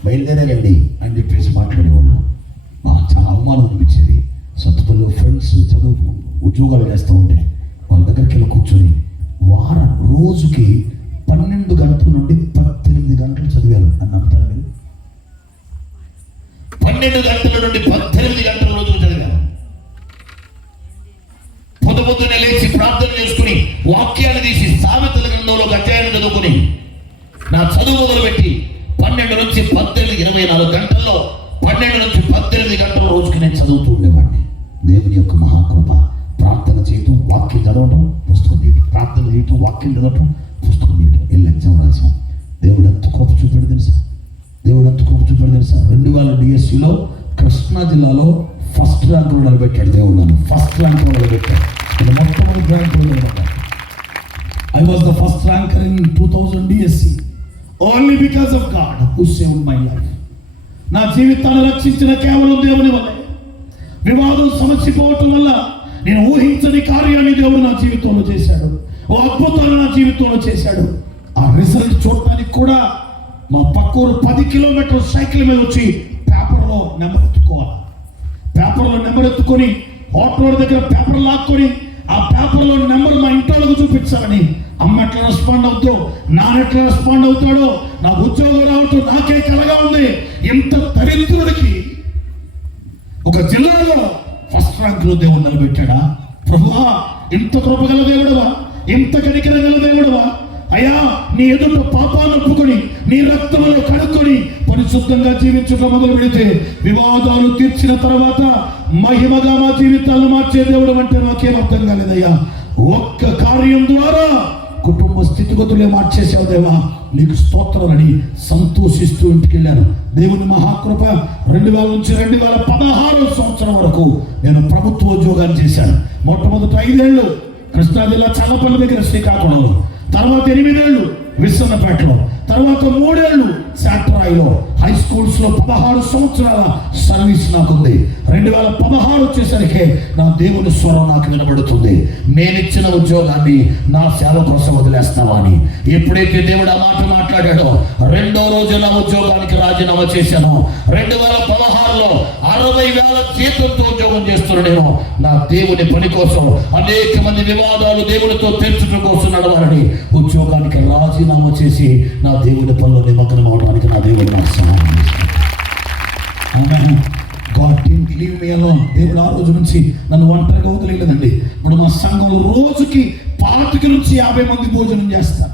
బయలుదేరాడండి అని చెప్పేసి మాట్లాడేవాళ్ళు. చాలా అవమానం అనిపించేది. సత్తుపల్లిలో ఫ్రెండ్స్ చదువు ఉద్యోగాలు చేస్తూ ఉంటే వాళ్ళ దగ్గరికి వెళ్ళి కూర్చొని రోజుకి 12 గంటల నుండి 18 గంటలు చదివాను అని నమ్ముతారు మీరు? 12 గంటల నుండి 18 గంటల రోజులు చదివాను. పొద్దున్నే లేచి ప్రార్థన చేసుకుని వాక్యాన్ని తీసి సామెతల గ్రంథంలో అధ్యాయం చదువుకుని నా చదువు మొదలుపెట్టి 12 నుంచి 18, 24 గంటల్లో 12 నుంచి 18 గంటల రోజుకి నేను చదువుతూ ఉండేవాడిని. దేవుని యొక్క మహాకృప. ప్రార్థన చేయటం, వాక్యం చదవటం, పుస్తకం తీయటం, ప్రార్థన చేయటం, వాక్యం చదవటం, పుస్తకం తీయటం, వెళ్ళి ఎగ్జామ్ రాసాం. దేవుడు ఎంత కృప చూపాడు తెలుసా? 2000 DSCలో కృష్ణా జిల్లాలో ఫస్ట్ ర్యాంకులో నిలబెట్టాడు దేవుడు. నన్ను ఫస్ట్ ర్యాంకులో నిలబెట్టాడు. మొట్టమొదటి ర్యాంకులో నిలబెట్టాడు. I was the first ranker in 2000 DSC only because of God who saved my life. నా జీవితాన్ని రక్షించిన కేవలం దేవుని వల్లే. వివాదం సమస్యపోవటం వల్ల నేను ఊహించని కార్యాన్ని దేవుడు నా జీవితంలో చేశాడు, ఓ అద్భుతాన్ని నా జీవితంలో చేశాడు. ఆ రిజల్ట్ చూడటానికి కూడా మా పక్కూరు 10 కిలోమీటర్ల సైకిల్ మీద వచ్చి పేపర్లో నెంబర్ ఎత్తుకోవాలి. పేపర్లో నెంబర్ ఎత్తుకొని హోటల్ దగ్గర పేపర్ లాక్కొని ఆ పేపర్లో నెంబర్ మా ఇంట్లోకి చూపించాలని. అమ్మ ఎట్లా రెస్పాండ్ అవుతావు, నాన్న ఎట్లా రెస్పాండ్ అవుతాడో, నా ఉద్యోగం రావటం నాకే కలగా ఉంది. ఇంత దరిద్రుడికి ఒక జిల్లాలో ఫస్ట్ ర్యాంకులో దేవుడు నిలబెట్టాడా? ప్రభువా, ఇంత కృపగల దేవుడవా, ఇంత కనికరం గల దేవుడవా? అయ్యా, నీ ఎదుట పాపాన్ని ఒప్పుకొని నీ రక్తంలో కడుక్కొని పరిశుద్ధంగా జీవించడం మొదలు పెడితే వివాదాలు తీర్చిన తర్వాత మహిమగా మా జీవితాలను మార్చే దేవుడు అంటే నాకేం అర్థం కాలేదయ్యా. ఒక్క కార్యం ద్వారా కుటుంబ స్థితిగతులే మార్చేసావు దేవా, నీకు స్తోత్రాలని సంతోషిస్తూ ఇంటికి వెళ్ళాను. దేవుని మహాకృప 2000 నుంచి 2016 సంవత్సరం వరకు నేను ప్రభుత్వ ఉద్యోగాన్ని చేశాను. మొట్టమొదటి 5 ఏళ్ళు కృష్ణా జిల్లా చల్లపల్లి దగ్గర శ్రీకాకుళంలో, తర్వాత 8 ఏళ్ళు విశ్వన్నపేటలో, తర్వాత 3 ఏళ్ళు శాట్రాయిలో, హై స్కూల్స్ లో 16 సంవత్సరాల సర్వీస్ నాకుంది. 2016 వచ్చేసరికి నా దేవుని స్వరం నాకు వినబడుతుంది, నేనిచ్చిన ఉద్యోగాన్ని నా సేవ కోసం వదిలేస్తావా అని. ఎప్పుడైతే దేవుడు ఆ మాట మాట్లాడాడో 2వ రోజు నా ఉద్యోగానికి రాజీనామా చేశాను. 2016లో 60,000 జీతంతో ఉద్యోగం చేస్తున్న నేను నా దేవుని పని కోసం, అనేక మంది వివాదాలు దేవునితో తీర్చడం కోసం నడవాలని ఉద్యోగానికి రాజీనామా చేసి నా దేవుని పనిలో నిమగ్నం అవడానికి నా దేవుడు నాకు సహాయం చేస్తాడు. God didn't leave me alone. దేవుడు ఆ రోజు నుంచి నన్ను ఒంటరిగా వదిలేదండి. ఇప్పుడు మా సంఘంలో రోజుకి 25 నుంచి 50 మంది భోజనం చేస్తారు.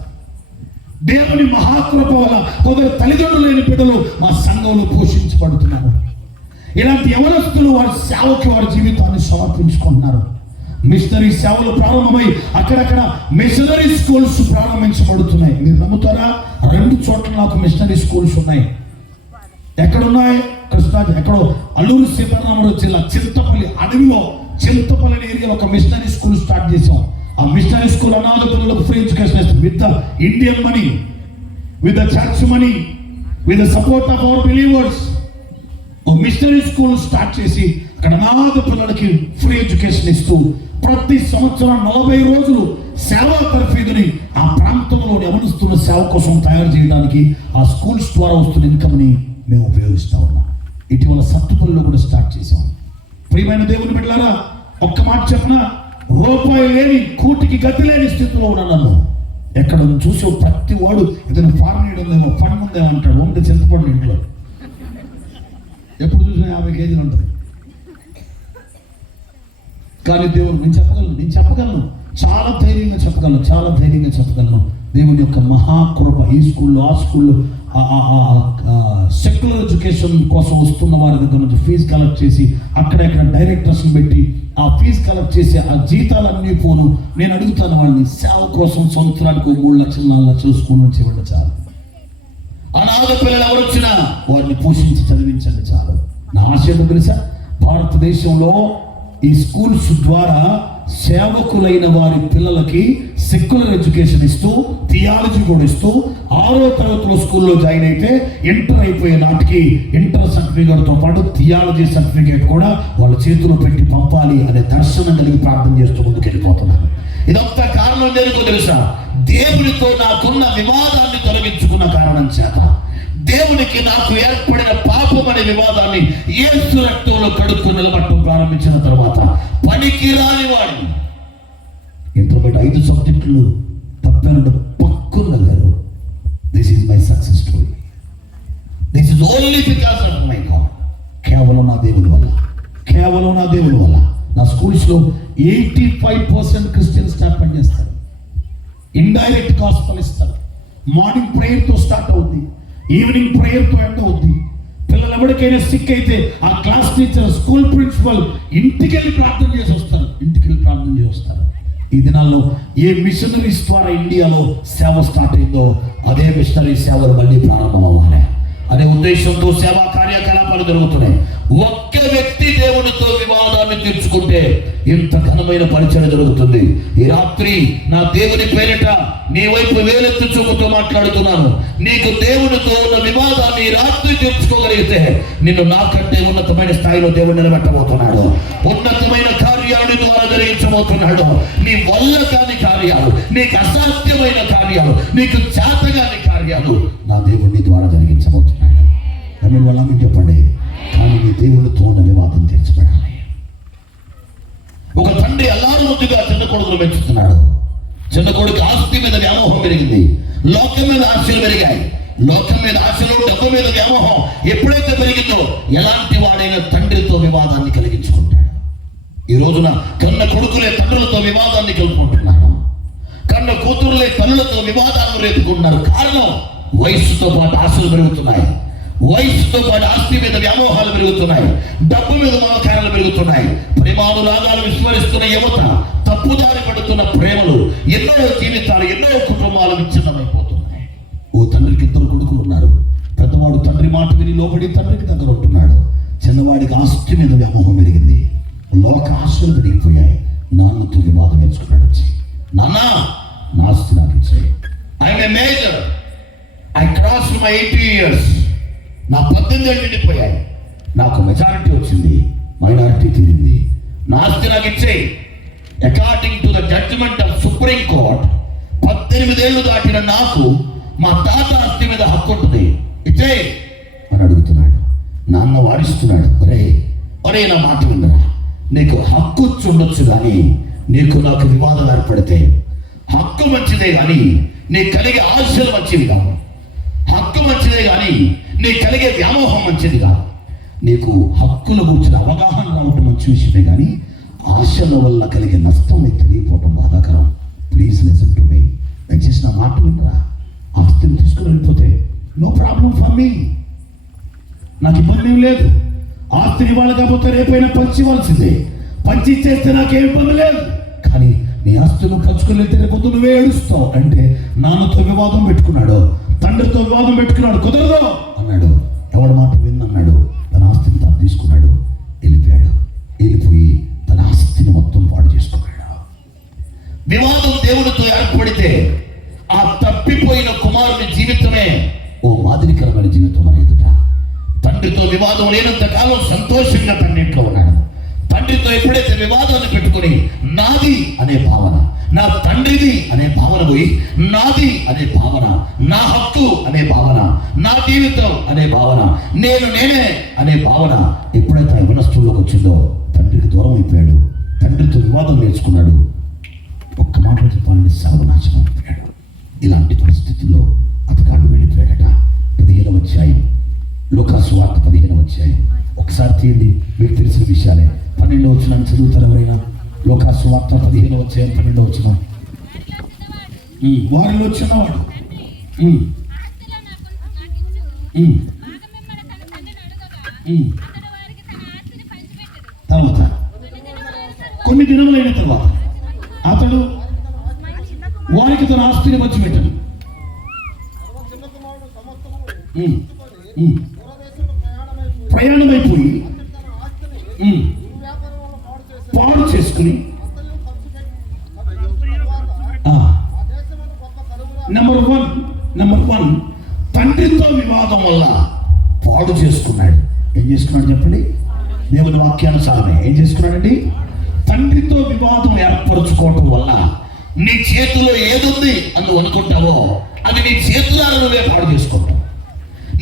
దేవుని మహాకృప వల్ల కొందరు తల్లిదండ్రులు లేని బిడ్డలు మా సంఘంలో పోషించబడుతున్నారు. ఇలాంటి యవనస్తులు వారి సేవకి వారి జీవితాన్ని సమర్పించుకుంటున్నారు. మిషనరీ సేవలు ప్రారంభమై అక్కడక్కడ మిషనరీ స్కూల్స్ ప్రారంభించబడుతున్నాయి. మీరు నమ్ముతారా? 2 చోట్ల నాకు మిషనరీ స్కూల్స్ ఉన్నాయి. ఎక్కడున్నాయి? కృష్ణా, ఎక్కడో అల్లూరు సీతారామరాజు జిల్లా చింతపల్లి అడవిలో, చింతపల్లి ఏరియాలో ఒక మిషనరీ స్కూల్ స్టార్ట్ చేసాం. ఆ మిషనరీ స్కూల్ అనాథ పిల్లలకు ఫ్రీ ఎడ్యుకేషన్ ఇస్తుంది. With the Indian money, with the church money, with the support of our believers. ఒక మిషనరీ స్కూల్ స్టార్ట్ చేసి అక్కడ అనాథ పిల్లలకి ఫ్రీ ఎడ్యుకేషన్ ఇస్తూ ప్రతి సంవత్సరం 40 రోజులు సేవా తర్ఫీదుని ఆ ప్రాంతంలో యవనస్తున్న సేవ కోసం తయారు చేయడానికి ఆ స్కూల్స్ ద్వారా వస్తున్న ఇన్కమ్ని మేము ఉపయోగిస్తూ ఉన్నాం. ఇటీవల సత్తుపల్లిలో కూడా స్టార్ట్ చేసాం. ప్రియమైన దేవుని బిడ్డలారా, ఒక్క మాట చెప్పిన, రూపాయి లేని, కూటికి గతి లేని స్థితిలో ఉన్న నన్ను ఎక్కడ చూసి ప్రతి వాడు ఇతను ఫారెన్ వేయడం ఫండ్ ఉందేమో అంటాడు. ఉంటే చింతపండు ఇంట్లో ఎప్పుడు చూసినా 50 కేజీలు ఉంటుంది. కానీ దేవుడు నేను చెప్పగలను చాలా ధైర్యంగా చెప్పగలను దేవుని యొక్క మహాకృప ఈ స్కూల్లో ఆ స్కూల్లో సెక్యులర్ ఎడ్యుకేషన్ కోసం వస్తున్న వారి దగ్గర నుంచి ఫీజు కలెక్ట్ చేసి అక్కడెక్కడ డైరెక్టర్స్ని పెట్టి ఆ ఫీజు కలెక్ట్ చేసి ఆ జీతాలన్నీ పోను. నేను అడుగుతాను వాళ్ళని, సేవ కోసం సంవత్సరానికి 3 లక్షలు 4 లక్షలు స్కూల్ నుంచి ఇవ్వండి చాలు. అనాథ పిల్లలు ఎవరు వచ్చినా వారిని పోషించి చదివించండి చాలు. నా ఆశ ఏంటో తెలుసా, భారతదేశంలో ఈ స్కూల్స్ ద్వారా సేవకులైన వారి పిల్లలకి సెక్యులర్ ఎడ్యుకేషన్ ఇస్తూ థియాలజీ కూడా ఇస్తూ 6వ తరగతిలో స్కూల్లో జాయిన్ అయితే ఇంటర్ అయిపోయే నాటికి ఇంటర్ సర్టిఫికేట్తో పాటు థియాలజీ సర్టిఫికేట్ కూడా వాళ్ళ చేతిలో పెట్టి పంపాలి అనే దర్శనం కలిగి ప్రార్థన చేస్తూ ముందుకు వెళ్ళిపోతున్నారు. ఇదంతా కారణం దేనికో తెలుసా, దేవునితో నాకున్న వివాదాన్ని తొలగించుకున్న కారణం చేత, దేవునికి నాకు ఏర్పడిన పాపం అనే వివాదాన్ని యేసు రక్తంలో కడుక్కు నిలబట్టం ప్రారంభించిన తర్వాత పనికి రాని వాడిని ఇంటర్మీడియట్ 5 సబ్జెక్టులు తప్పానంటే పక్కున్నారు. This is my success story. This is only because of my God. కేవలం నా దేవుని వల్ల. నా స్కూల్స్లో 85% క్రిస్టియన్ స్టాఫ్ పనిచేస్తారు. ఇండైరెక్ట్ గాస్పెల్ ఇస్తారు. మార్నింగ్ ప్రేయర్తో స్టార్ట్ అవుద్ది, ఈవినింగ్ ప్రేయర్తో ఎండ్ అవుద్ది. పిల్లలు ఎవరికైనా సిక్ అయితే ఆ క్లాస్ టీచర్, స్కూల్ ప్రిన్సిపల్ ఇంటికి వెళ్ళి ప్రార్థన చేసి వస్తారు. ఈ దినాల్లో ఏ మిషనరీస్ ద్వారా ఇండియాలో సేవ స్టార్ట్ అయిందో అదే మిషనరీ సేవలు మళ్ళీ ప్రారంభం అవ్వాలి అనే ఉద్దేశంతో సేవా కార్యకలాపాలు జరుగుతున్నాయి. ఒక్క వ్యక్తి దేవునితో వివాదాన్ని తీర్చుకుంటే ఇంత ఘనమైన పరిచయం జరుగుతుంది. ఈ రాత్రి నా దేవుని పేరిట నీ వైపు వేలెత్తి చూపుతూ మాట్లాడుతున్నాను. నీకు దేవునితో ఉన్న వివాదాన్ని ఈ రాత్రి తీర్చుకోగలిగితే నిన్ను నాకంటే ఉన్నతమైన స్థాయిలో దేవుడు నిలబెట్టబోతున్నాడు. ఉన్నతమైన కార్యాలను ద్వారా జరిగించబోతున్నాడు. నీ వల్ల కాని కార్యాలు, నీకు అసాధ్యమైన కార్యాలు, నీకు చేతగాని కార్యాలు నా దేవుని ద్వారా జరిగించబోతున్నాడు. తమిళ వల్ల మీకు చెప్పండి. కానీ నీ దేవునితో ఉన్న వివాదం తీర్చబడాలి. ఒక తండ్రి అల్లారు ముద్దుగా చిన్న కొడుకును పెంచుతున్నాడు. చిన్న కొడుకు ఆస్తి మీద వ్యామోహం పెరిగింది, లోకం మీద ఆశలు పెరిగాయి. లోకం మీద ఆశలు, డబ్బు మీద వ్యామోహం ఎప్పుడైతే పెరిగిందో ఎలాంటి వాడైనా తండ్రితో వివాదాన్ని కలిగించుకుంటాడు. ఈ రోజున కన్న కొడుకులే తండ్రులతో వివాదాన్ని కలుపుకుంటున్నారు. కన్న కూతురులే తల్లులతో వివాదాలను రేపుకుంటున్నారు. కారణం, వయస్సుతో పాటు ఆశలు పెరుగుతున్నాయి, వయస్సుతో పాటు ఆస్తి మీద వ్యామోహాలు పెరుగుతున్నాయి, డబ్బు మీద మమకారాలు పెరుగుతున్నాయి. ప్రేమానురాగాలు విస్మరిస్తున్న యువత, తప్పుదారి పడుతున్న ప్రేమలు, ఎన్నో జీవితాలు, ఎన్నో కుటుంబాలు విచ్ఛిన్నమైపోతున్నాయి. ఓ తండ్రికి 2 కొడుకులు ఉన్నారు. పెద్దవాడు తండ్రి మాట విని లోబడి తండ్రికి దగ్గర ఉంటున్నాడు. చిన్నవాడికి ఆస్తి మీద వ్యామోహం పెరిగింది, లోక ఆశలు పెరిగిపోయాయి. నాన్నతో వివాదం ఎంచుకున్నాడు. వచ్చి, నాన్న నా ఆస్తి నాకు ఇచ్చాయి. I'm a major, I cross my 80 years. నా 18 ఏళ్ళు నిండిపోయాయి. నాకు మెజారిటీ వచ్చింది, మైనారిటీ తీరింది. నా ఆస్తి నాకు ఇచ్చేయి. According to the judgement of Supreme Court 18 ఏళ్ళు దాటిన నాకు మా తాత ఆస్తి మీద హక్కు ఉంటుంది, ఇచ్చేయి అని అడుగుతున్నాడు. నాన్న వారిస్తున్నాడు. ఒరే నా మాట విన్నరా, నీకు హక్కు ఉండొచ్చు కానీ నీకు నాకు వివాదం ఏర్పడితే హక్కు మంచిదే కానీ నీకు కలిగే ఆశలు మంచివి కాదు. హక్కు మంచిదే కానీ నీకు కలిగే వ్యామోహం మంచిది కాదు. నీకు హక్కుల గురించిన అవగాహన రావటం మంచి విషయమే కానీ ఆశల వల్ల కలిగే నష్టం నీకు తెలియకపోవటం బాధాకరం. Please listen to me. దయచేసి నా మాట వినరా. ఆస్తిని తీసుకుని వెళ్ళిపోతే నో ప్రాబ్లం ఫర్ మీ, నాకు ఇబ్బంది ఏం లేదు. ఆస్తిని ఇవ్వాలి కాకపోతే రేపైనా పంచి ఇవ్వాల్సిందే. పంచి ఇచ్చేస్తే నాకేం ఇబ్బంది లేదు. కానీ నీ ఆస్తిని పంచుకుని వెళ్తే రేపు నువ్వే ఏడుస్తావు. అంటే నాన్నతో వివాదం పెట్టుకున్నాడు, తండ్రితో వివాదం పెట్టుకున్నాడు, కుదరదు అన్నాడు. ఎవడి మాట విన్నన్నాడు. తన ఆస్తిని తాను తీసుకున్నాడు, వెళ్ళిపోయాడు. వెళ్ళిపోయి తన ఆస్తిని మొత్తం పాడు చేసుకున్నాడు. వివాదం దేవుడితో ఏర్పడితే ఆ తప్పిపోయిన కుమారుని జీవితమే ఓ మాదిరికరమైన జీవితం అని ఎదుట. తండ్రితో వివాదం లేనంత కాలం సంతోషంగా తండ్రింట్లో ఉన్నాడు. తండ్రితో ఎప్పుడైతే వివాదాన్ని పెట్టుకొని నాది అనే భావన, నా తండ్రిది అనే భావన పోయి నాది అనే భావన, నా హక్కు అనే భావన, నా జీవితం అనే భావన, నేనే అనే భావన ఎప్పుడైతే ఆ మనస్సులోకి వచ్చిందో తండ్రికి దూరం అయిపోయాడు. తండ్రితో వివాదం నేర్చుకున్నాడు. ఒక్క మాటలో చెప్పాలని సర్వనాశనం అయిపోయాడు. ఇలాంటి పరిస్థితుల్లో అతగాడు వెళ్ళిపోయాడట. 15వ అధ్యాయం, లూకాసు వార్త 15వ అధ్యాయం ఒకసారి తీయండి. మీకు తెలిసిన విషయాలే. 12వ వచనం చదువుతారు ఎవరైనా? లోకాసు వార్త 15వ అధ్యాయం 12వ వచనం. వారిలో చిన్నవాడు తర్వాత కొన్ని దినములైన తర్వాత అతడు వారికి తన ఆస్తిని పంచిపెట్టాడు. ప్రయాణమైపోయి పాడు చేసుకుని నెంబర్ వన్ తండ్రితో వివాదం వల్ల పాడు చేసుకున్నాడు. ఏం చేసుకున్నాడు చెప్పండి? దేవుని వాక్యానుసారమే ఏం చేసుకున్నాడండి? తండ్రితో వివాదం ఏర్పరచుకోవటం వల్ల నీ చేతిలో ఏదుంది అని నువ్వు అనుకుంటావో అది నీ చేతులారా నువ్వే పాడు చేసుకుంటావు.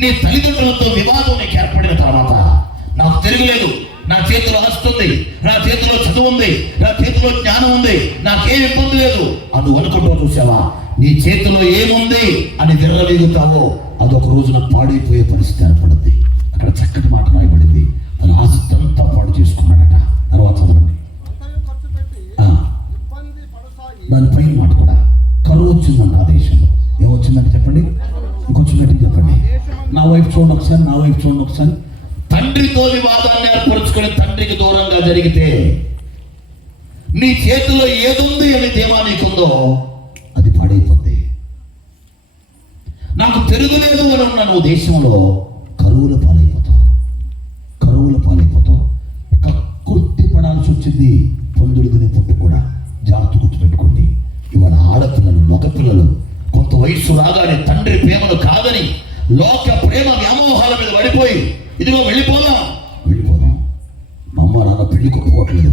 నీ తల్లిదండ్రులతో వివాదం నీకు ఏర్పడిన తర్వాత నాకు తిరగలేదు, నా చేతిలో ఆస్తుంది, నా చేతిలో చదువు ఉంది, నా చేతిలో జ్ఞానం ఉంది, నాకేం ఇబ్బంది లేదు అని నువ్వు అనుకుంటావు. చూసావా, నీ చేతిలో ఏముంది అని విర్రవీగుతావో అదొక రోజున పాడైపోయే పరిస్థితి ఏర్పడుద్ది. అక్కడ చక్కటి మాట రాయబడింది, తన ఆస్తి అంతా పాడు చేసుకున్నాడట. తర్వాత చదవండి. దానిపైన మాట కూడా కరువు వచ్చిందంట ఆ దేశంలో. ఏమొచ్చిందంటే చెప్పండి, ఇంకొంచెం గట్టి చెప్పండి. నా వైపు చూడండి ఒకసారి, నా వైపు చూడండి ఒకసారి. తండ్రితో వివాదాన్ని ఏర్పరచుకుని తండ్రికి దూరంగా జరిగితే నీ చేతిలో ఏదుంది అని ధీమా నీకుందో అది పాడైపోద్ది. నాకు తిరుగులేదు అని ఉన్న నువ్వు దేశంలో కరువుల పాలైపోతావు, కరువుల పాలైపోతావు. కక్కుర్తి పడాల్సి వచ్చింది. పొందుడిని పుట్టు కూడా జాగ్రత్త గుర్తుపెట్టుకోండి. ఇవాళ ఆడపిల్లలు, మగపిల్లలు కొంత వయస్సు రాగానే తండ్రి ప్రేమను కాదని లోక ప్రేమ వ్యామోహాల మీద పడిపోయి ఇదిగో వెళ్ళిపోదాం మా అమ్మ నాన్న పెళ్లికి పోవట్లేదు,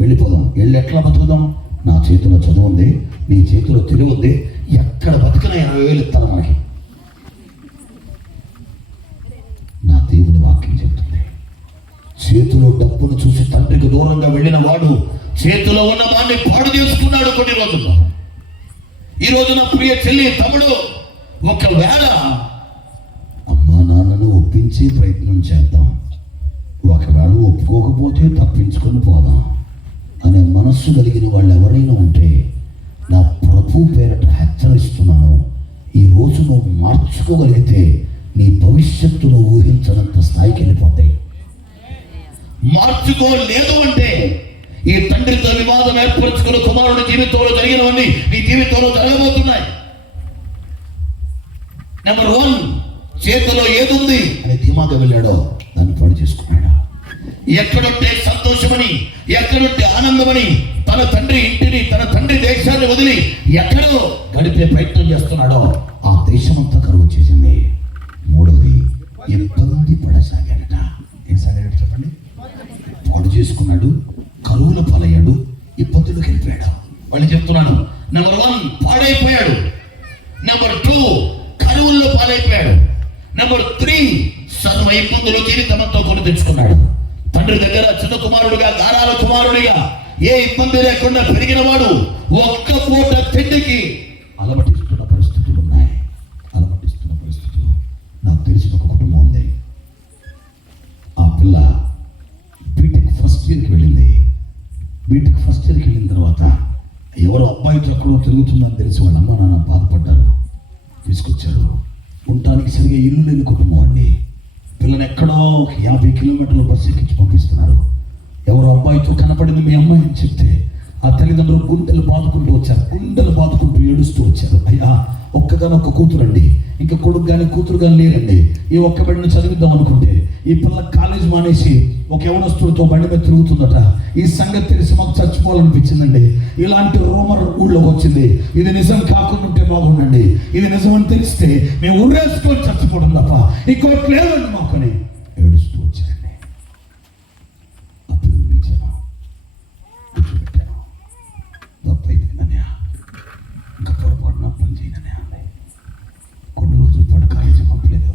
వెళ్ళిపోదాం. వెళ్ళి ఎట్లా బతుకుదాం? నా చేతిలో చదువు ఉంది, నీ చేతిలో తెలివి ఉంది, ఎక్కడ బతికినా 20,000 ఇస్తాను మనకి. నా దేవుని వాక్యం చెప్తుంది, చేతిలో డబ్బును చూసి తండ్రికి దూరంగా వెళ్ళిన వాడు చేతిలో ఉన్న దాన్ని పాడు చేసుకున్నాడు కొన్ని రోజుల్లో. ఈ రోజు నా ప్రియ చెల్లి, తమ్ముడు, ఒకవేళ అమ్మా నాన్నను ఒప్పించే ప్రయత్నం చేద్దాం, ఒకవేళ ఒప్పుకోకపోతే తప్పించుకొని పోదాం అనే మనస్సు కలిగిన వాళ్ళు ఎవరైనా ఉంటే నా ప్రభు పేరట హెచ్చరిస్తున్నాను. ఈ రోజు నువ్వు మార్చుకోగలిగితే నీ భవిష్యత్తును ఊహించనంత స్థాయికి వెళ్ళిపోతాయి. మార్చుకోలేదు అంటే ఈ తండ్రితో వివాదం ఏర్పరచుకున్న కుమారుడి జీవితంలో జరిగినవన్నీ నీ జీవితంలో జరగబోతున్నాయి. నెంబర్ 1, చేతిలో ఏదుంది అని ధీమాగా వెళ్ళాడో దాన్ని పాడు చేసుకున్నాడు. ఎక్కడుంటే సంతోషమని, ఎక్కడుంటే ఆనందమని తన తండ్రి ఇంటిని, తన తండ్రి దేశాన్ని వదిలి ఎక్కడో గడిపే ప్రయత్నం చేస్తున్నాడో ఆ దేశమంతా కరువు చేసింది. 3వది, ఇబ్బంది పడసాగాడట. ఏం సాగాడట చెప్పండి? పాడు చేసుకున్నాడు, కరువుల పాలయ్యాడు, ఇబ్బందులకు వెళ్ళిపోయాడు. వాళ్ళు చెప్తున్నాను, నెంబర్ 1 పాడైపోయాడు, నెంబర్ 2 కరువుల్లో పాలైపోయాడు, నెంబర్ 3 సర్వ ఇబ్బందులు జీవితమంతో కొని తెచ్చుకున్నాడు. తండ్రి దగ్గర చిన్న కుమారుడుగా, గారాల కుమారుడిగా ఏ ఇబ్బంది లేకుండా పెరిగిన వాడు ఒక్క పూట తిండికి అలమటిస్తున్న పరిస్థితులు ఉన్నాయి. అలమటిస్తున్న పరిస్థితులు. నాకు తెలిసిన ఒక కుటుంబం ఉంది. ఆ పిల్ల బీటెక్ ఫస్ట్ ఇయర్కి వెళ్ళింది. బీటెక్ ఫస్ట్ ఇయర్కి వెళ్ళిన తర్వాత ఎవరో అబ్బాయితో ఎక్కడో తిరుగుతుందని తెలిసి వాళ్ళ అమ్మ నాన్న బాధపడ్డారు, తీసుకొచ్చారు. ఉండటానికి సరిగా ఇల్లు లేని కుటుంబం అండి. పిల్లని ఎక్కడో 50 కిలోమీటర్ల బస్సు ఎక్కించి పంపిస్తున్నారు. ఎవరో అబ్బాయితో కనపడింది మీ అమ్మాయి అని చెప్తే ఆ తల్లిదండ్రులు గుండెలు బాదుకుంటూ వచ్చారు, గుండెలు బాదుకుంటూ ఏడుస్తూ వచ్చారు. అయ్యా, ఒక్కగానొక్క కూతురు అండి, ఇంకా కొడుకు కానీ కూతురు కానీ లేరండి. ఈ ఒక్క బిడ్డను చదివిద్దాం అనుకుంటే ఈ పిల్ల కాలేజ్ మానేసి ఒక యవనస్తుడితో బండి మీద తిరుగుతుందట. ఈ సంగతి తెలిసి మాకు చచ్చిపోవాలనిపించిందండి. ఇలాంటి రూమర్ ఊళ్ళోకి వచ్చింది. ఇది నిజం కాకుండా ఉంటే బాగుండండి, ఇది నిజం అని తెలిస్తే మేము ఊరేసుకొని చచ్చిపోవడం తప్ప ఇంకోటి లేదండి మాకుని ఏడుస్తూ వచ్చారండి. అప్పుడు పిలిచాను, కూర్చోబెట్టాను. తప్పు అయిపోయిందని, ఇంకా పొరపాటున పని చేయనని అన్నాయి. కొన్ని రోజుల పాటు కాలేజీ పంపలేదు,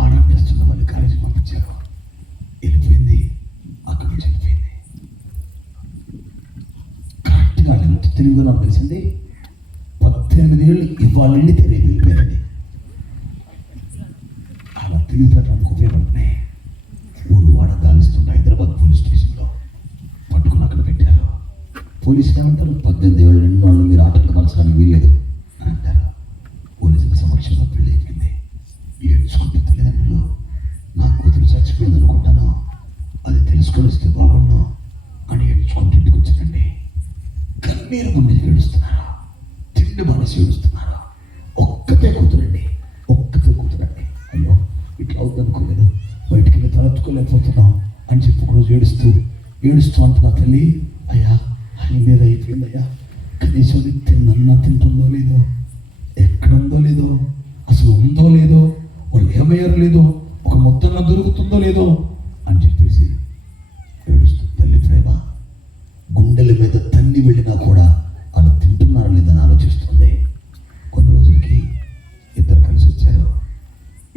ఆర్డర్ చేస్తున్న మళ్ళీ కాలేజీ పంపించారు. వెళ్ళిపోయింది, అక్కడి నుంచి వెళ్ళిపోయింది. కరెక్ట్గా ఎంత తెలుగుగా నాకు తెలిసింది, 18 ఏళ్ళు ఇవాళ నుండి తెలియ వెళ్ళిపోయారండి. అలా తెలివితేటలకు ఉపయోగపడుతున్నాయి. ఊరు వాడ గాలిస్తుంటే హైదరాబాద్ పోలీస్ స్టేషన్లో పట్టుకుని అక్కడ పెట్టారు. పోలీసులు ఏమంటారు? 18 ఏళ్ళు నిండిన వాళ్ళు మీరు ఆటంకపరచడానికి వీల్లేదు అని అంటారు. పోలీసుల సమక్షంలో పెళ్ళి అయిపోయింది. ఏడ్చుకుంటే తల్లిదండ్రులు నా కూతురు చచ్చిపోయింది అనుకుంటాను, అది తెలుసుకొని వస్తే బాగుండు అని ఏడ్చుకుంటే ఇంటికి వచ్చిందండి. కన్నీరు ముందు ఏడుస్తున్నారు, తిండి మనసు ఏడుస్తున్నారు. ఒక్కతే కూతురండి, ఒక్కతే కూతురండి. అయ్యో ఇట్లా అవుద్దనుకోలేదు, బయటికి వెళ్ళి తలెత్తుకోలేకపోతున్నాం అని చెప్పి ఒకరోజు ఏడుస్తూ అంటున్నా, తల్లి అయ్యా ఆయన మీద అయిపోయిందయ్యా, కనీసం తిన్నన్నా తింటుందో లేదో, ఎక్కడుందో లేదో, అసలు ఉందో లేదో, వాళ్ళు ఏమయ్యారో లేదో, ఒక ముద్దన్న దొరుకుతుందో లేదో అని చెప్పేసి ఏడుస్తుంది. తల్లి ప్రేమ గుండెల మీద తన్ని వెళ్ళినా కూడా వాళ్ళు తింటున్నారా లేదని ఆలోచిస్తుంది. కొన్ని రోజులకి ఇద్దరు కలిసి వచ్చారు.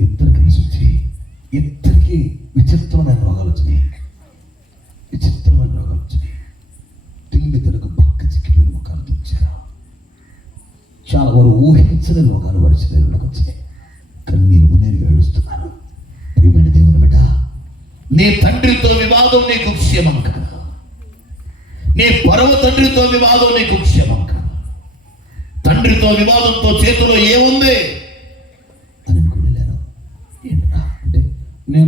ఇద్దరు కలిసి వచ్చి ఇద్దరికి విచిత్రమైన రోగాలు వచ్చినాయి. తిండి తినక పక్క చిక్కిపోయిన ముఖాలతో వచ్చారు. చాలా వారు ఊహించని రోగాలు వారి శరీరంలోకి వచ్చాయి. కన్నీరు మున్నీరు ఏడుస్తున్నారు. ప్రియమైన దేవుని బిడ్డ, నీ తండ్రితో వివాదం నీకు క్షేమం కాదు, నీ పరమ తండ్రితో వివాదం నీకు క్షేమం కాదు. తండ్రితో వివాదంతో చేతిలో ఏముంది?